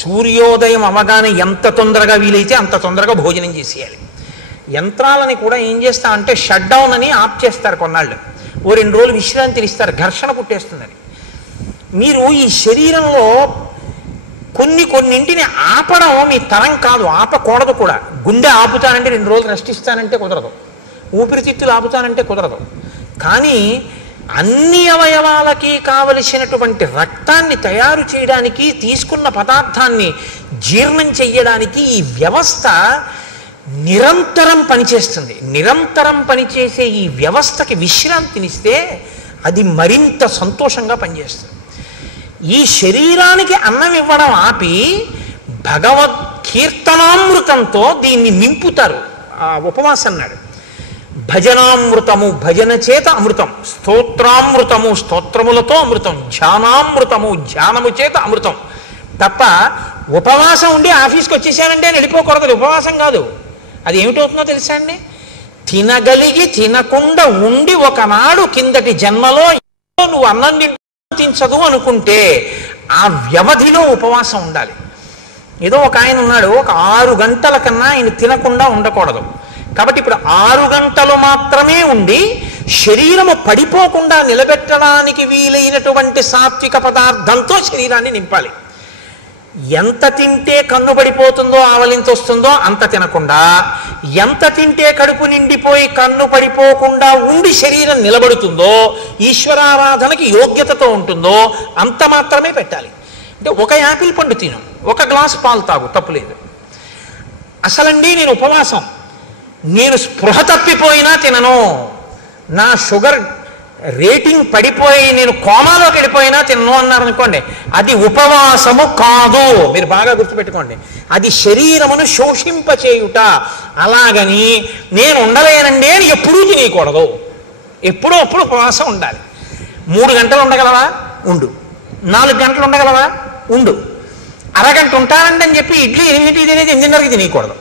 సూర్యోదయం అవగానే ఎంత తొందరగా వీలైతే అంత తొందరగా భోజనం చేసేయాలి. యంత్రాలని కూడా ఏం చేస్తామంటే షట్ డౌన్ అని ఆఫ్ చేస్తారు కొన్నాళ్ళు, ఓ 2 రోజులు విశ్రాంతిని ఇస్తారు, ఘర్షణ పుట్టేస్తుందని. మీరు ఈ శరీరంలో కొన్నింటిని ఆపడం మీ తరం కాదు, ఆపకూడదు కూడా. గుండె ఆపుతానంటే 2 రోజులు రెస్ట్ ఇస్తానంటే కుదరదు, ఊపిరితిత్తులు ఆపుతానంటే కుదరదు. కానీ అన్ని అవయవాలకి కావలసినటువంటి రక్తాన్ని తయారు చేయడానికి, తీసుకున్న పదార్థాన్ని జీర్ణం చెయ్యడానికి ఈ వ్యవస్థ నిరంతరం పనిచేస్తుంది. నిరంతరం పనిచేసే ఈ వ్యవస్థకి విశ్రాంతినిస్తే అది మరింత సంతోషంగా పనిచేస్తుంది. ఈ శరీరానికి అన్నం ఇవ్వడం ఆపి భగవద్ కీర్తనామృతంతో దీన్ని నింపుతారు. ఆ ఉపవాసం అన్నాడు. భజనామృతము, భజన చేత అమృతం, స్తోత్రామృతము, స్తోత్రములతో అమృతం, ధ్యానామృతము, ధ్యానము చేత అమృతం. తప్ప ఉపవాసం ఉండి ఆఫీస్కి వచ్చేసానంటే అని వెళ్ళిపోకూడదు. ఉపవాసం కాదు. అది ఏమిటవుతుందో తెలుసా అండి? తినగలిగి తినకుండా ఉండి ఒకనాడు కిందటి జన్మలో నువ్వు అన్నం తించదు అనుకుంటే ఆ వ్యవధిలో ఉపవాసం ఉండాలి. ఏదో ఒక ఆయన ఉన్నాడు, ఒక 6 గంటల కన్నా ఆయన తినకుండా ఉండకూడదు. కాబట్టి ఇప్పుడు 6 గంటలు మాత్రమే ఉండి శరీరము పడిపోకుండా నిలబెట్టడానికి వీలైనటువంటి సాత్విక పదార్థంతో శరీరాన్ని నింపాలి. ఎంత తింటే కన్ను పడిపోతుందో, ఆవలింత వస్తుందో అంత తినకుండా, ఎంత తింటే కడుపు నిండిపోయి కన్ను పడిపోకుండా ఉండి శరీరం నిలబడుతుందో, ఈశ్వరారాధనకి యోగ్యతతో ఉంటుందో అంత మాత్రమే పెట్టాలి. అంటే ఒక యాపిల్ పండు తిను, ఒక గ్లాసు పాలు తాగు, తప్పులేదు. అసలండి నేను ఉపవాసం, నేను స్పృహ తప్పిపోయినా తినను, నా షుగర్ రేటింగ్ పడిపోయి నేను కోమాలోకి వెళ్ళిపోయినా తినను అన్నారనుకోండి, అది ఉపవాసము కాదు. మీరు బాగా గుర్తుపెట్టుకోండి, అది శరీరమును శోషింపచేయుట. అలాగని నేను ఉండలేనండి అని ఎప్పుడూ తినేయకూడదు. ఎప్పుడూ అప్పుడు ఉపవాసం ఉండాలి. 3 గంటలు ఉండగలవా? ఉండు. 4 గంటలు ఉండగలవా? ఉండు. అరగంట ఉంటానండి అని చెప్పి ఇడ్లీ 8 తినేది 8:30కి తినేయకూడదు.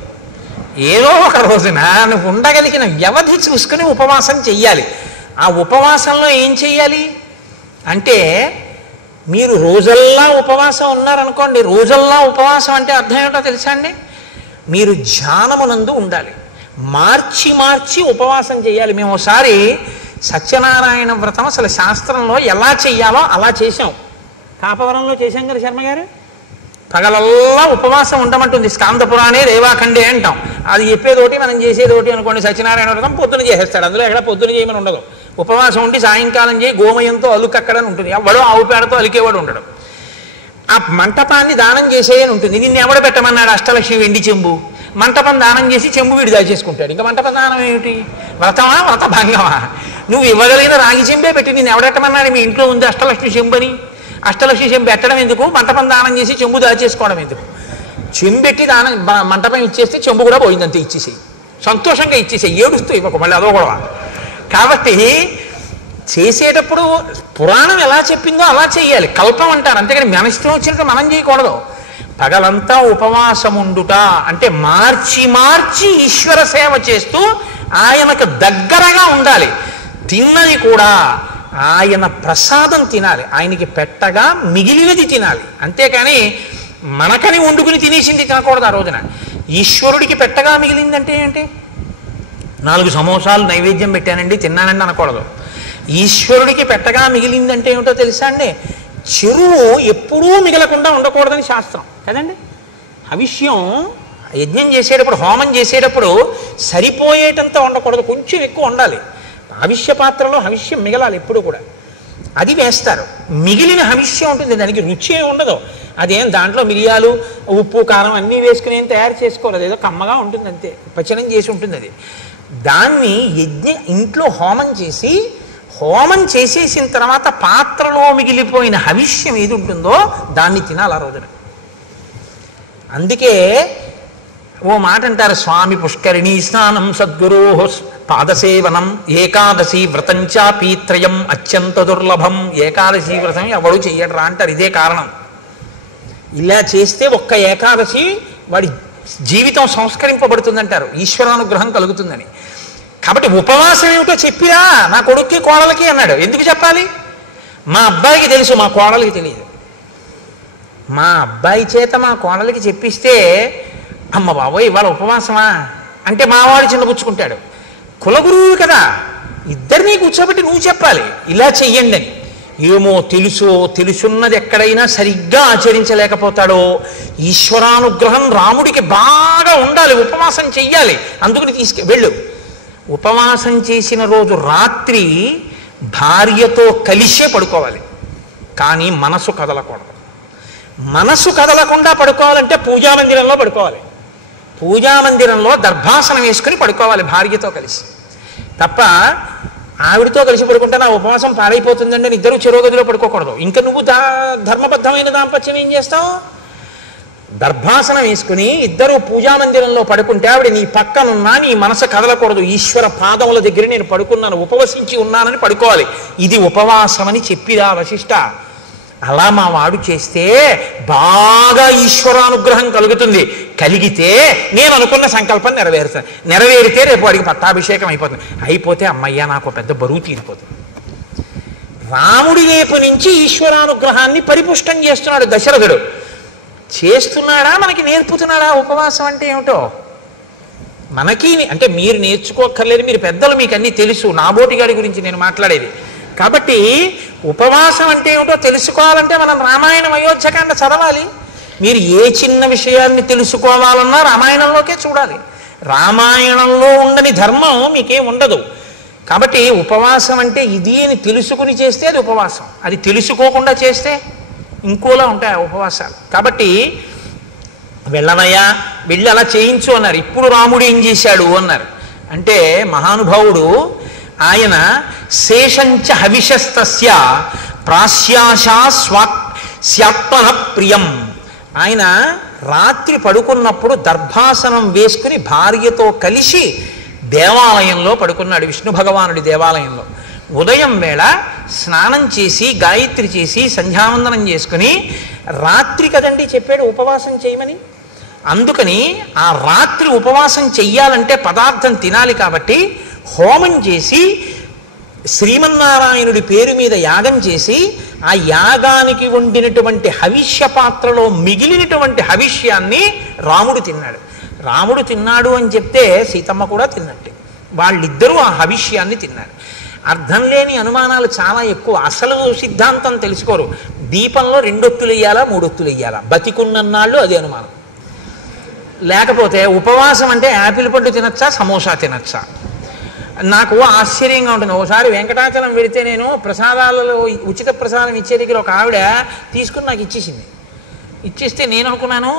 ఏదో ఒక రోజున నువ్వు ఉండగలిగిన వ్యవధి చూసుకుని ఉపవాసం చెయ్యాలి. ఆ ఉపవాసంలో ఏం చెయ్యాలి అంటే, మీరు రోజల్లా ఉపవాసం ఉన్నారనుకోండి, రోజల్లా ఉపవాసం అంటే అర్థం ఏమిటో తెలుసా అండి? మీరు ధ్యానమునందు ఉండాలి. మార్చి మార్చి ఉపవాసం చేయాలి. మేము ఒకసారి సత్యనారాయణ వ్రతం అసలు శాస్త్రంలో ఎలా చెయ్యాలో అలా చేశాం. కాపవరంలో చేశాం కదా శర్మ గారు. పగలల్లా ఉపవాసం ఉండమంటుంది. స్కాంద పురాణే రేవాఖండే అంటాం. అది చెప్పేదోటి మనం చేసేదోటి అనుకోండి. సత్యనారాయణ వ్రతం పొద్దున చేసేస్తాడు, అందులో ఎక్కడ పొద్దున చేయమని ఉండదు. ఉపవాసం ఉండి సాయంకాలం చేయి గోమయంతో అలుకక్కడని ఉంటుంది. ఎవడో ఆవు పేడతో అలికేవాడు ఉండడు. ఆ మంటపాన్ని దానం చేసేయని ఉంటుంది. నిన్ను ఎవడ పెట్టమన్నాడు? అష్టలక్ష్మి వెండి చెంబు. మంటపం దానం చేసి చెంబు వీడు దాచేసుకుంటాడు. ఇంకా మంటపం దానం ఏమిటి? వ్రతమా, వ్రత భంగమా? నువ్వు ఇవ్వగలిగిన రాగి చెంబే పెట్టి నిన్ను ఎవడెట్టమన్నాడు? మీ ఇంట్లో ఉంది అష్టలక్ష్మి చెంబని. అష్టలక్ష్మి చెంబు పెట్టడం ఎందుకు? మంటపం దానం చేసి చెంబు దాచేసుకోవడం ఎందుకు? చెంబెట్టి దానం మంటపం ఇచ్చేస్తే చెంబు కూడా పోయిందంతే. ఇచ్చేసేయి, సంతోషంగా ఇచ్చేసేయి, ఏడుస్తూ ఇవ్వకు, మళ్ళీ అదో గొడవ. కాబట్టి చేసేటప్పుడు పురాణం ఎలా చెప్పిందో అలా చేయాలి. కల్పం అంటారు, అంతేగాని మన ఇష్టం వచ్చినట్టు మనం చేయకూడదు. పగలంతా ఉపవాసం ఉండుట అంటే మార్చి మార్చి ఈశ్వర సేవ చేస్తూ ఆయనకు దగ్గరగా ఉండాలి. తిన్నది కూడా ఆయన ప్రసాదం తినాలి, ఆయనకి పెట్టగా మిగిలినది తినాలి. అంతేకాని మనకని వండుకుని తినేసింది తినకూడదు. ఆ రోజున ఈశ్వరుడికి పెట్టగా మిగిలిందంటే ఏంటి? 4 సమోసాలు నైవేద్యం పెట్టానండి తిన్నానండి అనకూడదు. ఈశ్వరుడికి పెట్టగా మిగిలిందంటే ఏమిటో తెలుసా అండి? చెరువు ఎప్పుడూ మిగలకుండా ఉండకూడదని శాస్త్రం కదండి. హవిష్యం యజ్ఞం చేసేటప్పుడు, హోమం చేసేటప్పుడు సరిపోయేటంత ఉండకూడదు, కొంచెం ఎక్కువ ఉండాలి. హవిష్య పాత్రలో హవిష్యం మిగలాలి ఎప్పుడు కూడా. అది వేస్తారు. మిగిలిన హవిష్యం ఉంటుంది, దానికి రుచి ఏమి ఉండదు. అదేం దాంట్లో మిరియాలు, ఉప్పు, కారం అన్నీ వేసుకుని ఏం తయారు చేసుకోలేదు, ఏదో కమ్మగా ఉంటుంది అంతే, పచనం చేసి ఉంటుంది. అది దాన్ని ఇంట్లో హోమం చేసేసిన తర్వాత పాత్రలో మిగిలిపోయిన హవిష్యం ఏది ఉంటుందో దాన్ని తినాలి ఆ రోజున. అందుకే ఓ మాట అంటారు, స్వామి పుష్కరిణీ స్నానం సద్గురో పాదసేవనం ఏకాదశి వ్రతంచాపి త్రయం అత్యంత దుర్లభం. ఏకాదశి వ్రతం ఎవడు చెయ్యడరా అంటారు. ఇదే కారణం. ఇలా చేస్తే ఒక్క ఏకాదశి వాడి జీవితం సంస్కరింపబడుతుందంటారు, ఈశ్వరానుగ్రహం కలుగుతుందని. కాబట్టి ఉపవాసం ఏమిటో చెప్పిరా నా కొడుక్కి కోడలకి అన్నాడు. ఎందుకు చెప్పాలి? మా అబ్బాయికి తెలుసు, మా కోడలికి తెలియదు. మా అబ్బాయి చేత మా కోడలికి చెప్పిస్తే అమ్మ బాబోయ్ ఇవాళ ఉపవాసమా అంటే మావాడు చిన్నపుచ్చుకుంటాడు. కులగురువు కదా, ఇద్దరినీ కూర్చోబెట్టి నువ్వు చెప్పాలి ఇలా చెయ్యండి అని. ఏమో తెలుసున్నది ఎక్కడైనా సరిగ్గా ఆచరించలేకపోతాడో. ఈశ్వరానుగ్రహం రాముడికి బాగా ఉండాలి, ఉపవాసం చెయ్యాలి, అందుకని వెళ్ళు. ఉపవాసం చేసిన రోజు రాత్రి భార్యతో కలిసే పడుకోవాలి, కానీ మనసు కదలకూడదు. మనసు కదలకుండా పడుకోవాలంటే పూజామందిరంలో పడుకోవాలి. పూజామందిరంలో దర్భాసనం వేసుకుని పడుకోవాలి భార్యతో కలిసి. తప్ప ఆవిడతో కలిసి పడుకుంటే నా ఉపవాసం పాడైపోతుందండి అని ఇద్దరు చెరోగదిలో పడుకోకూడదు. ఇంకా నువ్వు ధర్మబద్ధమైన దాంపత్యం ఏం చేస్తావు? దర్భాసనం వేసుకుని ఇద్దరు పూజామందిరంలో పడుకుంటే ఆవిడ నీ పక్కనున్నా నీ మనసు కదలకూడదు. ఈశ్వర పాదముల దగ్గర నేను పడుకున్నాను, ఉపవసించి ఉన్నానని పడుకోవాలి. ఇది ఉపవాసం అని చెప్పిరా వశిష్ఠ. అలా మా వాడు చేస్తే బాగా ఈశ్వరానుగ్రహం కలుగుతుంది. కలిగితే నేను అనుకున్న సంకల్పం నెరవేరుతాను. నెరవేరితే రేపు వాడికి పట్టాభిషేకం అయిపోతుంది. అయిపోతే అమ్మయ్య నాకు పెద్ద బరువు తీరిపోతుంది. రాముడి వైపు నుంచి ఈశ్వరానుగ్రహాన్ని పరిపుష్టం చేస్తున్నాడు దశరథుడు. చేస్తున్నాడా, మనకి నేర్పుతున్నాడా ఉపవాసం అంటే ఏమిటో? మనకి అంటే మీరు నేర్చుకోక్కర్లేదు, మీరు పెద్దలు, మీకు అన్నీ తెలుసు. నాబోటిగాడి గురించి నేను మాట్లాడేది. కాబట్టి ఉపవాసం అంటే ఏమిటో తెలుసుకోవాలంటే మనం రామాయణం అయోధ్యకాండ చదవాలి. మీరు ఏ చిన్న విషయాన్ని తెలుసుకోవాలన్నా రామాయణంలోకే చూడాలి. రామాయణంలో ఉండని ధర్మం మీకేం ఉండదు. కాబట్టి ఉపవాసం అంటే ఇది అని తెలుసుకుని చేస్తే అది ఉపవాసం. అది తెలుసుకోకుండా చేస్తే ఇంకోలా ఉంటాయి ఆ ఉపవాసాలు. కాబట్టి వెళ్ళవయ్యా, వెళ్ళి అలా చేయించు అన్నారు. ఇప్పుడు రాముడు ఏం చేశాడు అన్నారు అంటే మహానుభావుడు ఆయన శేషంచ హవిషస్తస్య ప్రాశ్యాశా స్యాత్మన ప్రియం. ఆయన రాత్రి పడుకున్నప్పుడు దర్భాసనం వేసుకుని భార్యతో కలిసి దేవాలయంలో పడుకున్నాడు, విష్ణు భగవానుడి దేవాలయంలో. ఉదయం వేళ స్నానం చేసి గాయత్రి చేసి సంధ్యావందనం చేసుకుని, రాత్రి కదండి చెప్పాడు ఉపవాసం చేయమని. అందుకని ఆ రాత్రి ఉపవాసం చెయ్యాలంటే పదార్థం తినాలి కాబట్టి హోమం చేసి శ్రీమన్నారాయణుడి పేరు మీద యాగం చేసి ఆ యాగానికి వండినటువంటి హవిష్య పాత్రలో మిగిలినటువంటి హవిష్యాన్ని రాముడు తిన్నాడు. రాముడు తిన్నాడు అని చెప్తే సీతమ్మ కూడా తిన్నట్టే. వాళ్ళిద్దరూ ఆ హవిష్యాన్ని తిన్నారు. అర్థం లేని అనుమానాలు చాలా ఎక్కువ. అసలు సిద్ధాంతం తెలుసుకోరు. దీపంలో 2 ఒత్తులు వేయాలా 3 ఒత్తులు వేయాలా, బతికున్నన్నాళ్ళు అదే అనుమానం. లేకపోతే ఉపవాసం అంటే యాపిల్ పండు తినచ్చా సమోసా తినచ్చా. నాకు ఆశ్చర్యంగా ఉంటుంది. ఒకసారి వెంకటాచలం వెళితే నేను ప్రసాదాలలో ఉచిత ప్రసాదం ఇచ్చే దగ్గర ఒక ఆవిడ తీసుకుని నాకు ఇచ్చేసింది. ఇచ్చేస్తే నేను అనుకున్నాను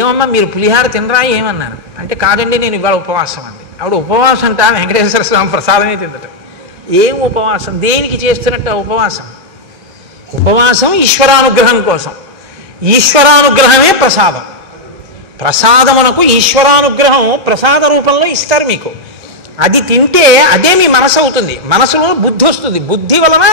ఏమమ్మా మీరు పులిహార తినరా ఏమన్నాను అంటే కాదండి నేను ఇవాళ ఉపవాసం అంది. ఆవిడ ఉపవాసం అంట వెంకటేశ్వర స్వామి ప్రసాదమే తిందట. ఏం ఉపవాసం, దేనికి చేస్తున్నట్టు ఉపవాసం? ఉపవాసం ఈశ్వరానుగ్రహం కోసం. ఈశ్వరానుగ్రహమే ప్రసాదం. ప్రసాదమునకు ఈశ్వరానుగ్రహం ప్రసాద రూపంలో ఇస్తారు మీకు. అది తింటే అదే మీ మనసు అవుతుంది. మనసులో బుద్ధి వస్తుంది, బుద్ధి వలన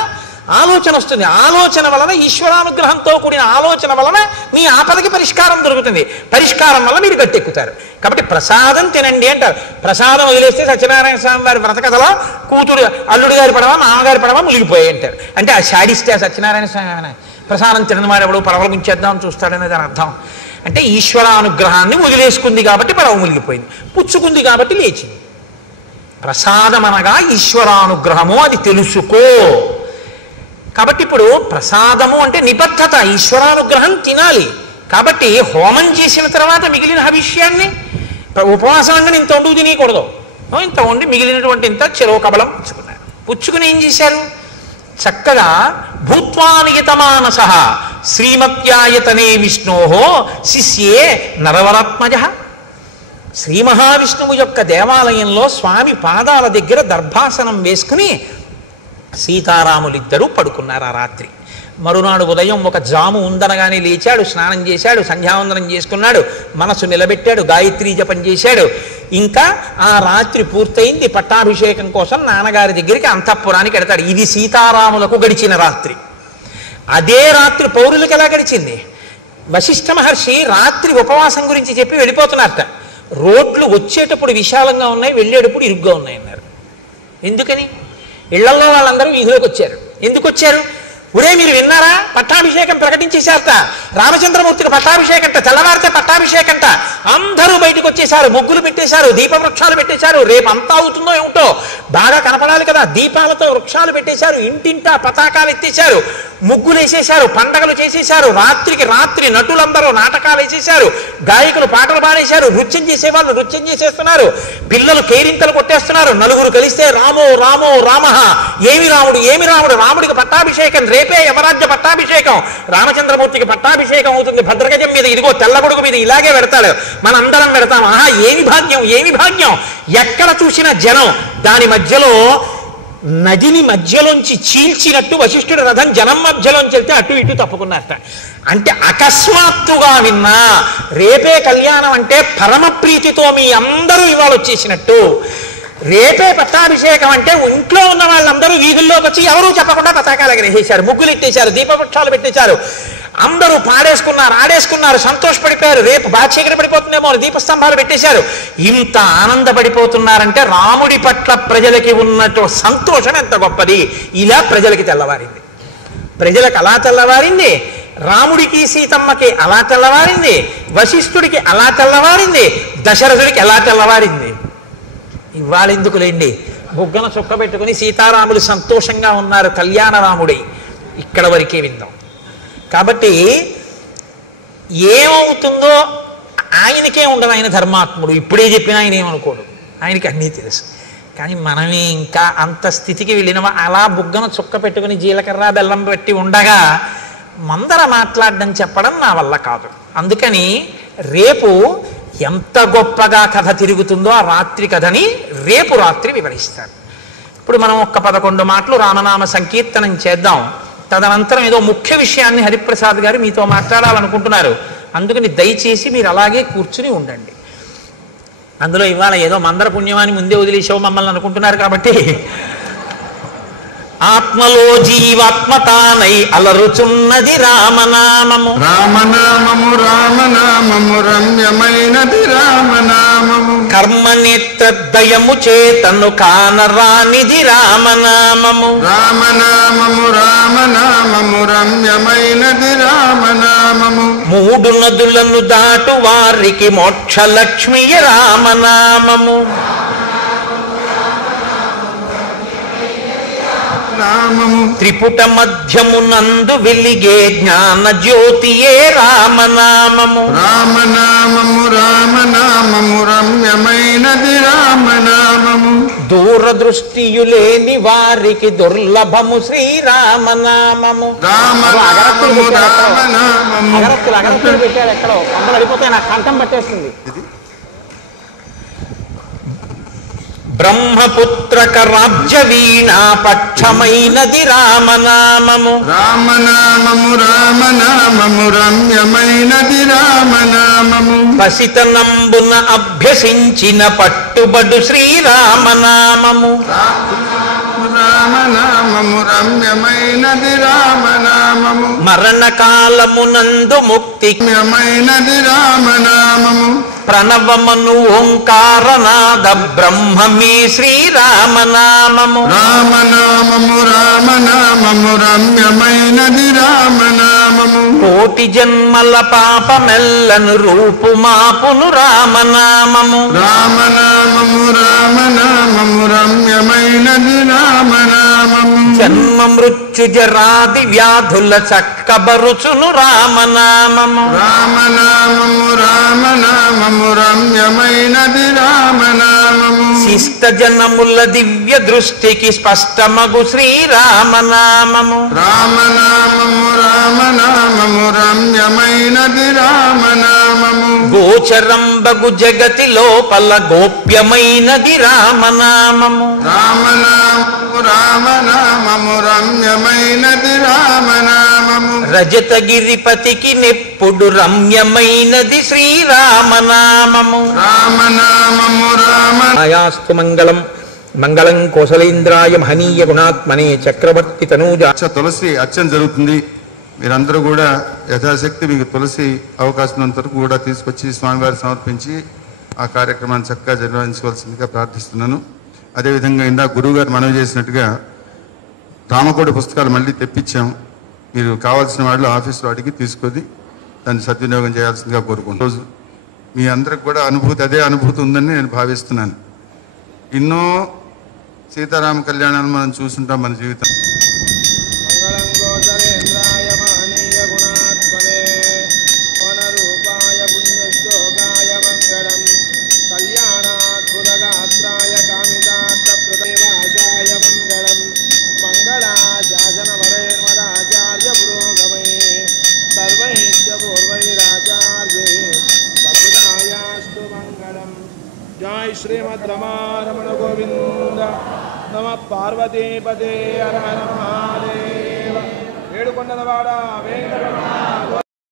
ఆలోచన వస్తుంది, ఆలోచన వలన ఈశ్వరానుగ్రహంతో కూడిన ఆలోచన వలన మీ ఆపదకి పరిష్కారం దొరుకుతుంది, పరిష్కారం వల్ల మీరు గట్టెక్కుతారు. కాబట్టి ప్రసాదం తినండి అంటారు. ప్రసాదం వదిలేస్తే సత్యనారాయణ స్వామి వారి వ్రతకథలో కూతురు అల్లుడు గారి పడవ మామగారి పడవ మునిగిపోయాయి అంటారు. అంటే ఆ శాడిస్తే ఆ సత్యనారాయణ స్వామి ప్రసాదం తినని వాడు ఎవడు పడవలు ముంచేద్దామని చూస్తాడనే దాని అర్థం. అంటే ఈశ్వరానుగ్రహాన్ని వదిలేసుకుంది కాబట్టి పడవ మునిగిపోయింది, పుచ్చుకుంది కాబట్టి లేచింది. ప్రసాదం అనగా ఈశ్వరానుగ్రహము, అది తెలుసుకో. కాబట్టి ఇప్పుడు ప్రసాదము అంటే నిబద్ధత, ఈశ్వరానుగ్రహం తినాలి. కాబట్టి హోమం చేసిన తర్వాత మిగిలిన హవిష్యాన్ని ఉపవాసం అంటే ఇంత వండు తినకూడదు, ఇంత వండి మిగిలినటువంటి ఇంత చెరో కబలం పుచ్చుకున్నారు. పుచ్చుకుని ఏం చేశారు? చక్కగా భూత్వానియతమానస శ్రీమత్యాయతనే విష్ణోహో శిష్యే నరవరాత్మజ. శ్రీ మహావిష్ణువు యొక్క దేవాలయంలో స్వామి పాదాల దగ్గర దర్భాసనం వేసుకుని సీతారాములిద్దరూ పడుకున్నారు ఆ రాత్రి. మరునాడు ఉదయం ఒక జాము ఉందనగానే లేచాడు, స్నానం చేశాడు, సంధ్యావందనం చేసుకున్నాడు, మనసు నిలబెట్టాడు, గాయత్రీ జపం చేశాడు. ఇంకా ఆ రాత్రి పూర్తయింది. పట్టాభిషేకం కోసం నాన్నగారి దగ్గరికి అంతఃపురానికి వెడతాడు. ఇది సీతారాములకు గడిచిన రాత్రి. అదే రాత్రి పౌరులకు ఎలా గడిచింది? వశిష్ఠ మహర్షి రాత్రి ఉపవాసం గురించి చెప్పి వెళ్ళిపోతున్నారట. రోడ్లు వచ్చేటప్పుడు విశాలంగా ఉన్నాయి, వెళ్ళేటప్పుడు ఇరుగ్గా ఉన్నాయి అన్నారు. ఎందుకని? ఇళ్లలో వాళ్ళందరూ వీధిలోకి వచ్చారు. ఎందుకు వచ్చారు? ఒరే మీరు విన్నారా, పట్టాభిషేకం ప్రకటించేశారట, రామచంద్రమూర్తికి పట్టాభిషేకంట, తెల్లవారితే పట్టాభిషేకంట. అందరూ బయటకు వచ్చేశారు, ముగ్గులు పెట్టేశారు, దీప వృక్షాలు పెట్టేశారు. రేపు అంతా అవుతుందో ఏమిటో, బాగా కనపడాలి కదా, దీపాలతో వృక్షాలు పెట్టేశారు, ఇంటింటా పతాకాలు ఎత్తేశారు, ముగ్గులు వేసేశారు, పండగలు చేసేశారు. రాత్రికి రాత్రి నటులందరూ నాటకాలు వేసేశారు, గాయకులు పాటలు పాడేశారు, నృత్యం చేసేవాళ్ళు నృత్యం చేసేస్తున్నారు, పిల్లలు కేరింతలు కొట్టేస్తున్నారు. నలుగురు కలిస్తే రామో రామో రామ, ఏమి రాముడు ఏమి రాముడు, రాముడికి పట్టాభిషేకం, రేపే యమరాజ్య పట్టాభిషేకం, రామచంద్రమూర్తికి పట్టాభిషేకం అవుతుంది భద్రగజం మీద, ఇదిగో తెల్లగొడుగు మీద ఇలాగే పెడతాడు, మనందరం పెడతాం. ఆహా ఏమి భాగ్యం ఏమి భాగ్యం. ఎక్కడ చూసిన జనం, దాని మధ్యలో నదిని మధ్యలోంచి చీల్చినట్టు వశిష్ఠుడి రథం జనం మధ్యలోంచి వెళ్తే అటు ఇటు తప్పుకున్నారట. అంటే అకస్మాత్తుగా విన్నా రేపే కళ్యాణం అంటే పరమ ప్రీతితో మీ అందరూ ఇవాళ వచ్చేసినట్టు. రేపే పట్టాభిషేకం అంటే ఇంట్లో ఉన్న వాళ్ళందరూ వీధుల్లోకి వచ్చి ఎవరూ చెప్పకుండా పతాకాలు ఎగరేసేశారు, ముగ్గులు ఎట్టేశారు, దీపవృక్షాలు పెట్టేశారు, అందరూ పాడేసుకున్నారు, ఆడేసుకున్నారు, సంతోషపడిపోయారు. రేపు బాధ్యత పడిపోతుందేమో దీపస్తంభాలు పెట్టేశారు. ఇంత ఆనందపడిపోతున్నారంటే రాముడి పట్ల ప్రజలకి ఉన్నట్టు సంతోషం ఎంత గొప్పది. ఇలా ప్రజలకి తెల్లవారింది, ప్రజలకు అలా తెల్లవారింది, రాముడికి సీతమ్మకి అలా తెల్లవారింది, వశిష్ఠుడికి అలా తెల్లవారింది, దశరథుడికి ఎలా తెల్లవారింది. ఇవాళ ఎందుకులేండి, బుగ్గన చుక్క పెట్టుకుని సీతారాములు సంతోషంగా ఉన్నారు కళ్యాణ రాముడై. ఇక్కడ వరకే విందాం. కాబట్టి ఏమవుతుందో ఆయనకే ఉండదు, ఆయన ధర్మాత్ముడు, ఇప్పుడే చెప్పినా ఆయన ఏమనుకోడు, ఆయనకి అన్నీ తెలుసు. కానీ మనమే ఇంకా అంత స్థితికి వెళ్ళిన అలా బుగ్గన చుక్క పెట్టుకుని జీలకర్ర బెల్లం పెట్టి ఉండగా మందర మాట్లాడడం చెప్పడం నా వల్ల కాదు. అందుకని రేపు ఎంత గొప్పగా కథ తిరుగుతుందో ఆ రాత్రి కథని రేపు రాత్రి వివరిస్తారు. ఇప్పుడు మనం ఒక్క 11 మాటలు రామనామ సంకీర్తనం చేద్దాం. తదనంతరం ఏదో ముఖ్య విషయాన్ని హరిప్రసాద్ గారు మీతో మాట్లాడాలనుకుంటున్నారు. అందుకని దయచేసి మీరు అలాగే కూర్చుని ఉండండి. అందులో ఇవాళ ఏదో మందర పుణ్యమాని ముందే వదిలేసావు మమ్మల్ని అనుకుంటున్నారు కాబట్టి, ఆత్మలో జీవాత్మతానై అలరుచున్నది రామనామము, రామనామము రామనామము రమ్యమైనది రామనామము, కర్మనేత్రదయము చేతను కానరానిది రామనామము, రామనామము రామనామము రమ్యమైనది రామనామము, 3 నదులను దాటు వారికి మోక్షలక్ష్మి రామనామము, రామము త్రిపుట మధ్యమునందు వెలిగే జ్ఞాన జ్యోతియే రామనామము, రామనామము రామనామము రమ్యమైనది రామనామము, దూరదృష్టియులేని వారికి దుర్లభము శ్రీరామనామము. రామనామము రామనామము అగరత్తులు పెట్టాడు ఎక్కడో, అమ్మలు అడిపోతే నాకు కంఠం పట్టేస్తుంది. బ్రహ్మపుత్రక రాజ్య వీణా పక్షమైనది రామనామము, రామనామము రామనామము రమ్యమైనది రామనామము, పసితనంబున అభ్యసించిన పట్టుబడు శ్రీరామనామము, రామనామము రమ్యమైనది రామనామము, మరణకాలమునందు ముక్తి రమ్యమైనది రామనామము, ప్రణవమను ఓంకారనాద బ్రహ్మమే శ్రీరామనామము, రామనామము రామనామము రమ్యమైనది రామనామము, కోటి జన్మల పాపమెల్లను రూపుమాపును రామనామము, రామనామము రామనామము రమ్యమైనది రామనామము, జన్మ మృత్యు జరాది వ్యాధుల చక్కబరుచును రామనామము, రామనామము రామనామము రమ్యమైనది రామనామము, శిష్ట జనముల దివ్య దృష్టికి స్పష్టమగు శ్రీరామనామము, రామనామము రామనామము రమ్యమైనది రామనామము, గోచరంబగు జగతి లోపల గోప్యమైనది రామనామము, రామనామము రామనామము రమ్యమైనది రామనామము, రజతగిరిపతికి నెప్పుడు రమ్యమైనది శ్రీరామనామము, రామనామము ఆయాస్తు మంగళం మంగళం కోసలేంద్రాయ మహనీయ గుణాత్మనే చక్రవర్తి తనూజ. తులసి అర్చన జరుగుతుంది. మీరందరూ కూడా యథాశక్తి మీకు తులసి అవకాశం ఉన్నంత వరకు కూడా తీసుకొచ్చి స్వామివారి సమర్పించి ఆ కార్యక్రమాన్ని చక్కగా నిర్వహించవలసిందిగా ప్రార్థిస్తున్నాను. అదేవిధంగా ఇందాక గురువు గారు మనవి చేసినట్టుగా రామకోటి పుస్తకాలు మళ్ళీ తెప్పించాం. మీరు కావాల్సిన వాళ్ళు ఆఫీస్లో అడిగి తీసుకొని దాన్ని సద్వినియోగం చేయాల్సిందిగా కోరుకుంటున్నాను. రోజు మీ అందరికి కూడా అదే అనుభూతి ఉందని నేను భావిస్తున్నాను. ఎన్నో సీతారామ కళ్యాణాన్ని మనం చూస్తుంటాం మన జీవితం. जय श्रीमद् रमारमण गोविंद नम पार्वती पदे हर हर महादेव वेणुकोंडलवाड वेंकटरमण